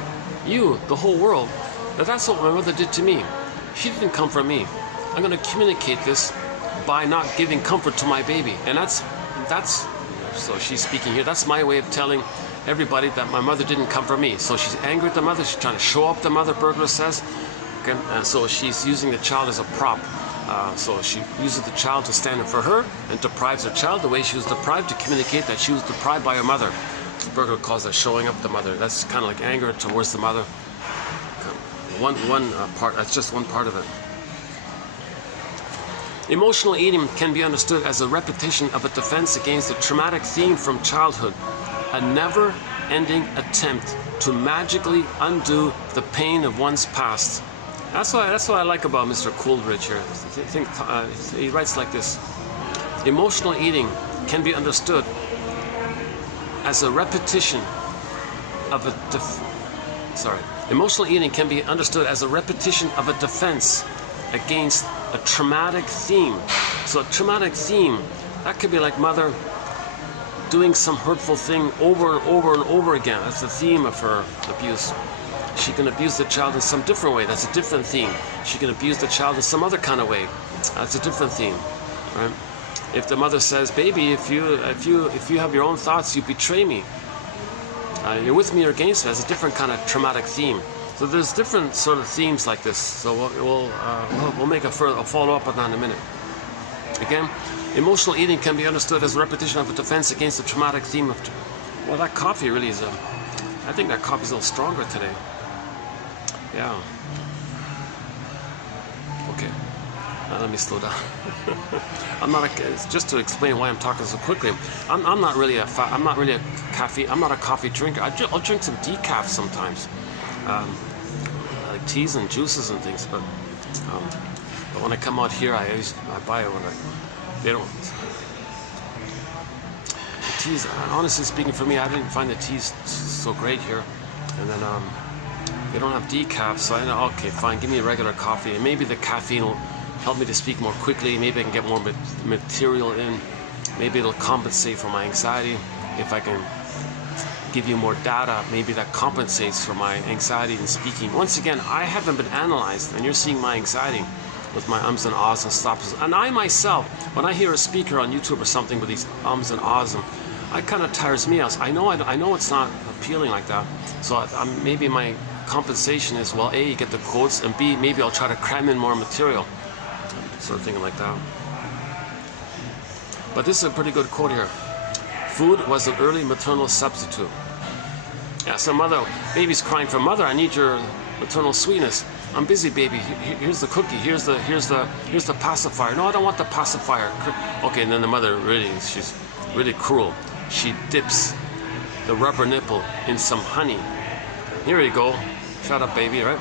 you, the whole world, that that's what my mother did to me. She didn't comfort me. I'm going to communicate this by not giving comfort to my baby. And that's, so she's speaking here, that's my way of telling everybody that my mother didn't comfort me. So she's angry at the mother, she's trying to show up the mother, Burglar says. Okay? And so she's using the child as a prop. So she uses the child to stand up for her and deprives her child the way she was deprived, to communicate that she was deprived by her mother. Berger calls that showing up the mother. That's kind of like anger towards the mother. One part. That's just one part of it. Emotional eating can be understood as a repetition of a defense against a traumatic theme from childhood, a never-ending attempt to magically undo the pain of one's past. That's what I like about Mr. Coleridge here. He writes like this: emotional eating can be understood as a repetition of a Emotional eating can be understood as a repetition of a defense against a traumatic theme. So a traumatic theme, that could be like mother doing some hurtful thing over and over and over again. That's the theme of her abuse. She can abuse the child in some different way. That's a different theme. She can abuse the child in some other kind of way. That's a different theme, right? If the mother says, "Baby, if you have your own thoughts, you betray me. You're with me or against me," that's a different kind of traumatic theme. So there's different sort of themes like this. So we'll make a follow-up on that in a minute. Again, emotional eating can be understood as a repetition of a defense against the traumatic theme of. Well, that coffee really is I think that coffee's a little stronger today. Yeah. Okay. Now let me slow down. Just to explain why I'm talking so quickly. I'm not really a coffee drinker. I'll drink some decaf sometimes, like teas and juices and things. But when I come out here, I buy it when they don't. The teas, honestly speaking, for me, I didn't find the teas so great here, and then they don't have decaf, so I know, okay, fine, give me a regular coffee, and maybe the caffeine will help me to speak more quickly. Maybe I can get more material in. Maybe it'll compensate for my anxiety. If I can give you more data, maybe that compensates for my anxiety in speaking. Once again, I haven't been analyzed, and you're seeing my anxiety with my ums and ahs and stops. And I myself, when I hear a speaker on YouTube or something with these ums and ahs, it kind of tires me out. I know it's not appealing like that. So maybe my compensation is, well, A, you get the quotes, and B, maybe I'll try to cram in more material. Sort of thing like that. But this is a pretty good quote here. Food was an early maternal substitute. Yeah, so baby's crying for mother. I need your maternal sweetness. I'm busy, baby. Here's the cookie. Here's the pacifier. No, I don't want the pacifier. Okay, and then the mother she's really cruel. She dips the rubber nipple in some honey. Here you go. Shut up, baby, right?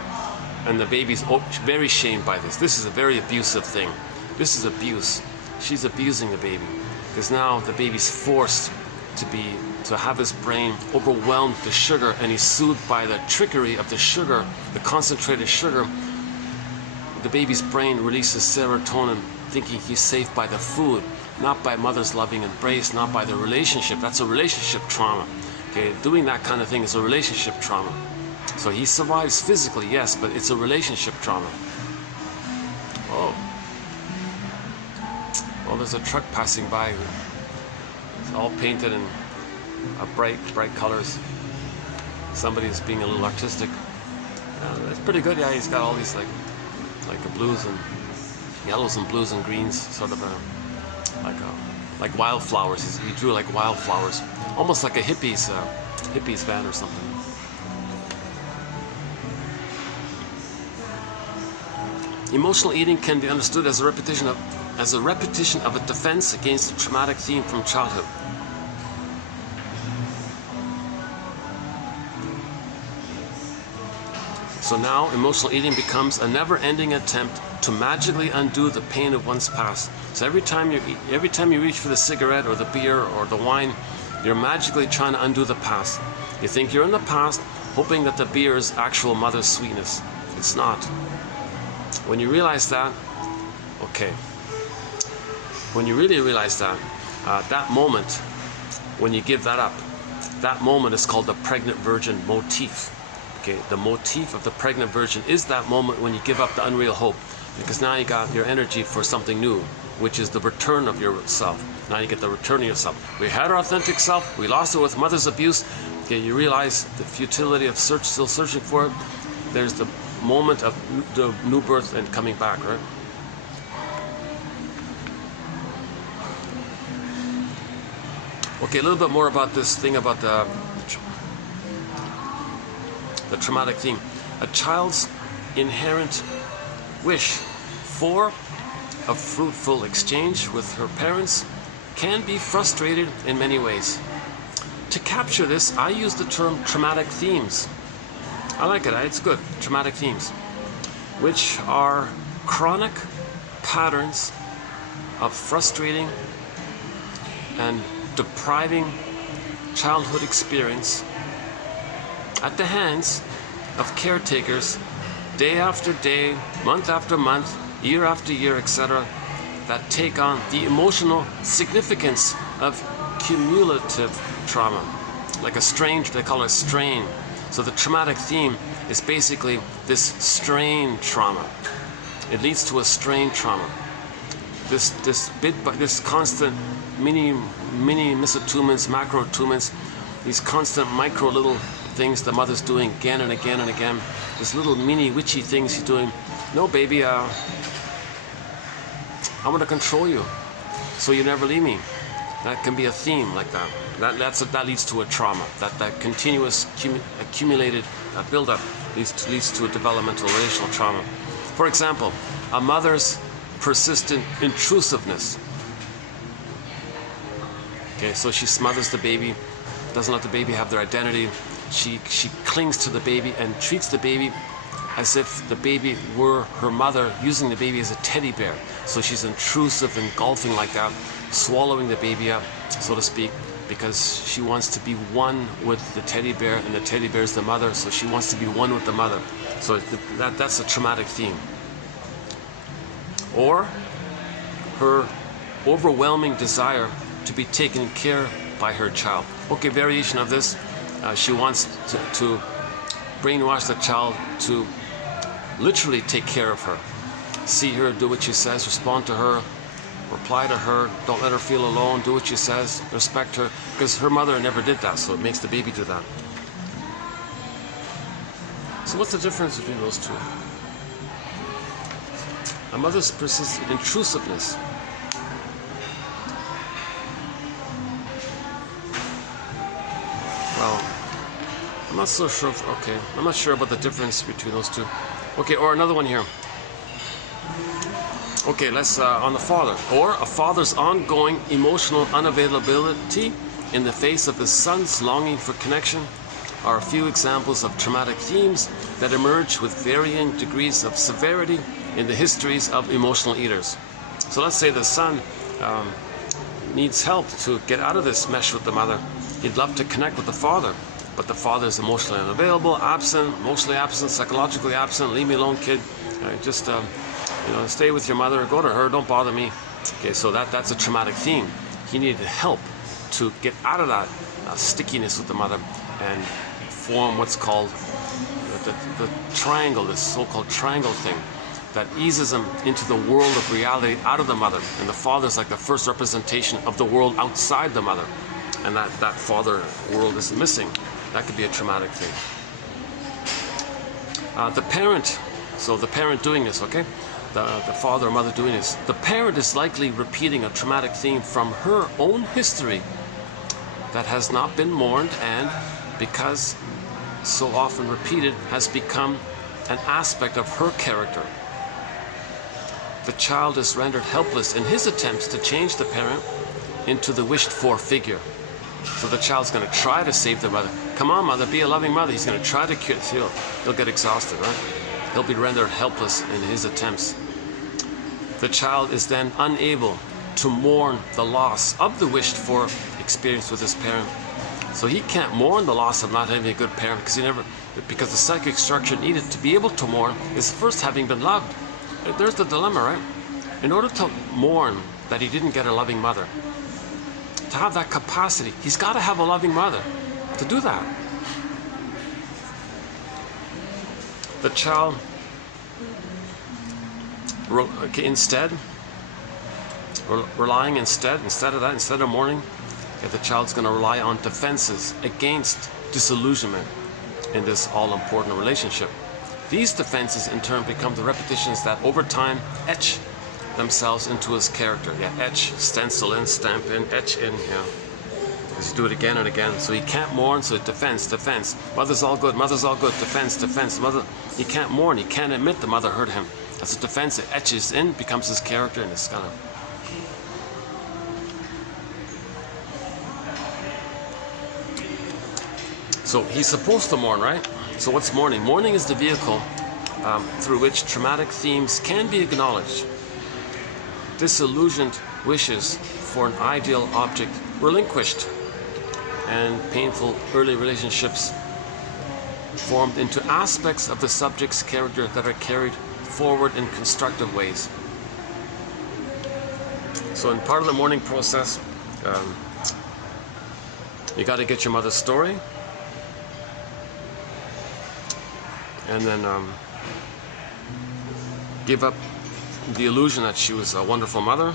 And the baby's very shamed by this. This is a very abusive thing. This is abuse. She's abusing the baby because now the baby's forced to have his brain overwhelmed with the sugar, and he's soothed by the trickery of the sugar, the concentrated sugar. The baby's brain releases serotonin, thinking he's safe by the food, not by mother's loving embrace, not by the relationship. That's a relationship trauma. Okay, doing that kind of thing is a relationship trauma. So he survives physically, yes, but it's a relationship trauma. Oh. Well, there's a truck passing by. It's all painted in bright colors. Somebody's being a little artistic. It's pretty good. Yeah, he's got all these like blues and yellows and blues and greens, sort of like wildflowers. He drew like wildflowers, almost like a hippies van or something. Emotional eating can be understood as a repetition of a defense against a traumatic theme from childhood. So now emotional eating becomes a never-ending attempt to magically undo the pain of one's past. So every time you reach for the cigarette or the beer or the wine, you're magically trying to undo the past. You think you're in the past, hoping that the beer is actual mother's sweetness. It's not. When you realize that, okay, when you really realize that, that moment, when you give that up, that moment is called the pregnant virgin motif. Okay, the motif of the pregnant virgin is that moment when you give up the unreal hope, because now you got your energy for something new, which is the return of yourself. Now you get the return of yourself. We had our authentic self, we lost it with mother's abuse. Okay, you realize the futility of still searching for it. There's the moment of the new birth and coming back, right? Okay, a little bit more about this thing about the the traumatic theme. A child's inherent wish for a fruitful exchange with her parents can be frustrated in many ways. To capture this, I use the term traumatic themes. I like it, it's good, traumatic themes, which are chronic patterns of frustrating and depriving childhood experience at the hands of caretakers day after day, month after month, year after year, etc., that take on the emotional significance of cumulative trauma, like a strain, they call it a strain. So the traumatic theme is basically this strain trauma. It leads to a strain trauma. This constant mini misattunements, macro-attunements, these constant micro little things the mother's doing again and again and again. This little mini witchy things she's doing. No, baby, I want to control you, so you never leave me. That can be a theme like that. That leads to a trauma. That continuous accumulated buildup leads to a developmental relational trauma. For example, a mother's persistent intrusiveness. Okay, so she smothers the baby, doesn't let the baby have their identity. She clings to the baby and treats the baby as if the baby were her mother, using the baby as a teddy bear. So she's intrusive, engulfing like that, swallowing the baby up, so to speak, because she wants to be one with the teddy bear, and the teddy bear is the mother, so she wants to be one with the mother. So that's a traumatic theme. Or her overwhelming desire to be taken care by her child. Okay, variation of this. She wants to brainwash the child to literally take care of her. See her, do what she says, respond to her, reply to her, don't let her feel alone, do what she says, respect her, because her mother never did that, so it makes the baby do that. So what's the difference between those two? A mother's persistent intrusiveness. Well, I'm not so sure I'm not sure about the difference between those two. Okay, or another one here. Okay, let's on the father. Or a father's ongoing emotional unavailability in the face of his son's longing for connection are a few examples of traumatic themes that emerge with varying degrees of severity in the histories of emotional eaters. So let's say the son needs help to get out of this mesh with the mother. He'd love to connect with the father, but the father is emotionally unavailable, absent, emotionally absent, psychologically absent. Leave me alone, kid. Just stay with your mother. Go to her. Don't bother me. Okay, so that's a traumatic theme. He needed help to get out of that stickiness with the mother and form what's called the triangle, this so-called triangle thing that eases him into the world of reality out of the mother. And the father is like the first representation of the world outside the mother. And that father world is missing. That could be a traumatic thing. The parent, so the parent doing this, okay? The father or mother doing this. The parent is likely repeating a traumatic theme from her own history that has not been mourned, and because so often repeated, has become an aspect of her character. The child is rendered helpless in his attempts to change the parent into the wished-for figure. So the child's going to try to save the mother. Come on, mother, be a loving mother. He's going to try to cure. He'll get exhausted, right? He'll be rendered helpless in his attempts. The child is then unable to mourn the loss of the wished-for experience with his parent. So he can't mourn the loss of not having a good parent because the psychic structure needed to be able to mourn is first having been loved. There's the dilemma, right? In order to mourn that he didn't get a loving mother, to have that capacity, he's got to have a loving mother to do that. The child, instead of mourning, the child's going to rely on defenses against disillusionment in this all-important relationship. These defenses in turn become the repetitions that over time etch themselves into his character. Yeah, etch, stencil in, stamp in, etch in, Because you do it again and again. So he can't mourn, so defense, defense. Mother's all good, mother's all good, defense, defense. Mother, he can't mourn, he can't admit the mother hurt him. That's a defense, it etches in, becomes his character, and it's kind of... So he's supposed to mourn, right? So what's mourning? Mourning is the vehicle through which traumatic themes can be acknowledged. Disillusioned wishes for an ideal object relinquished, and painful early relationships formed into aspects of the subject's character that are carried forward in constructive ways. So in part of the mourning process, you got to get your mother's story, and then give up the illusion that she was a wonderful mother.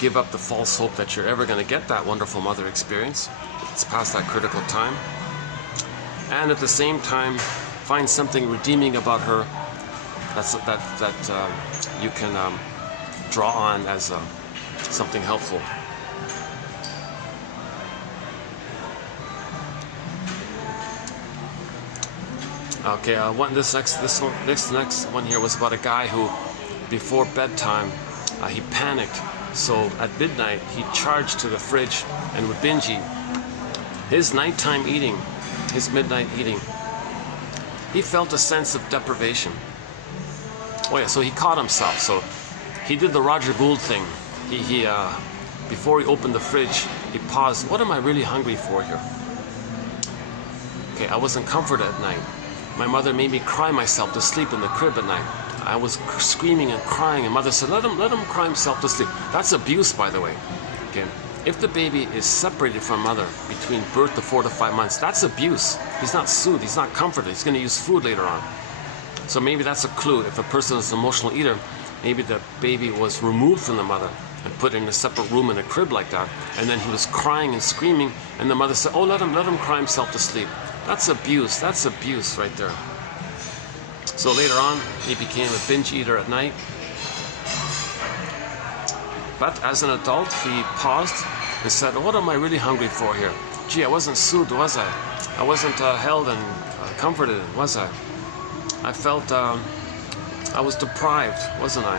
Give up the false hope that you're ever going to get that wonderful mother experience. It's past that critical time. And at the same time, find something redeeming about her that you can draw on as something helpful. Okay, this next one here was about a guy who, before bedtime, he panicked. So at midnight, he charged to the fridge and would binge eat. His nighttime eating, his midnight eating, he felt a sense of deprivation. Oh yeah, so he caught himself. So he did the Roger Gould thing. He before he opened the fridge, he paused. What am I really hungry for here? Okay, I wasn't comforted at night. My mother made me cry myself to sleep in the crib at night. I was screaming and crying, and mother said, let him cry himself to sleep. That's abuse, by the way. Okay. If the baby is separated from mother between birth to 4 to 5 months, that's abuse. He's not soothed, he's not comforted, he's going to use food later on. So maybe that's a clue. If a person is an emotional eater, maybe the baby was removed from the mother and put in a separate room in a crib like that, and then he was crying and screaming, and the mother said, oh, let him cry himself to sleep. That's abuse right there. So later on, he became a binge eater at night. But as an adult, he paused and said, what am I really hungry for here? Gee, I wasn't soothed, was I? I wasn't held and comforted, was I? I felt I was deprived, wasn't I?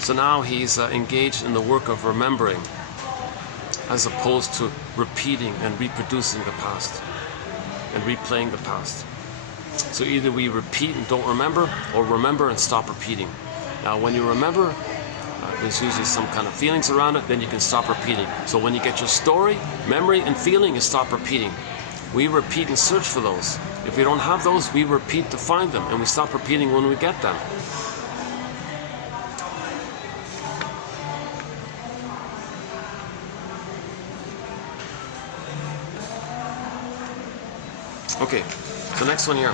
So now he's engaged in the work of remembering, as opposed to repeating and reproducing the past and replaying the past. So either we repeat and don't remember, or remember and stop repeating. Now when you remember, there's usually some kind of feelings around it, then you can stop repeating. So when you get your story, memory, and feeling, you stop repeating. We repeat and search for those. If we don't have those, we repeat to find them, and we stop repeating when we get them. Okay, so next one here.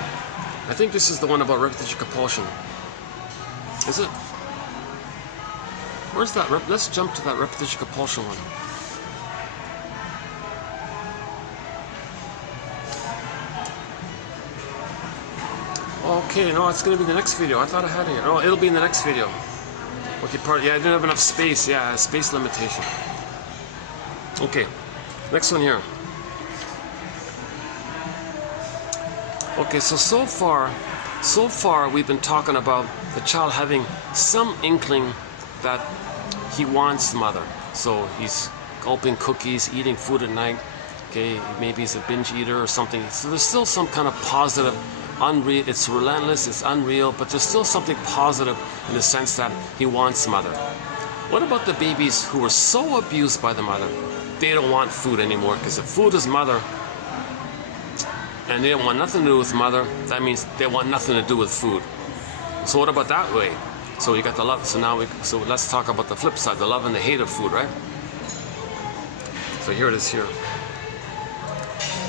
I think this is the one about repetition compulsion. Is it? Where's that? Let's jump to that repetition compulsion one. Okay, no, it's going to be the next video. I thought I had it here. No, it'll be in the next video. Okay, yeah, I didn't have enough space. Yeah, space limitation. Okay, next one here. Okay, so far we've been talking about the child having some inkling that he wants mother. So he's gulping cookies, eating food at night. Okay, maybe he's a binge eater or something. So there's still some kind of positive, unreal. It's relentless, it's unreal, but there's still something positive in the sense that he wants mother. What about the babies who were so abused by the mother? They don't want food anymore, because if food is mother, and they don't want nothing to do with mother, that means they want nothing to do with food. So what about that way? So you got the love. So let's talk about the flip side, the love and the hate of food, right? So here it is here.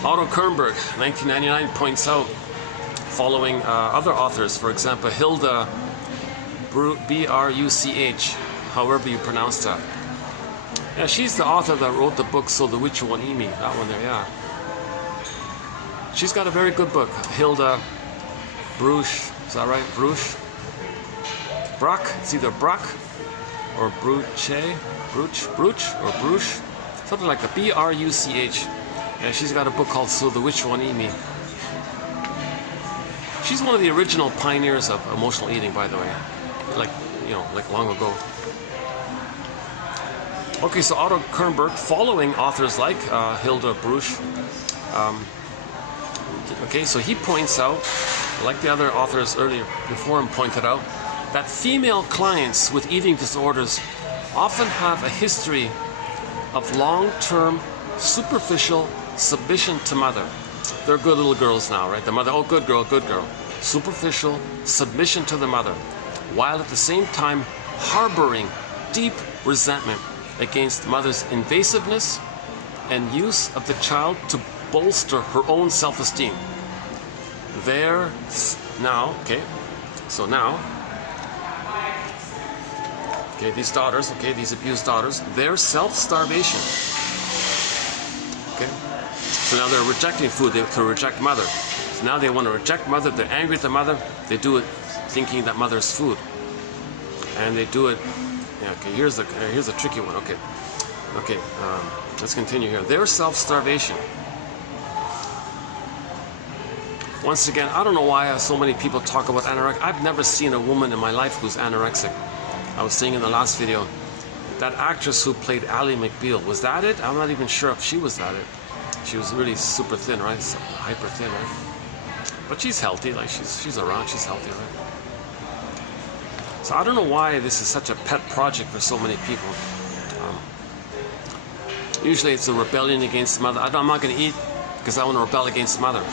Otto Kernberg, 1999, points out, following other authors, for example, Hilda Bruch, however you pronounce that. Yeah, she's the author that wrote the book So the Witch Won't Eat Me. That one there, yeah. She's got a very good book, Hilda Bruch, is that right? Bruch? It's either Bruch or Bruche, or Bruche, something like that, B-R-U-C-H. Yeah, she's got a book called So the Witch Won't Eat Me. She's one of the original pioneers of emotional eating, by the way, like long ago. Okay, so Otto Kernberg, following authors like Hilda Bruch, okay, so he points out, like the other authors earlier before him pointed out, that female clients with eating disorders often have a history of long-term, superficial submission to mother. They're good little girls now, right? The mother, oh, good girl, good girl. Superficial submission to the mother, while at the same time harboring deep resentment against mother's invasiveness and use of the child to bolster her own self-esteem. There now, okay, so now, okay, these daughters, okay, these abused daughters, their self-starvation, okay, so now they're rejecting food to reject mother. So now they want to reject mother, they're angry at the mother, they do it thinking that mother is food. And they do it, yeah, okay, here's a tricky one, okay, let's continue here. Their self-starvation. Once again, I don't know why so many people talk about anorexia. I've never seen a woman in my life who's anorexic. I was saying in the last video, that actress who played Ally McBeal, was that it? I'm not even sure if she was that it. She was really super thin, right? So hyper thin, right? But she's healthy, like she's around, she's healthy, right? So I don't know why this is such a pet project for so many people. Usually it's a rebellion against mother. I'm not going to eat because I want to rebel against mother.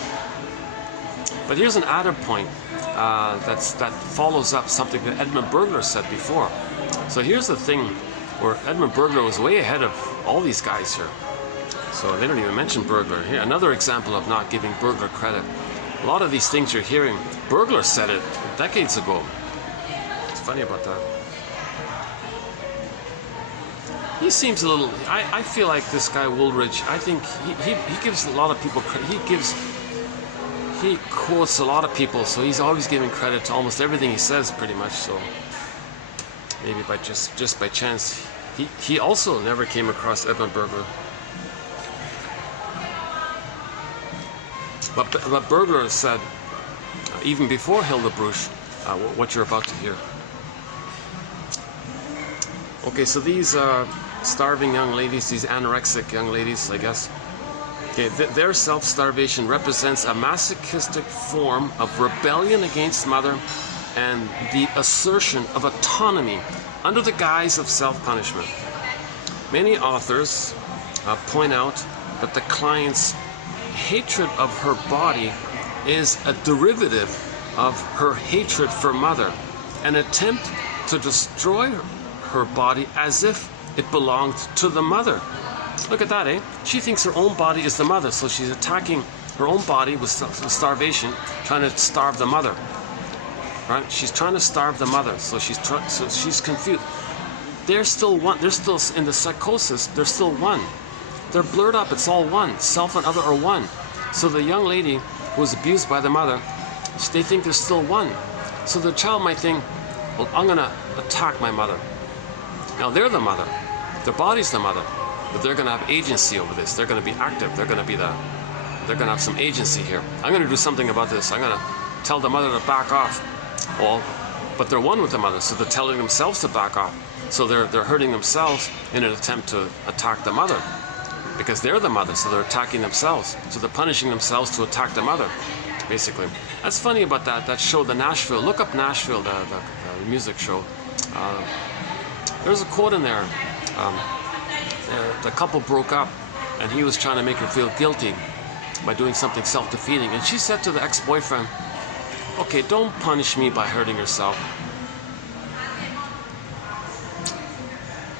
But here's an added point that follows up something that Edmund Burglar said before. So here's the thing where Edmund Burglar was way ahead of all these guys here. So they don't even mention Burglar. Here, another example of not giving Burglar credit. A lot of these things you're hearing, Burglar said it decades ago. It's funny about that. He seems a little, I feel like this guy Woolridge, I think he gives a lot of people credit. He quotes a lot of people, so he's always giving credit to almost everything he says, pretty much. So maybe by just by chance, he also never came across Edmund Burglar. But Burglar said, even before Hilda Bruch, what you're about to hear. Okay, so these starving young ladies, these anorexic young ladies, I guess. Okay, their self-starvation represents a masochistic form of rebellion against mother and the assertion of autonomy under the guise of self-punishment. Many authors point out that the client's hatred of her body is a derivative of her hatred for mother, an attempt to destroy her body as if it belonged to the mother. Look at that, eh? She thinks her own body is the mother, so she's attacking her own body with starvation, trying to starve the mother. Right? She's trying to starve the mother, so she's confused. They're still one. They're still in the psychosis. They're still one. They're blurred up. It's all one. Self and other are one. So the young lady who was abused by the mother, they think they're still one. So the child might think, well, I'm gonna attack my mother. Now they're the mother. Their body's the mother. But they're going to have agency over this. They're going to be active. They're going to have some agency here. I'm going to do something about this. I'm going to tell the mother to back off. Well, but they're one with the mother, so they're telling themselves to back off. So they're hurting themselves in an attempt to attack the mother, because they're the mother, so they're attacking themselves. So they're punishing themselves to attack the mother, basically. That's funny about that show, the Nashville. Look up Nashville, the music show. There's a quote in there. The couple broke up, and he was trying to make her feel guilty by doing something self-defeating. And she said to the ex-boyfriend, okay, don't punish me by hurting yourself.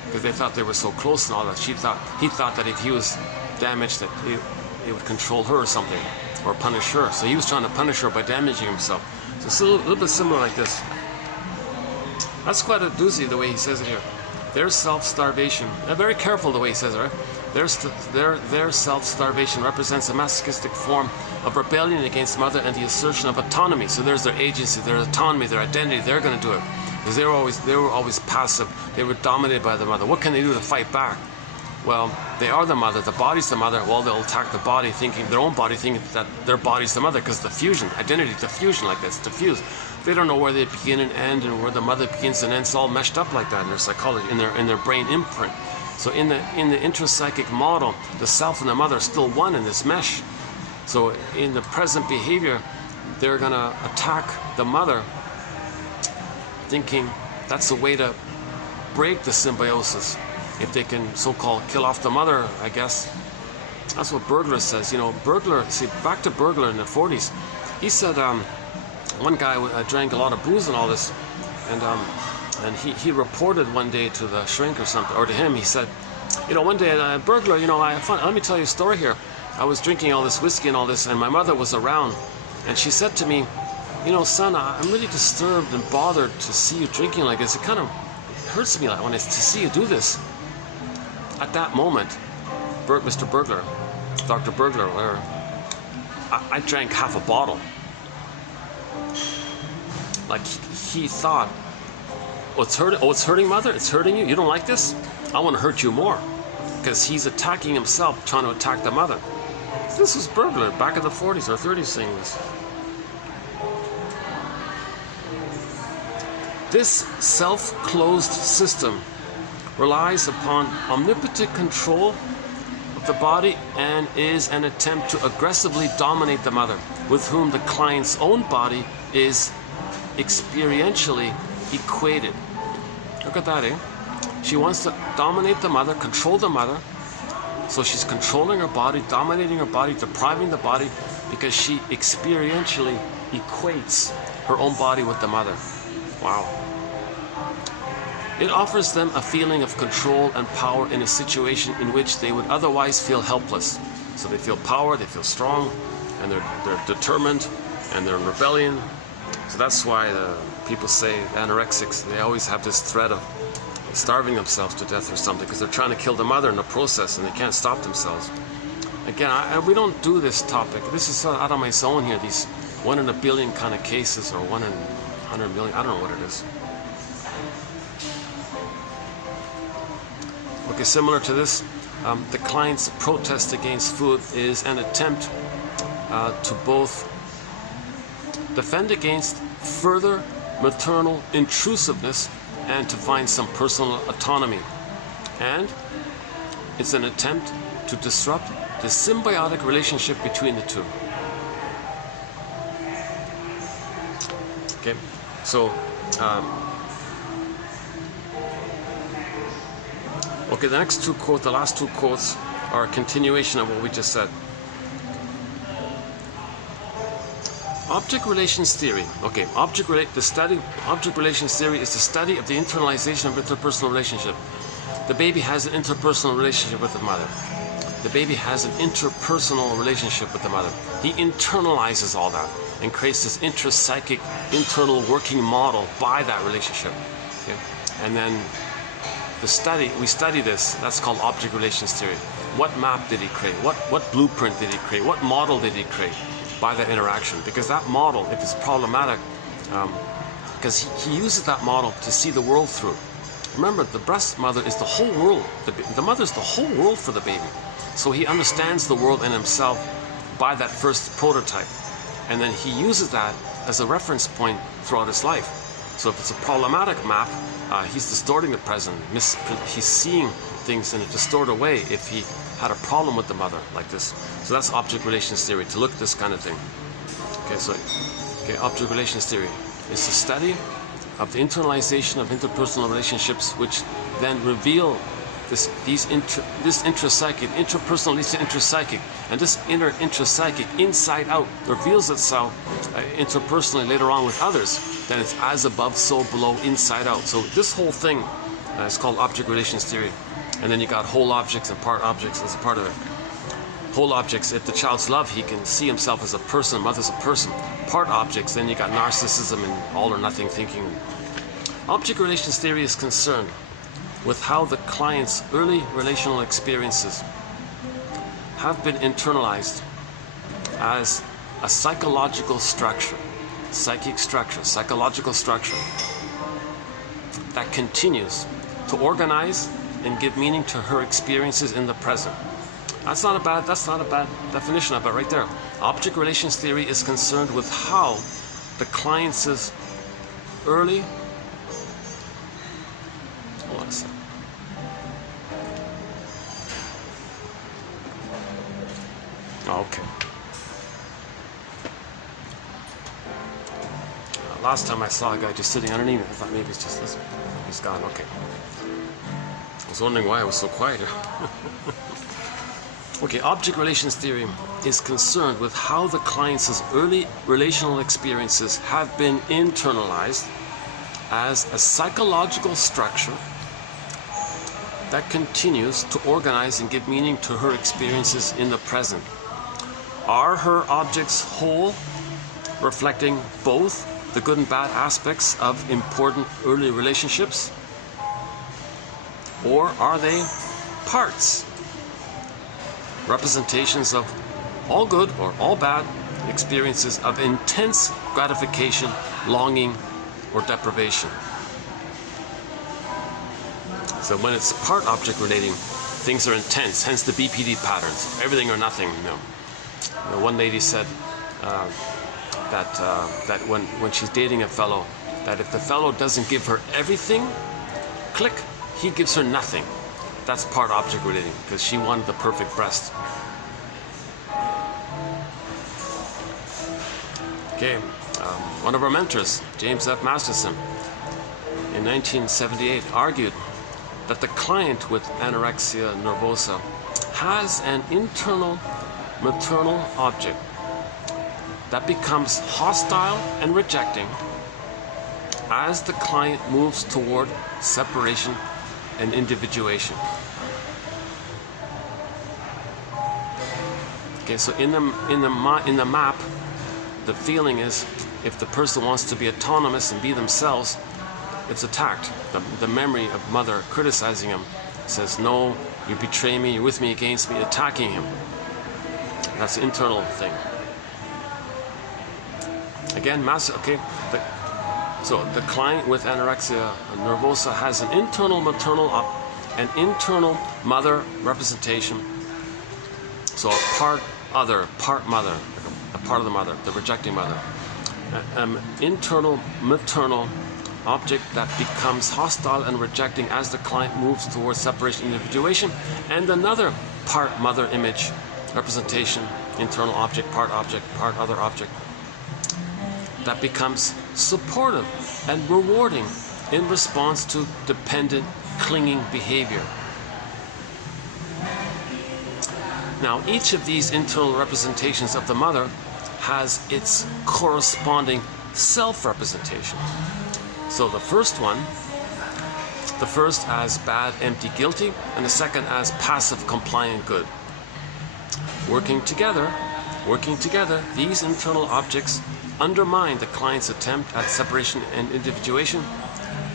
Because they thought they were so close and all that. He thought that if he was damaged, that he would control her or something, or punish her. So he was trying to punish her by damaging himself. So it's a little bit similar like this. That's quite a doozy the way he says it here. Their self-starvation. Very careful the way he says it, right? Their self-starvation represents a masochistic form of rebellion against mother and the assertion of autonomy. So there's their agency, their autonomy, their identity. They're going to do it. because they were always passive. They were dominated by the mother. What can they do to fight back? Well, they are the mother. The body's the mother. Well, they'll attack the body, thinking their own body, thinking that their body's the mother, because the fusion, identity, diffusion, like this, diffuse. They don't know where they begin and end, and where the mother begins and ends. It's all meshed up like that in their psychology, in their brain imprint. So in the intrapsychic model, the self and the mother are still one in this mesh. So in the present behavior, they're gonna attack the mother, thinking that's a way to break the symbiosis. If they can so-called kill off the mother, I guess. That's what Burglar says. You know, Burglar, see, back to Burglar in the 40s. He said one guy drank a lot of booze and all this, and he reported one day to the shrink or something, or to him, he said, you know, one day, Burglar, you know, let me tell you a story here. I was drinking all this whiskey and all this, and my mother was around, and she said to me, you know, son, I'm really disturbed and bothered to see you drinking like this. It kind of hurts me like when to see you do this. At that moment, Mr. Burglar, Dr. Burglar, whatever, I drank half a bottle. Like he thought, oh, it's hurting. Oh, it's hurting, mother. It's hurting you. You don't like this? I want to hurt you more, because he's attacking himself, trying to attack the mother. This was Burglar back in the 40s or 30s saying this. This self-closed system relies upon omnipotent control of the body and is an attempt to aggressively dominate the mother, with whom the client's own body is experientially equated. Look at that, eh? She wants to dominate the mother, control the mother, so she's controlling her body, dominating her body, depriving the body, because she experientially equates her own body with the mother. Wow. It offers them a feeling of control and power in a situation in which they would otherwise feel helpless. So they feel power, they feel strong, and they're determined, and they're in rebellion. So that's why people say anorexics, they always have this threat of starving themselves to death or something, because they're trying to kill the mother in the process, and they can't stop themselves. Again, we don't do this topic. This is sort of out of my zone here, these 1 in a billion kind of cases, or 1 in 100 million, I don't know what it is. Okay, similar to this, the client's protest against food is an attempt to both defend against further maternal intrusiveness and to find some personal autonomy. And it's an attempt to disrupt the symbiotic relationship between the two. Okay, so okay, the next two quotes, the last two quotes, are a continuation of what we just said. Object relations theory. Okay, object relations theory is the study of the internalization of interpersonal relationship. The baby has an interpersonal relationship with the mother. The baby has an interpersonal relationship with the mother. He internalizes all that and creates this intrapsychic internal working model by that relationship. Okay? And then we study this. That's called object relations theory. What map did he create? What blueprint did he create? What model did he create by that interaction? Because that model, if it's problematic, because he uses that model to see the world through. Remember, the breast mother is the whole world. The mother is the whole world for the baby. So he understands the world and himself by that first prototype. And then he uses that as a reference point throughout his life. So if it's a problematic map, he's distorting the present. He's seeing things in a distorted way if he had a problem with the mother like this. So that's object relations theory, to look at this kind of thing. Okay, object relations theory is the study of the internalization of interpersonal relationships, which then reveal this intrapsychic, interpersonal leads to intrapsychic, and this intrapsychic inside out reveals itself interpersonally later on with others. Then it's as above, so below, inside out. So this whole thing is called object relations theory. And then you got whole objects and part objects as a part of it. Whole objects, if the child's love, he can see himself as a person, mother's a person. Part objects, then you got narcissism and all or nothing thinking. Object relations theory is concerned with how the client's early relational experiences have been internalized as a psychological structure, psychological structure, that continues to organize and give meaning to her experiences in the present. That's not a bad definition of it right there. Object relations theory is concerned with how the client's early, hold on a second. Okay. Last time I saw a guy just sitting underneath me, I thought maybe it's just this. He's gone. Okay. I was wondering why I was so quiet. Okay, object relations theory is concerned with how the client's early relational experiences have been internalized as a psychological structure that continues to organize and give meaning to her experiences in the present. Are her objects whole, reflecting both the good and bad aspects of important early relationships? Or are they parts, representations of all good or all bad experiences of intense gratification, longing, or deprivation? So when it's part object relating, things are intense, hence the BPD patterns, everything or nothing. One lady said that when she's dating a fellow, that if the fellow doesn't give her everything, click, he gives her nothing. That's part object relating, because she wanted the perfect breast. Okay, one of our mentors, James F. Masterson, in 1978 argued that the client with anorexia nervosa has an internal maternal object that becomes hostile and rejecting as the client moves toward separation and individuation. Okay, so in the map, the feeling is if the person wants to be autonomous and be themselves, it's attacked. The memory of mother criticizing him says, no, you betray me, you're with me against me, attacking him. That's the internal thing. Again, so the client with anorexia nervosa has an internal maternal, an internal mother representation. So a part other, part mother, a part of the mother, the rejecting mother. An internal maternal object that becomes hostile and rejecting as the client moves towards separation and individuation, and another part mother image representation, internal object, part other object, that becomes supportive and rewarding in response to dependent, clinging behavior. Now, each of these internal representations of the mother has its corresponding self-representation. So the first as bad, empty, guilty, and the second as passive, compliant, good. Working together, these internal objects undermine the client's attempt at separation and individuation,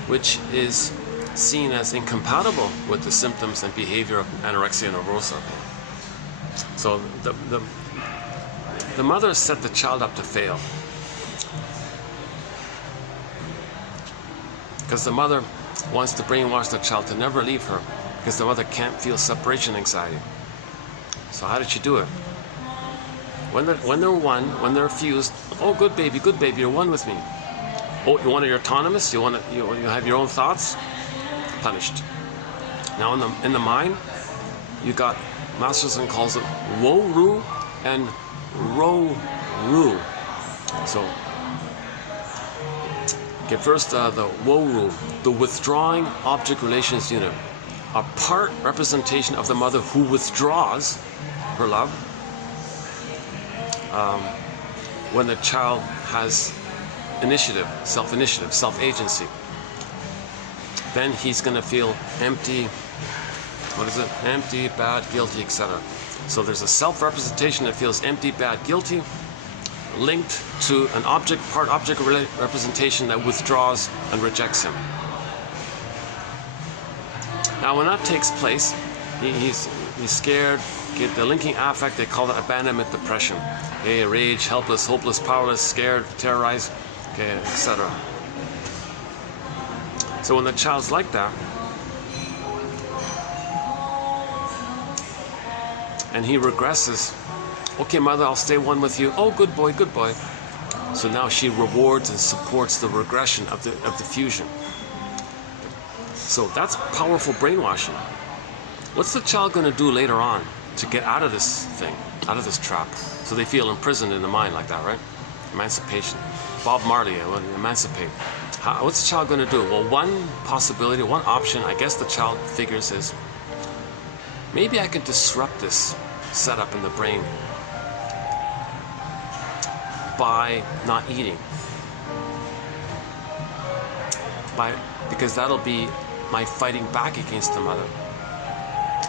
which is seen as incompatible with the symptoms and behavior of anorexia nervosa. So the mother set the child up to fail, because the mother wants to brainwash the child to never leave her, because the mother can't feel separation anxiety. So how did she do it? When they're one, when they're fused, oh, good baby, you're one with me. Oh, you want to be autonomous? You have your own thoughts? Punished. Now in the mind, you got, Masterson calls it wo-ru and ro-ru. So, okay, first the wo-ru, the withdrawing object relations unit, a part representation of the mother who withdraws her love when the child has initiative, self-agency. Then he's going to feel empty, empty, bad, guilty, etc. So there's a self-representation that feels empty, bad, guilty, linked to an part-object representation that withdraws and rejects him. Now when that takes place, he's scared, get the linking affect, they call it abandonment depression. Okay, rage, helpless, hopeless, powerless, scared, terrorized, okay, etc. So when the child's like that, and he regresses, okay, mother, I'll stay one with you. Oh, good boy, good boy. So now she rewards and supports the regression of the fusion. So that's powerful brainwashing. What's the child going to do later on to get out of this thing, out of this trap? So they feel imprisoned in the mind like that, right? Emancipation. Bob Marley, emancipate. What's the child going to do? Well, one possibility, one option, I guess the child figures is, maybe I could disrupt this setup in the brain by not eating. Because that'll be my fighting back against the mother.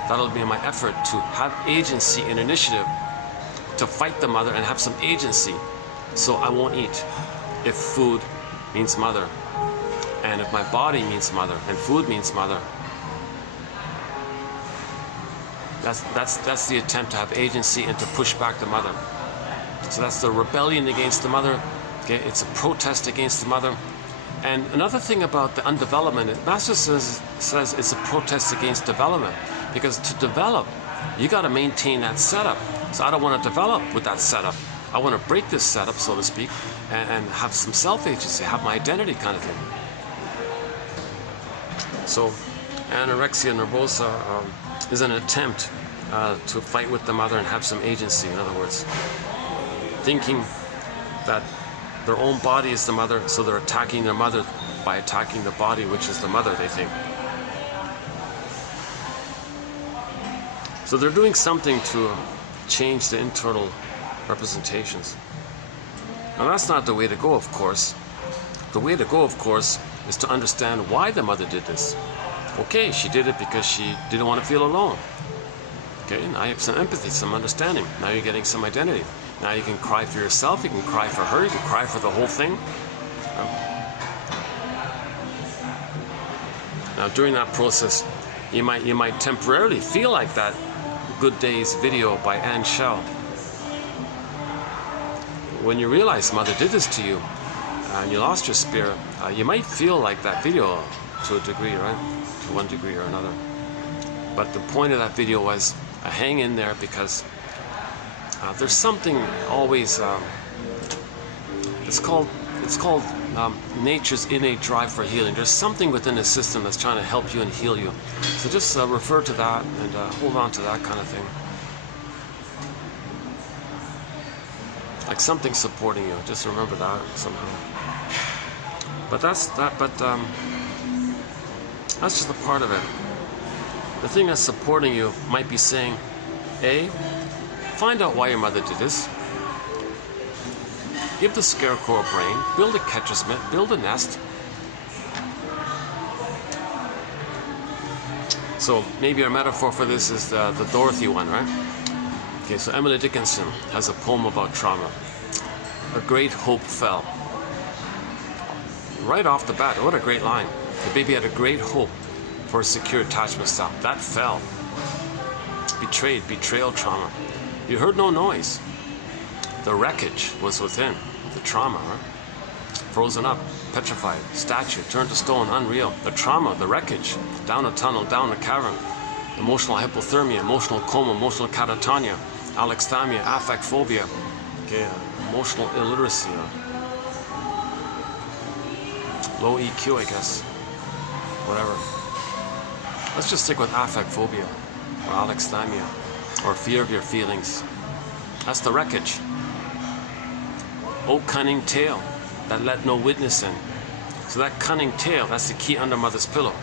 That'll be my effort to have agency and initiative to fight the mother and have some agency. So I won't eat if food means mother, and if my body means mother, and food means mother. That's the attempt to have agency and to push back the mother. So that's the rebellion against the mother. Okay, it's a protest against the mother. And another thing about the undevelopment, Master says it's a protest against development, because to develop, you got to maintain that setup. So I don't want to develop with that setup. I want to break this setup, so to speak, and have some self-agency, have my identity kind of thing. So anorexia nervosa is an attempt to fight with the mother and have some agency, in other words. Thinking that their own body is the mother, so they're attacking their mother by attacking the body, which is the mother, they think. So they're doing something to change the internal representations. Now that's not the way to go, of course. The way to go, of course, is to understand why the mother did this. Okay, she did it because she didn't want to feel alone. Okay, now you have some empathy, some understanding. Now you're getting some identity. Now you can cry for yourself, you can cry for her, you can cry for the whole thing. Now during that process, you might temporarily feel like that Good Days video by Anne Shell. When you realize mother did this to you, and you lost your spirit, you might feel like that video to a degree, right? To one degree or another. But the point of that video was, hang in there, because there's something always, it's called nature's innate drive for healing. There's something within the system that's trying to help you and heal you. So just refer to that and hold on to that kind of thing. Like something supporting you. Just remember that somehow. But that's just a part of it. The thing that's supporting you might be saying, A, find out why your mother did this. Give the scarecrow a brain, build a catcher's mitt, build a nest. So maybe our metaphor for this is the Dorothy one, right? Okay, so Emily Dickinson has a poem about trauma. A great hope fell. Right off the bat, what a great line. The baby had a great hope for a secure attachment style. That fell. Betrayal trauma. You heard no noise. The wreckage was within. The trauma, right? Frozen up, petrified, statue, turned to stone, unreal. The trauma, the wreckage, down a tunnel, down a cavern. Emotional hypothermia, emotional coma, emotional catatonia, alexithymia, affect phobia, okay, emotional illiteracy, low EQ, I guess, whatever. Let's just stick with affect phobia, or alexithymia, or fear of your feelings. That's the wreckage. Oh, cunning tale that let no witness in. So that cunning tale, that's the key under mother's pillow.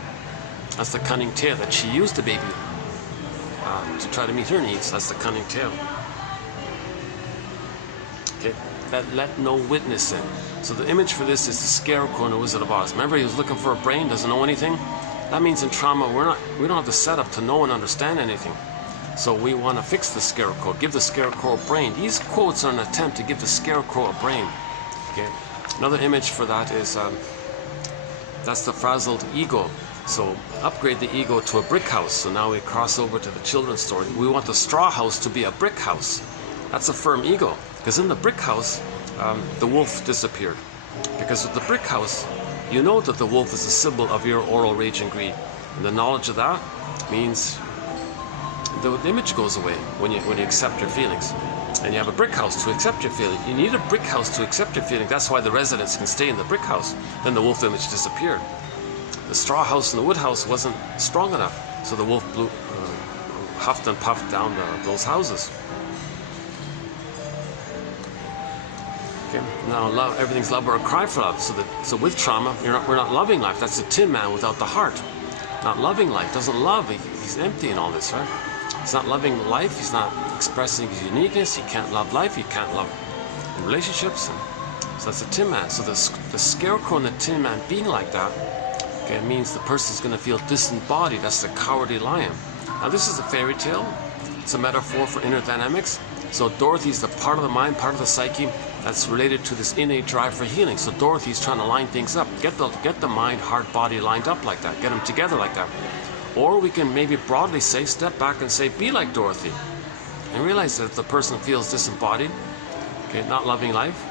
That's the cunning tale that she used the baby to try to meet her needs. That's the cunning tale. Okay, that let no witness in. So the image for this is the scarecrow in the Wizard of Oz. Remember, he was looking for a brain, doesn't know anything. That means in trauma, we don't have the setup to know and understand anything. So we want to fix the scarecrow, give the scarecrow a brain. These quotes are an attempt to give the scarecrow a brain. Okay. Another image for that is that's the frazzled ego. So upgrade the ego to a brick house. So now we cross over to the children's story. We want the straw house to be a brick house. That's a firm ego. Because in the brick house, the wolf disappeared. Because with the brick house, you know that the wolf is a symbol of your oral rage and greed. And the knowledge of that means the image goes away when you accept your feelings. And you have a brick house to accept your feelings. You need a brick house to accept your feelings. That's why the residents can stay in the brick house. Then the wolf image disappeared. The straw house and the wood house wasn't strong enough, so the wolf huffed and puffed down those houses. Okay. Now everything's love or a cry for love. So with trauma, we're not loving life. That's the tin man without the heart. Not loving life. Doesn't love. He's empty in all this, right? He's not loving life. He's not expressing his uniqueness. He can't love life. He can't love relationships. And so that's the tin man. So the scarecrow and the tin man being like that, okay, it means the person's going to feel disembodied. That's the cowardly lion. Now this is a fairy tale. It's a metaphor for inner dynamics. So Dorothy's the part of the mind, part of the psyche that's related to this innate drive for healing. So Dorothy's trying to line things up, get the mind, heart, body lined up like that, get them together like that. Or we can maybe broadly say, step back and say, be like Dorothy, and realize that if the person feels disembodied, okay, not loving life,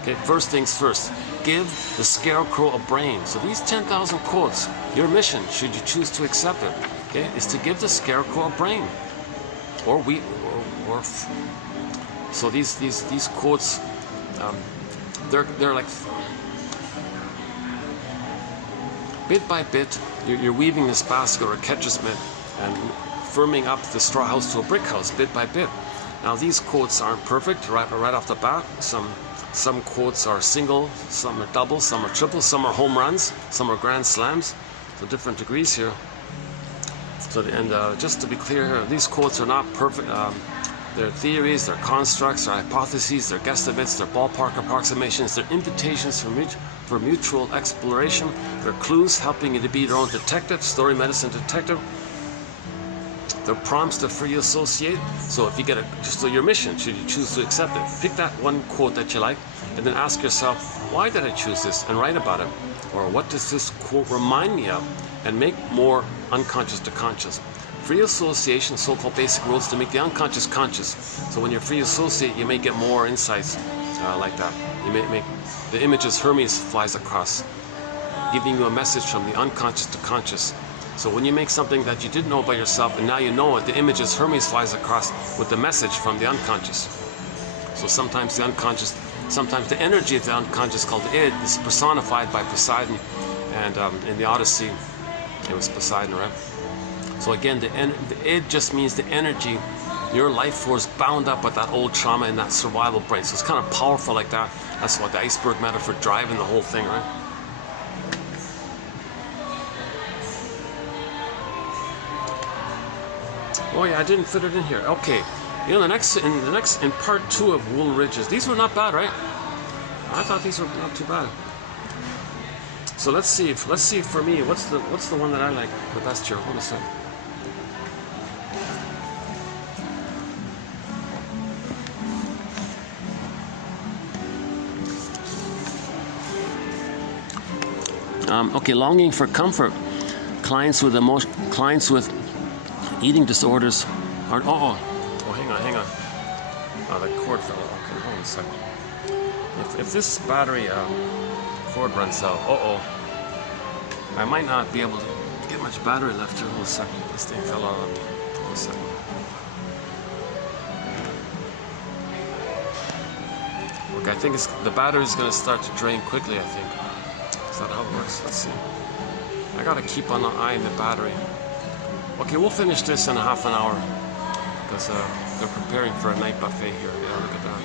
okay, first things first, give the scarecrow a brain. So these 10,000 quotes, your mission, should you choose to accept it, okay, is to give the scarecrow a brain. So these quotes, they're like bit by bit, you're weaving this basket or a ketchesmith and firming up the straw house to a brick house bit by bit. Now these quotes aren't perfect right off the bat. Some quotes are single, some are double, some are triple, some are home runs, some are grand slams. So different degrees here. So just to be clear here, these quotes are not perfect. They're theories, they're constructs, they're hypotheses, they're guesstimates, they're ballpark approximations, they're invitations for mutual exploration, they're clues helping you to be your own detective, story medicine detective. They're prompts to free associate. So if you get so your mission, should you choose to accept it, pick that one quote that you like, and then ask yourself, why did I choose this, and write about it. Or what does this quote remind me of, and make more unconscious to conscious. Free association, so-called basic rules to make the unconscious conscious. So when you're free associate, you may get more insights like that. You may make the images Hermes flies across, giving you a message from the unconscious to conscious. So when you make something that you didn't know about yourself and now you know it, the images Hermes flies across with the message from the unconscious. So sometimes the unconscious, sometimes the energy of the unconscious called id is personified by Poseidon, and in the Odyssey it was Poseidon, right? So again, the id just means the energy, your life force bound up with that old trauma and that survival brain. So it's kind of powerful like that. That's what the iceberg metaphor driving the whole thing, right? Oh yeah, I didn't fit it in here. Okay, you know, in part 2 of Wool Ridges, these were not bad, right? I thought these were not too bad. So let's see for me, what's the one that I like the best here? Hold a second. Okay, longing for comfort. Clients with eating disorders are. Oh, hang on. Oh, the cord fell out. Okay, hold on a second. If this battery cord runs out, I might not be able to get much battery left here. Hold a second. This thing fell out on me. Hold a second. Okay, I think the battery is going to start to drain quickly, I think. Is that how it works? Let's see. I gotta keep an eye on the battery. Okay, we'll finish this in a half an hour because they're preparing for a night buffet here. Yeah, look at that.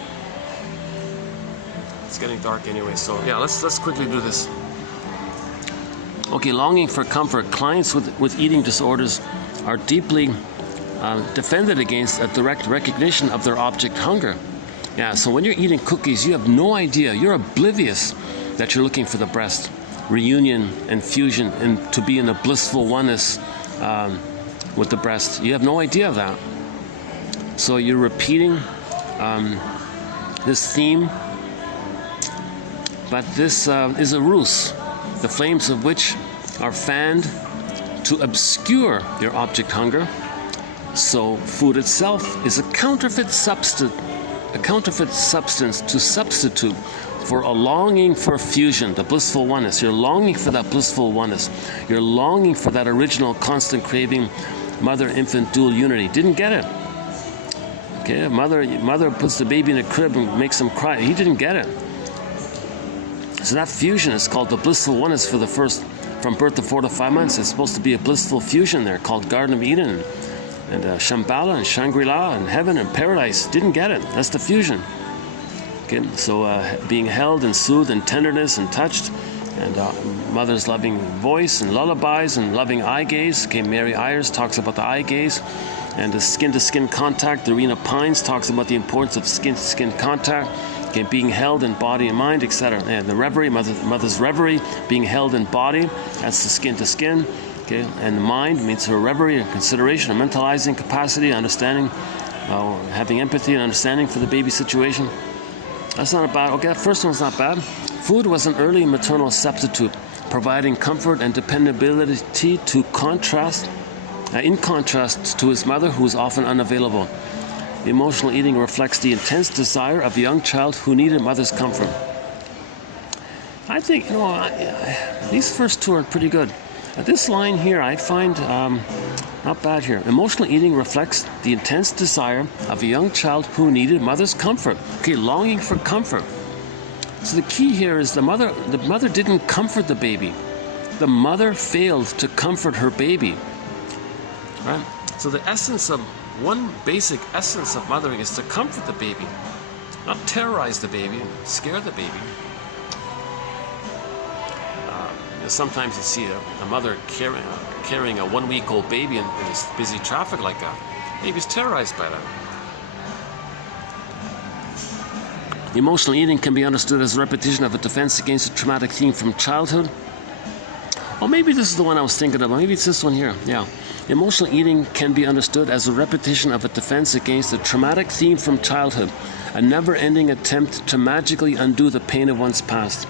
It's getting dark anyway, so yeah, let's quickly do this. Okay, longing for comfort. Clients with eating disorders are deeply defended against a direct recognition of their object hunger. Yeah, so when you're eating cookies, you have no idea. You're oblivious that you're looking for the breast. Reunion and fusion, and to be in a blissful oneness with the breast. You have no idea of that. So you're repeating this theme, but this is a ruse, the flames of which are fanned to obscure your object hunger. So food itself is a counterfeit substance to substitute for a longing for fusion, the blissful oneness. You're longing for that blissful oneness. You're longing for that original constant craving, mother-infant dual unity. Didn't get it. Okay, mother puts the baby in a crib and makes him cry. He didn't get it. So that fusion is called the blissful oneness for the first, from birth to 4 to 5 months. It's supposed to be a blissful fusion there called Garden of Eden and Shambhala and Shangri-La and heaven and paradise. Didn't get it. That's the fusion. Okay, so being held and soothed and tenderness and touched, and mother's loving voice and lullabies and loving eye gaze. Okay, Mary Ayers talks about the eye gaze. And the skin-to-skin contact, the Rena Pines talks about the importance of skin-to-skin contact, okay, being held in body and mind, etc. And the reverie, mother's reverie, being held in body, that's the skin-to-skin. Okay, and the mind means her reverie and consideration, a mentalizing capacity, understanding, having empathy and understanding for the baby situation. That's not bad. Okay, that first one's not bad. Food was an early maternal substitute, providing comfort and dependability in contrast to his mother, who was often unavailable. Emotional eating reflects the intense desire of a young child who needed mother's comfort. I think, these first two are pretty good. This line here I find not bad here. Emotional eating reflects the intense desire of a young child who needed mother's comfort. Okay, longing for comfort. So the key here is the mother didn't comfort the baby. The mother failed to comfort her baby. Right? So the essence of, one basic essence of mothering is to comfort the baby, not terrorize the baby, scare the baby. Sometimes you see a mother carrying a 1-week-old baby in this busy traffic like that. Baby's terrorized by that. Emotional eating can be understood as a repetition of a defense against a traumatic theme from childhood. Or maybe this is the one I was thinking of. Maybe it's this one here. Yeah. Emotional eating can be understood as a repetition of a defense against a traumatic theme from childhood, a never-ending attempt to magically undo the pain of one's past.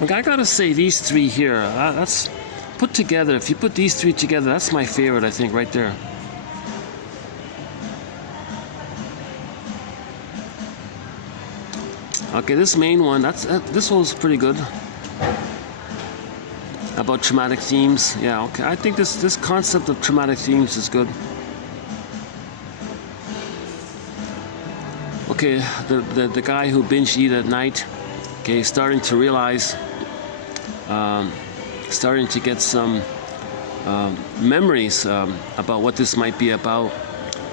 Look, I gotta say, these three here, that's put together. If you put these three together, that's my favorite, I think, right there. Okay, this main one, this one was pretty good. About traumatic themes, yeah. Okay, I think this concept of traumatic themes is good. Okay, the guy who binge eat at night, okay, starting to realize, starting to get some memories about what this might be about,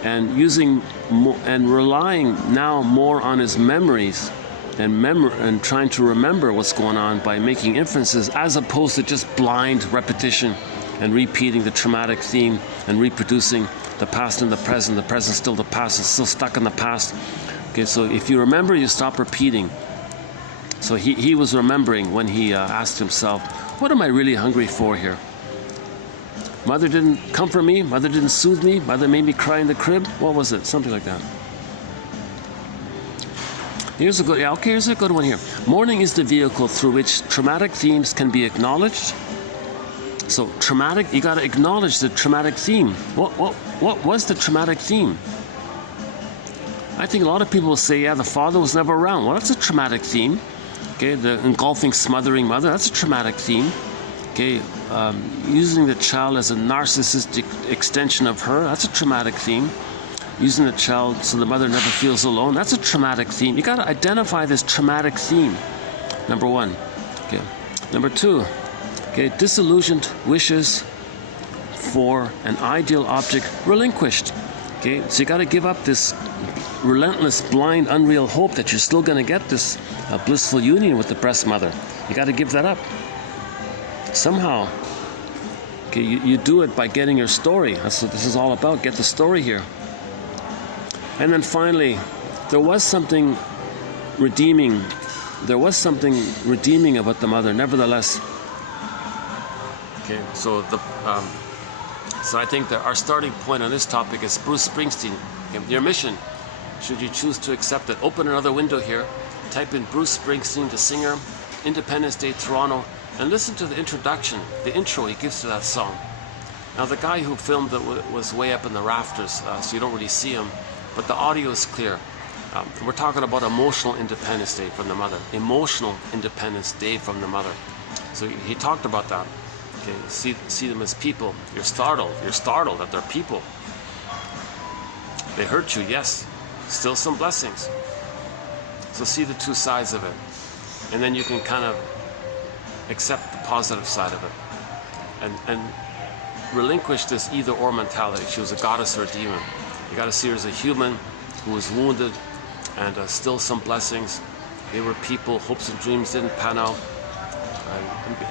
and using and relying now more on his memories and trying to remember what's going on by making inferences, as opposed to just blind repetition and repeating the traumatic theme and reproducing the past and the present still the past, it's still stuck in the past. Okay, so if you remember, you stop repeating. So he was remembering when he asked himself, what am I really hungry for here? Mother didn't comfort me, mother didn't soothe me, mother made me cry in the crib. What was it? Something like that. Here's a good one here. Mourning is the vehicle through which traumatic themes can be acknowledged. So traumatic, you got to acknowledge the traumatic theme. What was the traumatic theme? I think a lot of people will say, yeah, the father was never around. Well, that's a traumatic theme. Okay, the engulfing, smothering mother, that's a traumatic theme. Okay, using the child as a narcissistic extension of her, that's a traumatic theme. Using the child so the mother never feels alone, that's a traumatic theme. You got to identify this traumatic theme, number one. Okay. Number two, okay, disillusioned wishes for an ideal object relinquished. Okay, so you got to give up this relentless, blind, unreal hope that you're still going to get this blissful union with the breast mother. You got to give that up somehow. Okay, you do it by getting your story. That's what this is all about. Get the story here. And then finally, there was something redeeming. There was something redeeming about the mother, nevertheless. Okay, so so I think that our starting point on this topic is Bruce Springsteen. Okay, your mission, should you choose to accept it. Open another window here, type in Bruce Springsteen, the singer, Independence Day, Toronto, and listen to the introduction, the intro he gives to that song. Now, the guy who filmed it was way up in the rafters, so you don't really see him. But the audio is clear. We're talking about emotional independence day from the mother. Emotional independence day from the mother. So he talked about that. Okay, see them as people. You're startled. You're startled that they're people. They hurt you, yes. Still some blessings. So see the two sides of it. And then you can kind of accept the positive side of it. And relinquish this either-or mentality. She was a goddess or a demon. You got to see her as a human who was wounded, and still some blessings. They were people. Hopes and dreams didn't pan out.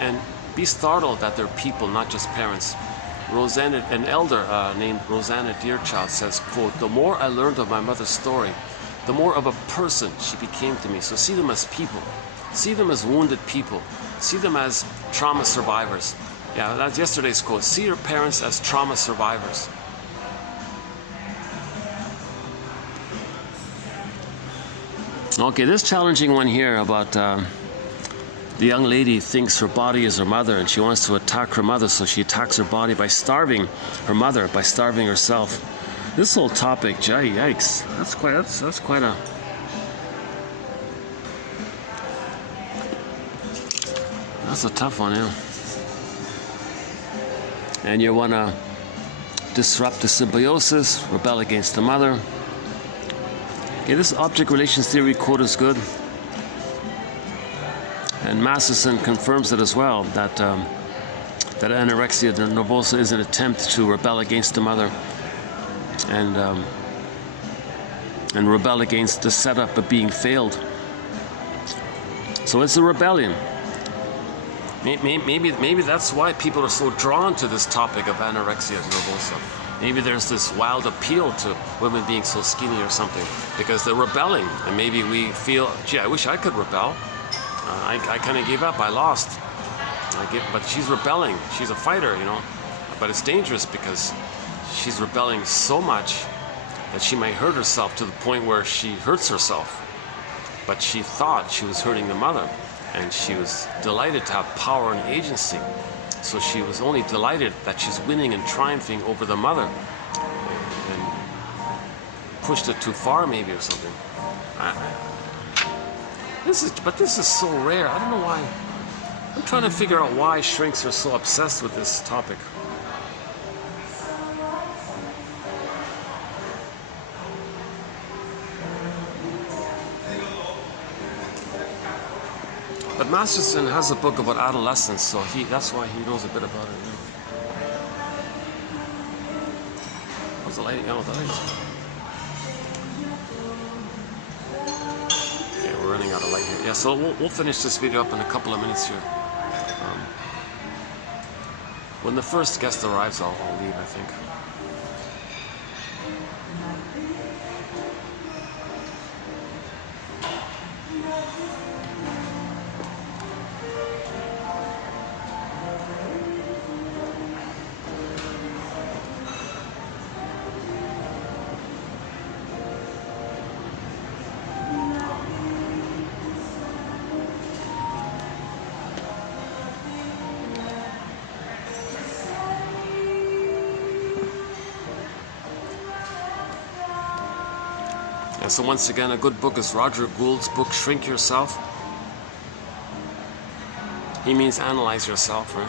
And be startled that they're people, not just parents. Rosanna, an elder named Rosanna Deerchild says, quote, "The more I learned of my mother's story, the more of a person she became to me." So see them as people. See them as wounded people. See them as trauma survivors. Yeah, that's yesterday's quote. See your parents as trauma survivors. Okay, this challenging one here about the young lady thinks her body is her mother and she wants to attack her mother, so she attacks her body by starving her mother, by starving herself. This whole topic, yikes, that's quite a... That's a tough one, yeah. And you want to disrupt the symbiosis, rebel against the mother. Okay, this object relations theory quote is good. And Masterson confirms it as well, that that anorexia nervosa is an attempt to rebel against the mother and rebel against the setup of being failed. So it's a rebellion. Maybe that's why people are so drawn to this topic of anorexia nervosa. Maybe there's this wild appeal to women being so skinny or something, because they're rebelling, and maybe we feel, gee, I wish I could rebel. I kind of gave up. I lost. But she's rebelling. She's a fighter, you know. But it's dangerous because she's rebelling so much that she might hurt herself to the point where she hurts herself. But she thought she was hurting the mother, and she was delighted to have power and agency. So she was only delighted that she's winning and triumphing over the mother, and pushed it too far maybe or something. This is so rare. I don't know why. I'm trying to figure out why shrinks are so obsessed with this topic. But Masterson has a book about adolescence, so that's why he knows a bit about it. How's the lighting? Oh, the lights. Okay, we're running out of light here. Yeah, so we'll finish this video up in a couple of minutes here. When the first guest arrives, I'll leave, I think. And so once again, a good book is Roger Gould's book, Shrink Yourself. He means analyze yourself, right?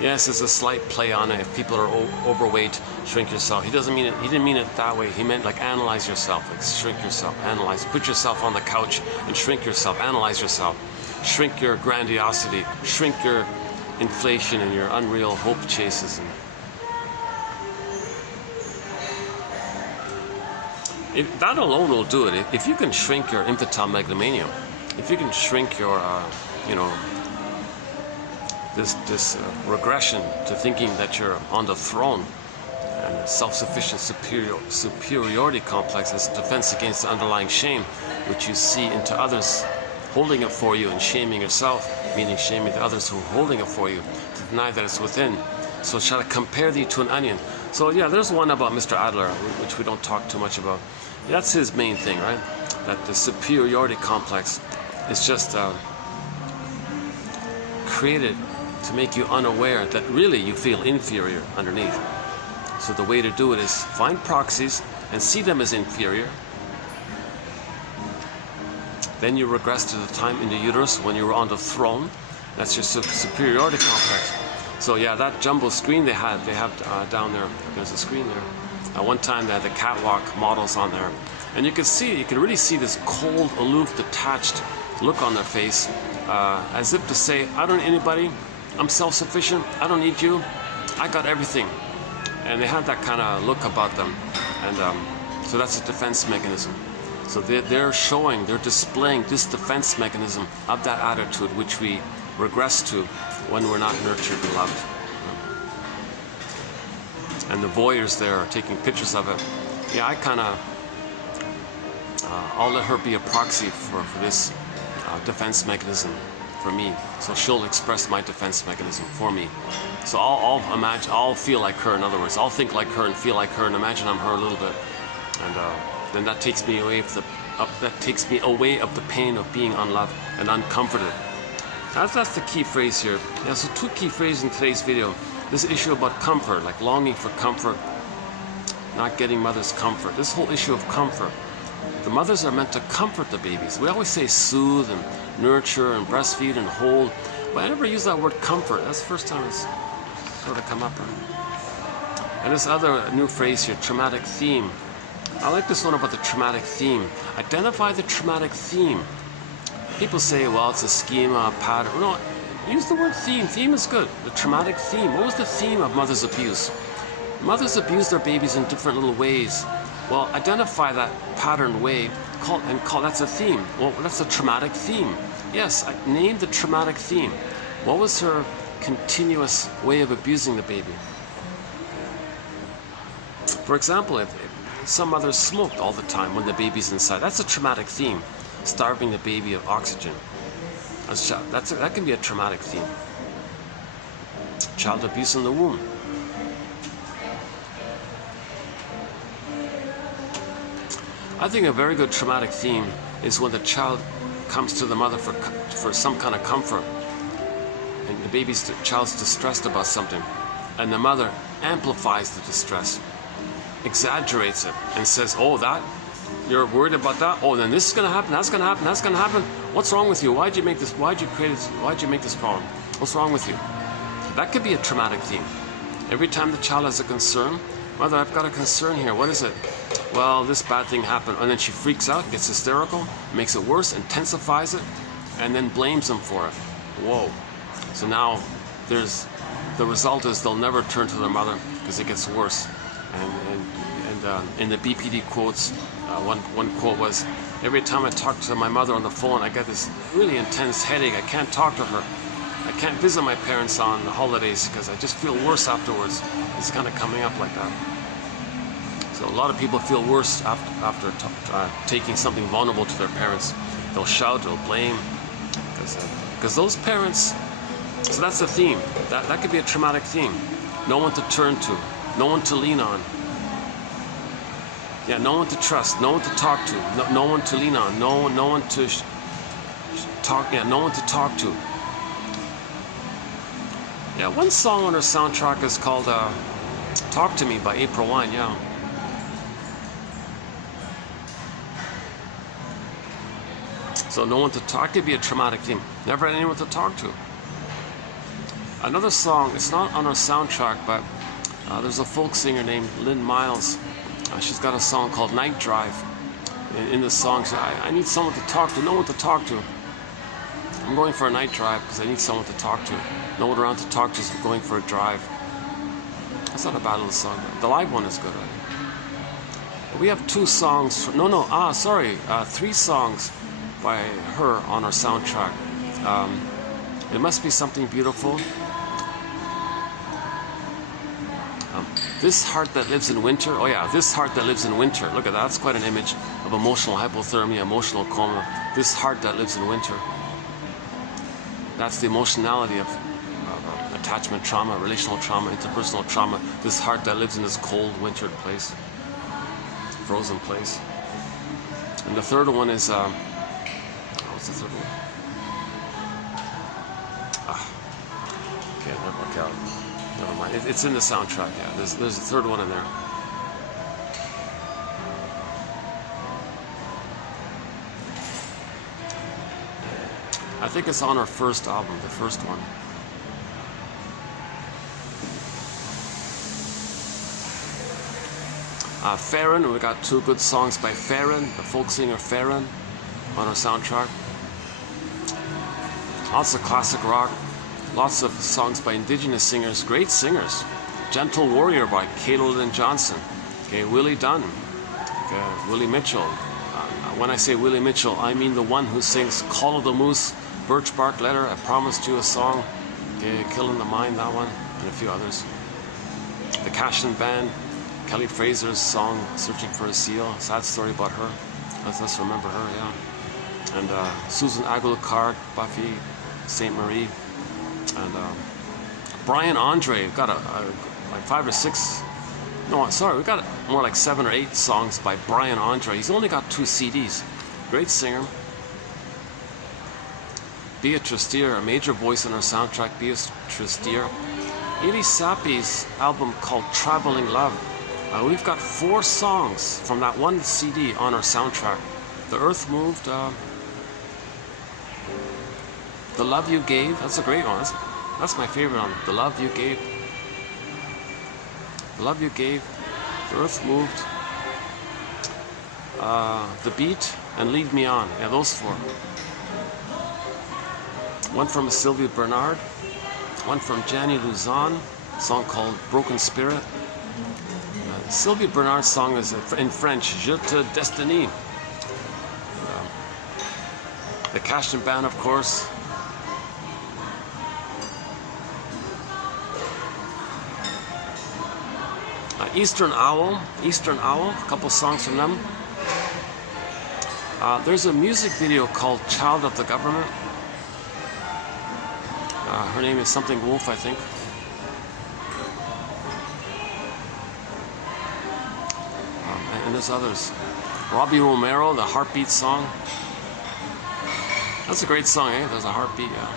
Yes, it's a slight play on it. If people are overweight, shrink yourself. He didn't mean it that way. He meant like analyze yourself, like shrink yourself, analyze. Put yourself on the couch and shrink yourself, analyze yourself. Shrink your grandiosity, shrink your inflation and your unreal hope chases. That alone will do it. If you can shrink your infantile megalomania, if you can shrink your, this regression to thinking that you're on the throne, and self-sufficient superiority complex as defense against the underlying shame, which you see into others holding it for you and shaming yourself, meaning shaming the others who are holding it for you, to deny that it's within. So shall I compare thee to an onion? So yeah, there's one about Mr. Adler, which we don't talk too much about. That's his main thing, right? That the superiority complex is just created to make you unaware that really you feel inferior underneath. So the way to do it is find proxies and see them as inferior, Then you regress to the time in the uterus when you were on the throne. That's your superiority complex. So yeah, that jumbo screen they have down there. There's a screen there. At one time they had the catwalk models on there, and you can really see this cold, aloof, detached look on their face, as if to say, I don't need anybody. I'm self-sufficient. I don't need you. I got everything. And they had that kind of look about them, and so that's a defense mechanism. So they're displaying this defense mechanism of that attitude which we regress to when we're not nurtured and loved. And the voyeurs there are taking pictures of it. Yeah, I kind of, I'll let her be a proxy for this defense mechanism for me. So she'll express my defense mechanism for me. So I'll feel like her. In other words, I'll think like her and feel like her and imagine I'm her a little bit, and then that takes me away of the pain of being unloved and uncomforted. That's the key phrase here. Yeah, so two key phrases in today's video. This issue about comfort, like longing for comfort, not getting mother's comfort. This whole issue of comfort. The mothers are meant to comfort the babies. We always say soothe and nurture and breastfeed and hold, but I never use that word comfort. That's the first time it's sort of come up. And this other new phrase here, traumatic theme. I like this one about the traumatic theme. Identify the traumatic theme. People say, well, it's a schema, a pattern. No, use the word theme. Theme is good. The traumatic theme. What was the theme of mother's abuse? Mothers abuse their babies in different little ways. Well, identify that pattern way, that's a theme. Well, that's a traumatic theme. Yes, name the traumatic theme. What was her continuous way of abusing the baby? For example, if some mothers smoked all the time when the baby's inside, that's a traumatic theme. Starving the baby of oxygen. That can be a traumatic theme. Child abuse in the womb. I think a very good traumatic theme is when the child comes to the mother for some kind of comfort, and the child's distressed about something, and the mother amplifies the distress, exaggerates it, and says, "Oh, that you're worried about that? Oh, then this is going to happen. That's going to happen. That's going to happen. What's wrong with you? Why'd you make this? Why'd you create this? Why'd you make this problem? What's wrong with you?" That could be a traumatic theme. Every time the child has a concern, "Mother, I've got a concern here. What is it?" "Well, this bad thing happened." And then she freaks out, gets hysterical, makes it worse, intensifies it, and then blames them for it. Whoa. So now the result is they'll never turn to their mother because it gets worse. And in the BPD quotes, one quote was, "Every time I talk to my mother on the phone, I get this really intense headache. I can't talk to her. I can't visit my parents on the holidays because I just feel worse afterwards." It's kind of coming up like that. So a lot of people feel worse after taking something vulnerable to their parents. They'll shout, they'll blame, because those parents. So that's the theme. That could be a traumatic theme. No one to turn to, no one to lean on. Yeah, no one to trust, no one to talk to, no one to lean on, no one to talk. Yeah, no one to talk to. Yeah, one song on her soundtrack is called "Talk to Me" by April Wine. Yeah. So no one to talk could be a traumatic theme. Never had anyone to talk to. Another song, it's not on our soundtrack, but there's a folk singer named Lynn Miles. She's got a song called "Night Drive." In the song, she said, I need someone to talk to, no one to talk to. I'm going for a night drive because I need someone to talk to. No one around to talk to, so I'm going for a drive. That's not a bad little song. The live one is good, right? We have two songs. Three songs by her on our soundtrack. It Must Be Something Beautiful. This Heart That Lives in Winter. Oh yeah, This Heart That Lives in Winter. Look at that. That's quite an image of emotional hypothermia, emotional coma. This Heart That Lives in Winter. That's the emotionality of attachment trauma, relational trauma, interpersonal trauma. This heart that lives in this cold, wintered place, frozen place. And the third one is, what's the third one? Never mind. It's in the soundtrack. Yeah, there's a third one in there. I think it's on her first album, the first one. Farron, we got 2 good songs by Farron, the folk singer Farron, on our soundtrack. Lots of classic rock, lots of songs by indigenous singers, great singers. Gentle Warrior by Caroline Johnson. Okay, Willie Dunn, okay, Willie Mitchell. When I say Willie Mitchell, I mean the one who sings Call of the Moose, Birch Bark Letter, I Promised You a Song, okay, Killing the Mind, that one, and a few others. The Cashin Band, Kelly Fraser's song Searching for a Seal, sad story about her. Let's remember her, yeah. And Susan Aguilar, Buffy St. Marie, and Brian Andre. We've got like 5 or 6. No, sorry, we got more like 7 or 8 songs by Brian Andre. He's only got 2 CDs. Great singer. Beatrice Deer, a major voice on our soundtrack. Beatrice Deer. Eli Sapi's album called Traveling Love. We've got 4 songs from that one CD on our soundtrack. The Earth Moved, The Love You Gave, that's a great one. That's my favorite one. The Love You Gave. The Love You Gave. The Earth Moved. The Beat and Lead Me On. Yeah, those 4. One from Sylvia Bernard. One from Janny Luzon. A song called Broken Spirit. Sylvia Bernard's song is in French, Je te destiny. The Cashin Band, of course. Eastern Owl, a couple songs from them. There's a music video called Child of the Government. Her name is something Wolf, I think. And there's others. Robbie Romero, the Heartbeat song. That's a great song, eh? There's a heartbeat, yeah.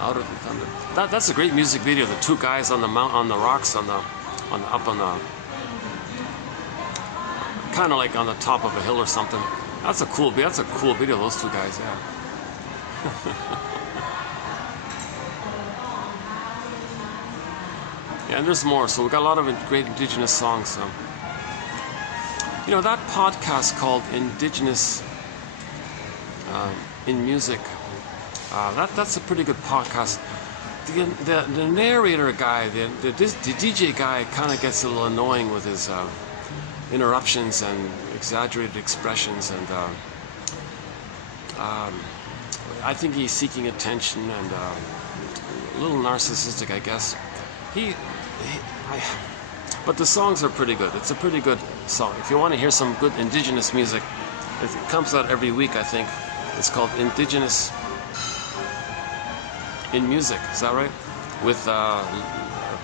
Out of the Thunder. That's a great music video. The 2 guys on the on the rocks, up on the, kind of like on the top of a hill or something. That's a cool video. Those 2 guys, yeah. Yeah, and there's more. So we got a lot of great indigenous songs. So. You know, that podcast called Indigenous in Music, that's a pretty good podcast. The narrator guy, the DJ guy kind of gets a little annoying with his interruptions and exaggerated expressions, and I think he's seeking attention and a little narcissistic, I guess. But the songs are pretty good. It's a pretty good song. If you want to hear some good indigenous music, it comes out every week, I think. It's called Indigenous in Music. Is that right? With the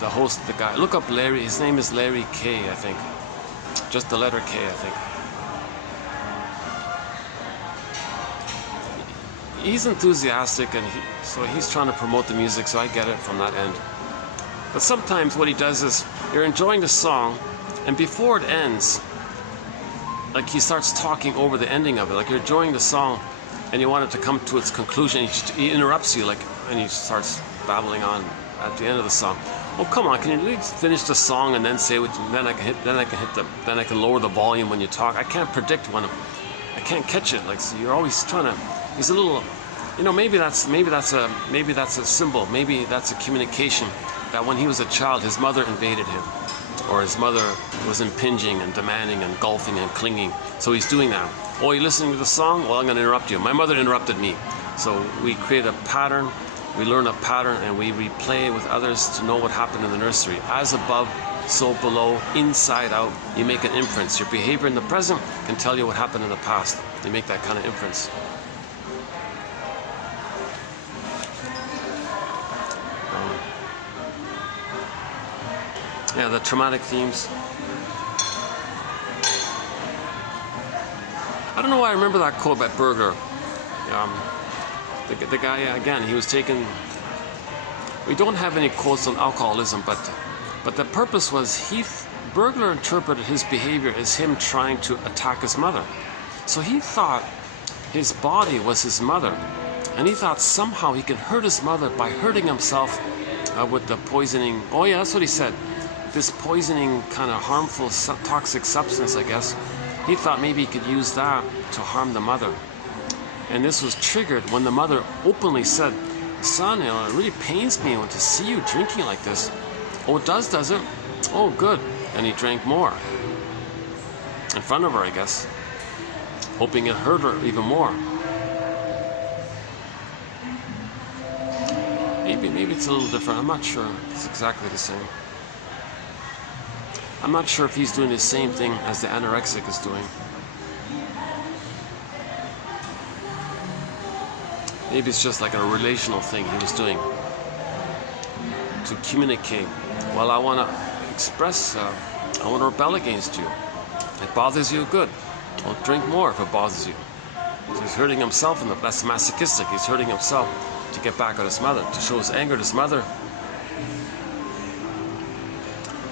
host, the guy. Look up Larry. His name is Larry K, I think. Just the letter K, I think. He's enthusiastic, and so he's trying to promote the music, so I get it from that end. But sometimes what he does is, you're enjoying the song, and before it ends, like he starts talking over the ending of it. Like you're enjoying the song, and you want it to come to its conclusion. He interrupts you, and he starts babbling on at the end of the song. Oh, come on! Can you at least finish the song and then say what? Then I can lower the volume when you talk. I can't predict when I can't catch it. Like so you're always trying to. He's a little. You know, maybe that's a symbol. Maybe that's a communication. That when he was a child, his mother invaded him, or his mother was impinging and demanding and golfing and clinging. So he's doing that. Oh, you listening to the song? Well, I'm going to interrupt you. My mother interrupted me. So we create a pattern, we learn a pattern, and we replay with others to know what happened in the nursery. As above, so below, inside out. You make an inference. Your behavior in the present can tell you what happened in the past. You make that kind of inference. Yeah, the traumatic themes. I don't know why I remember that quote by Berger. The guy, again, he was taken. We don't have any quotes on alcoholism, but the purpose was Berger interpreted his behavior as him trying to attack his mother. So he thought his body was his mother. And he thought somehow he could hurt his mother by hurting himself with the poisoning. Oh yeah, that's what he said. This poisoning kind of harmful toxic substance, I guess. He thought maybe he could use that to harm the mother. And this was triggered when the mother openly said, son, you know, it really pains me to see you drinking like this. Oh, it does it? Oh, good. And he drank more. In front of her, I guess. Hoping it hurt her even more. Maybe it's a little different. I'm not sure it's exactly the same. I'm not sure if he's doing the same thing as the anorexic is doing. Maybe it's just like a relational thing he was doing to communicate. Well, I want to express, I want to rebel against you. It bothers you, good. Well, drink more if it bothers you. So he's hurting himself, and that's masochistic. He's hurting himself to get back at his mother, to show his anger at his mother.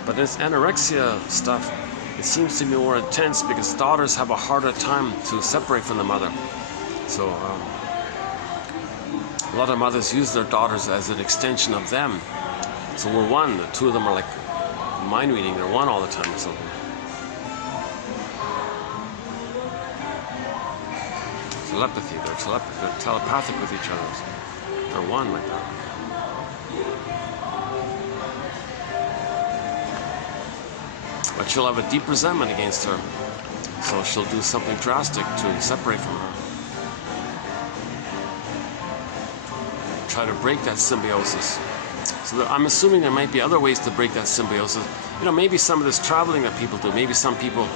But this anorexia stuff, it seems to be more intense because daughters have a harder time to separate from the mother. So a lot of mothers use their daughters as an extension of them. So we're one. The two of them are like mind reading. They're one all the time or something. Telepathy. They're telepathic with each other. They're one like that. But she'll have a deep resentment against her. So she'll do something drastic to separate from her. Try to break that symbiosis. So I'm assuming there might be other ways to break that symbiosis. You know, maybe some of this traveling that people do. Maybe some people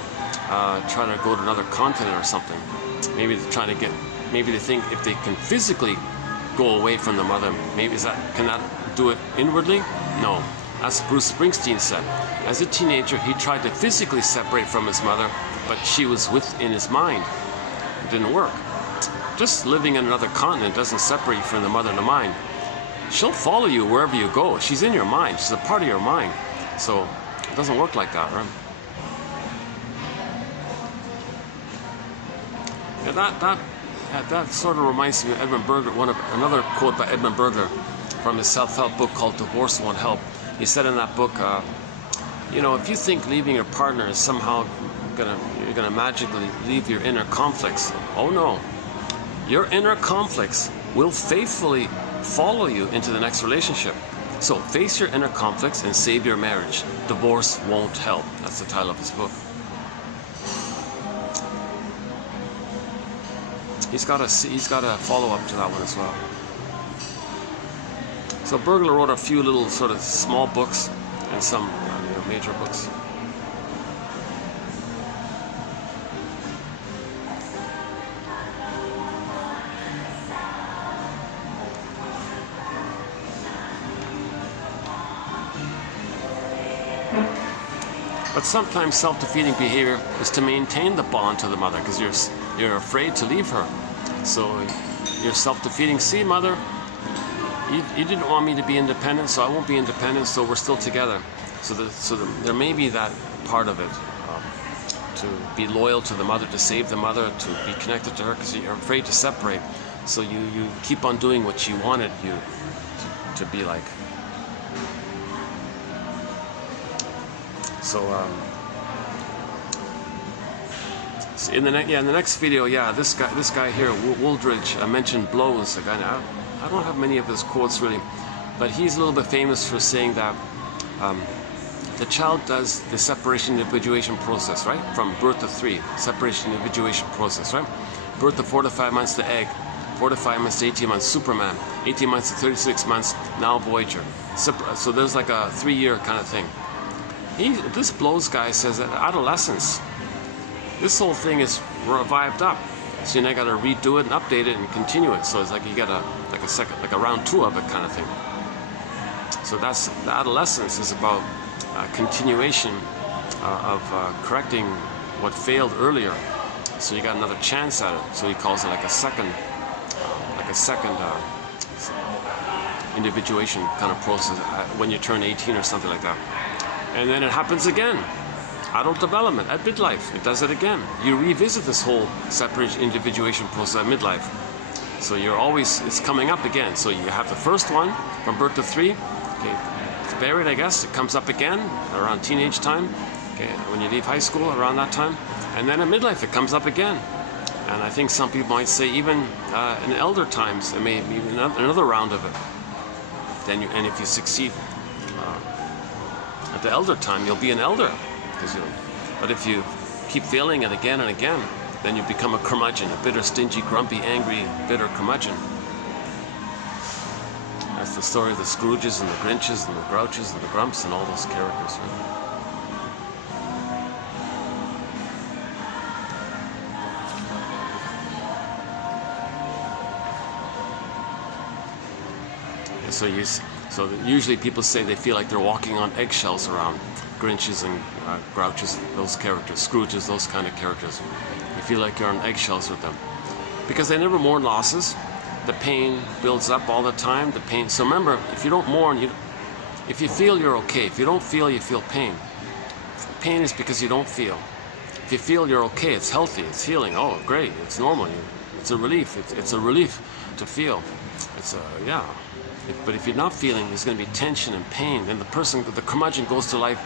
try to go to another continent or something. Maybe they're trying to get. Maybe they think if they can physically go away from the mother, can that do it inwardly? No. As Bruce Springsteen said, as a teenager he tried to physically separate from his mother, but she was within his mind. It didn't work. Just living in another continent doesn't separate you from the mother and the mind. She'll follow you wherever you go. She's in your mind. She's a part of your mind. So it doesn't work like that, right? Yeah, that sort of reminds me of Edmund Burger. Another quote by Edmund Burger from his self-help book called "Divorce Won't Help." He said in that book, you know, if you think leaving your partner is somehow you're gonna magically leave your inner conflicts, oh no. Your inner conflicts will faithfully follow you into the next relationship. So face your inner conflicts and save your marriage. Divorce won't help. That's the title of his book. He's got a follow-up to that one as well. So Burglar wrote a few little sort of small books and some major books. But sometimes self-defeating behavior is to maintain the bond to the mother because you're afraid to leave her. So you're self-defeating. See, mother, you didn't want me to be independent, so I won't be independent, so we're still together. So there may be that part of it, to be loyal to the mother, to save the mother, to be connected to her because you're afraid to separate. So you keep on doing what she wanted you to be like. So, so in the next video, this guy here, Wooldridge, I mentioned blows. The guy, I don't have many of his quotes really, but he's a little bit famous for saying that the child does the separation individuation process, right? From birth to 3, separation individuation process, right? Birth to 4 to 5 months, the egg. 4 to 5 months to 18 months, Superman. 18 months to 36 months, now Voyager. So there's like a 3-year kind of thing. This blows guy says that adolescence, this whole thing is revived up. So you now got to redo it and update it and continue it. So it's like you get a round 2 of it kind of thing. So that's the adolescence is about continuation of correcting what failed earlier. So you got another chance at it. So he calls it like a second individuation kind of process when you turn 18 or something like that. And then it happens again. Adult development at midlife, it does it again. You revisit this whole separation individuation process at midlife. So you're always, it's coming up again. So you have the first one from birth to 3. Okay, it's buried, I guess. It comes up again around teenage time. Okay, when you leave high school, around that time. And then in midlife, it comes up again. And I think some people might say even in elder times, there may be another round of it. Then and if you succeed at the elder time, you'll be an elder. But if you keep failing it again and again, then you become a curmudgeon, a bitter, stingy, grumpy, angry, bitter curmudgeon. That's the story of the Scrooges and the Grinches and the Grouches and the Grumps and all those characters. Right? So usually people say they feel like they're walking on eggshells around Grinches and Grouches, those characters, Scrooges, those kind of characters. You feel like you're on eggshells with them because they never mourn losses. The pain builds up all the time. The pain. So remember, if you don't mourn, if you feel, you're okay. If you don't feel, you feel pain. Pain is because you don't feel. If you feel, you're okay. It's healthy. It's healing. Oh, great. It's normal. It's a relief. It's a relief to feel. It's yeah. But if you're not feeling, there's going to be tension and pain. Then the curmudgeon goes through life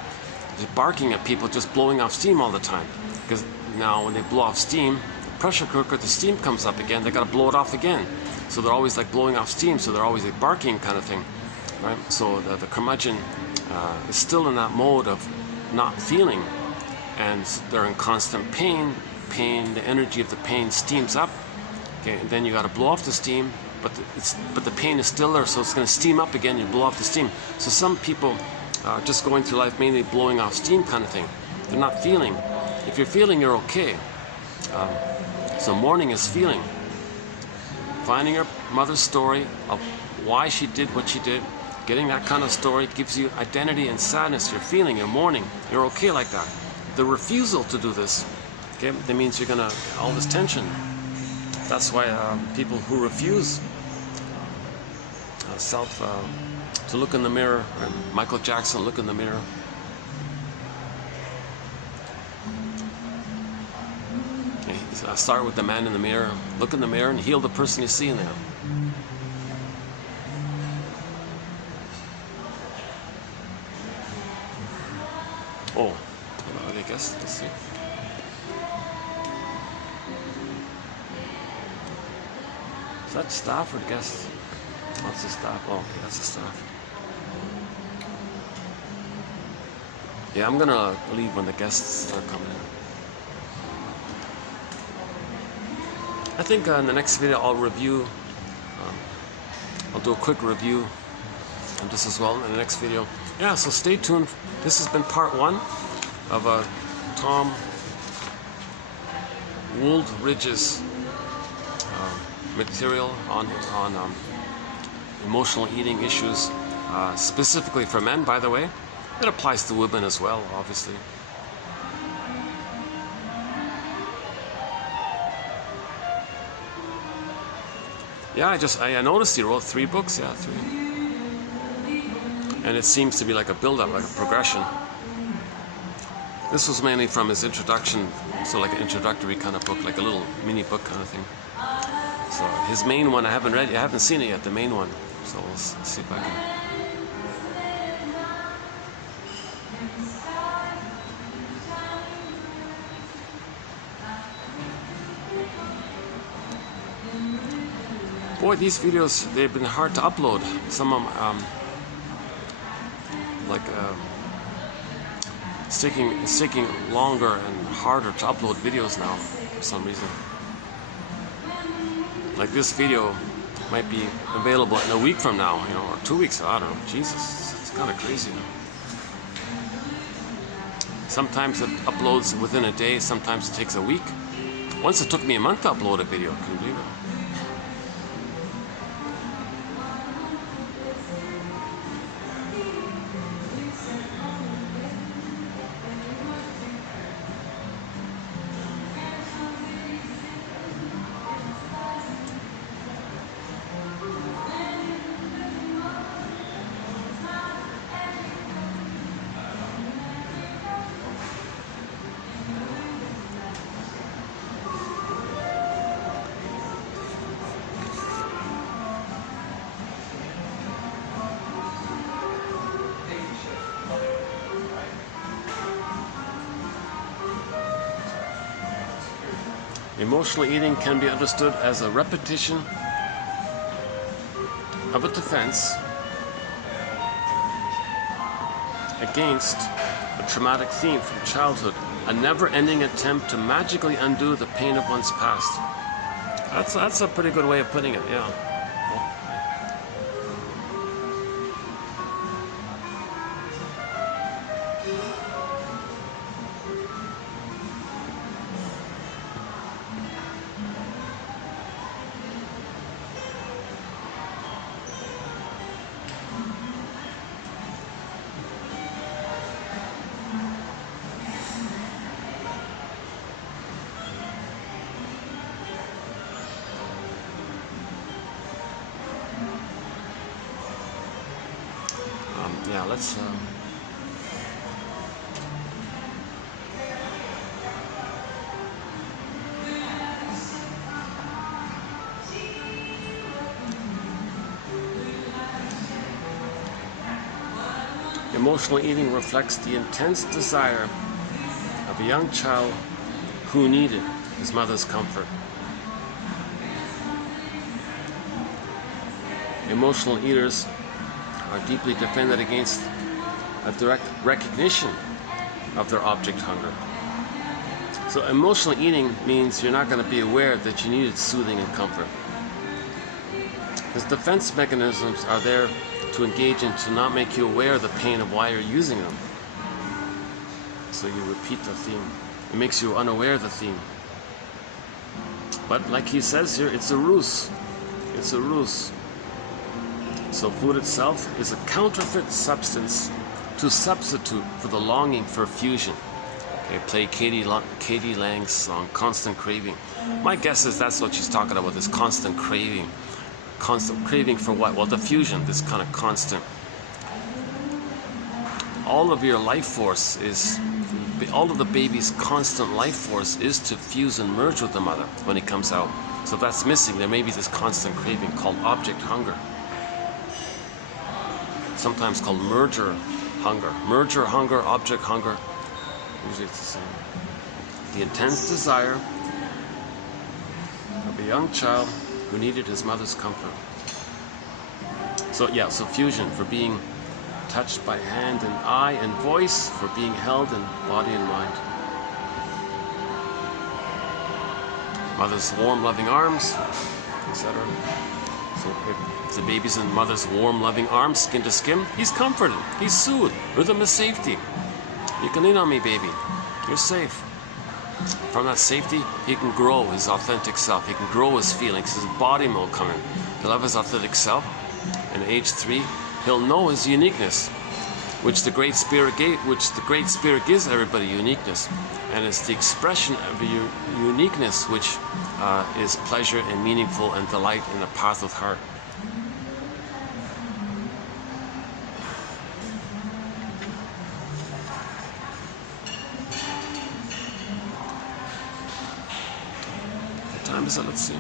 just barking at people, just blowing off steam all the time. Because now when they blow off steam, the pressure cooker, the steam comes up again, they got to blow it off again. So they're always like blowing off steam, so they're always like barking kind of thing. Right? So the curmudgeon is still in that mode of not feeling. And they're in constant pain. The energy of the pain steams up. Okay, and then you got to blow off the steam. But the pain is still there, so it's going to steam up again. You blow off the steam. So some people are just going through life mainly blowing off steam kind of thing. They're not feeling. If you're feeling, you're okay. So mourning is feeling. Finding your mother's story of why she did what she did, getting that kind of story gives you identity and sadness. You're feeling, you're mourning, you're okay like that. The refusal to do this, okay, that means you're gonna all this tension. That's why people who refuse to look in the mirror, and Michael Jackson, look in the mirror. Okay, start with the man in the mirror. Look in the mirror and heal the person you see in there. Oh, I guess, let's see. Is that staff or guest? What's the staff? Oh, okay, that's the staff. Yeah, I'm gonna leave when the guests start coming in. I think in the next video I'll review, I'll do a quick review of this as well in the next video. Yeah, so stay tuned. This has been part 1 of Tom Wooldridge's material on emotional eating issues, specifically for men, by the way. It applies to women as well, obviously. Yeah, I noticed he wrote 3 books. Yeah, 3. And it seems to be like a build-up, like a progression. This was mainly from his introduction, so like an introductory kind of book, like a little mini book kind of thing. So his main one, I haven't seen it yet, the main one. So we'll see if I can. Boy, these videos, they've been hard to upload. Some of them, it's taking longer and harder to upload videos now for some reason. Like this video might be available in a week from now, you know, or 2 weeks. I don't know. Jesus, it's kind of crazy. Sometimes it uploads within a day. Sometimes it takes a week. Once it took me a month to upload a video. Can you believe it? Emotional eating can be understood as a repetition of a defense against a traumatic theme from childhood, a never-ending attempt to magically undo the pain of one's past. That's a pretty good way of putting it, yeah. Yeah, let's emotional eating reflects the intense desire of a young child who needed his mother's comfort. Emotional eaters are deeply defended against a direct recognition of their object hunger. So emotional eating means you're not going to be aware that you needed soothing and comfort. Because defense mechanisms are there to engage in, to not make you aware of the pain of why you're using them. So you repeat the theme. It makes you unaware of the theme. But like he says here, it's a ruse. It's a ruse. So food itself is a counterfeit substance to substitute for the longing for fusion. Okay, play Katie Lang's song, Constant Craving. My guess is that's what she's talking about, this constant craving. Constant craving for what? Well, the fusion, this kind of constant. All of your life force is, all of the baby's constant life force is to fuse and merge with the mother when it comes out. So if that's missing, there may be this constant craving called object hunger. Sometimes called merger hunger. Merger hunger, object hunger. Usually it's the same. The intense desire of a young child who needed his mother's comfort. So yeah, so fusion, for being touched by hand and eye and voice, for being held in body and mind. Mother's warm, loving arms, etc. So if the baby's in mother's warm, loving arms, skin to skin, he's comforted, he's soothed, rhythm is safety. You can lean on me, baby, you're safe. From that safety, he can grow his authentic self, he can grow his feelings, his body will come in. He'll have his authentic self, and at age 3, he'll know his uniqueness, which the Great Spirit gives everybody uniqueness, and it's the expression of your uniqueness which is pleasure and meaningful and delight in a path of heart. What time is it? Let's see.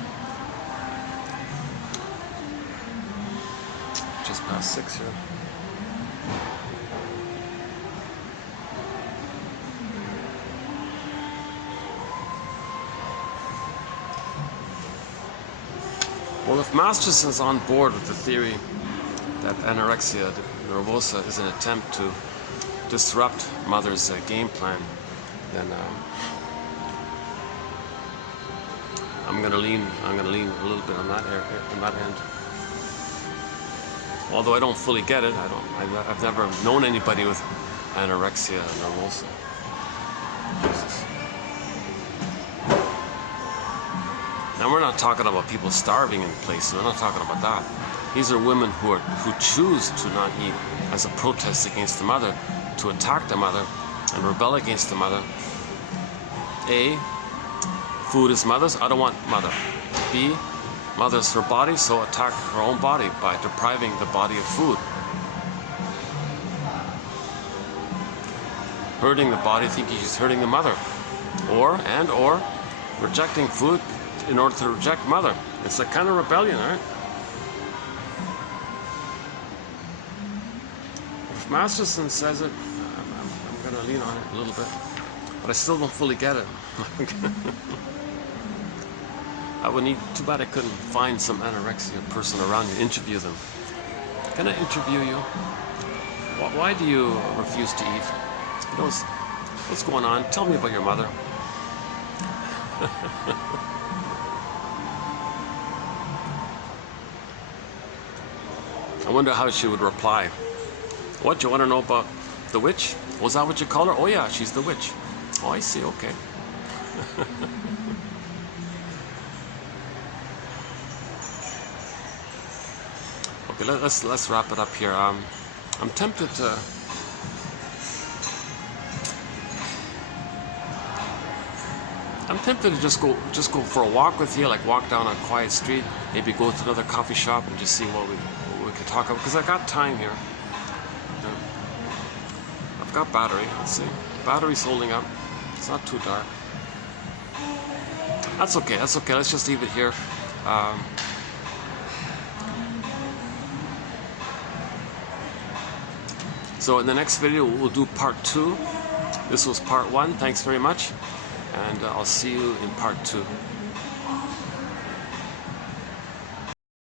Just past 6 here. Well, if Masterson's on board with the theory that anorexia nervosa is an attempt to disrupt mother's game plan, then I'm gonna lean a little bit on that end. Although I don't fully get it, I've never known anybody with anorexia nervosa. Jesus. Now we're not talking about people starving in places. We're not talking about that. These are women who choose to not eat as a protest against the mother, to attack the mother and rebel against the mother. A, food is mother's. I don't want mother. B, mother's her body, so attack her own body by depriving the body of food. Hurting the body, thinking she's hurting the mother. Or rejecting food in order to reject mother. It's a kind of rebellion, right? If Masterson says it, I'm going to lean on it a little bit, but I still don't fully get it. I would need, too bad I couldn't find some anorexia person around to interview them. Can I interview you? Why do you refuse to eat? What's going on? Tell me about your mother. I wonder how she would reply. What, you want to know about the witch? Was that what you call her? Oh yeah, she's the witch. Oh, I see, okay. Okay, let's wrap it up here. I'm tempted to just go for a walk with you, like walk down a quiet street, maybe go to another coffee shop and just see what we could talk about, because I got time here. I've got battery. Let's see. Battery's holding up. It's not too dark. That's okay. That's okay. Let's just leave it here. So in the next video, we'll do part 2. This was part 1. Thanks very much. And I'll see you in part 2.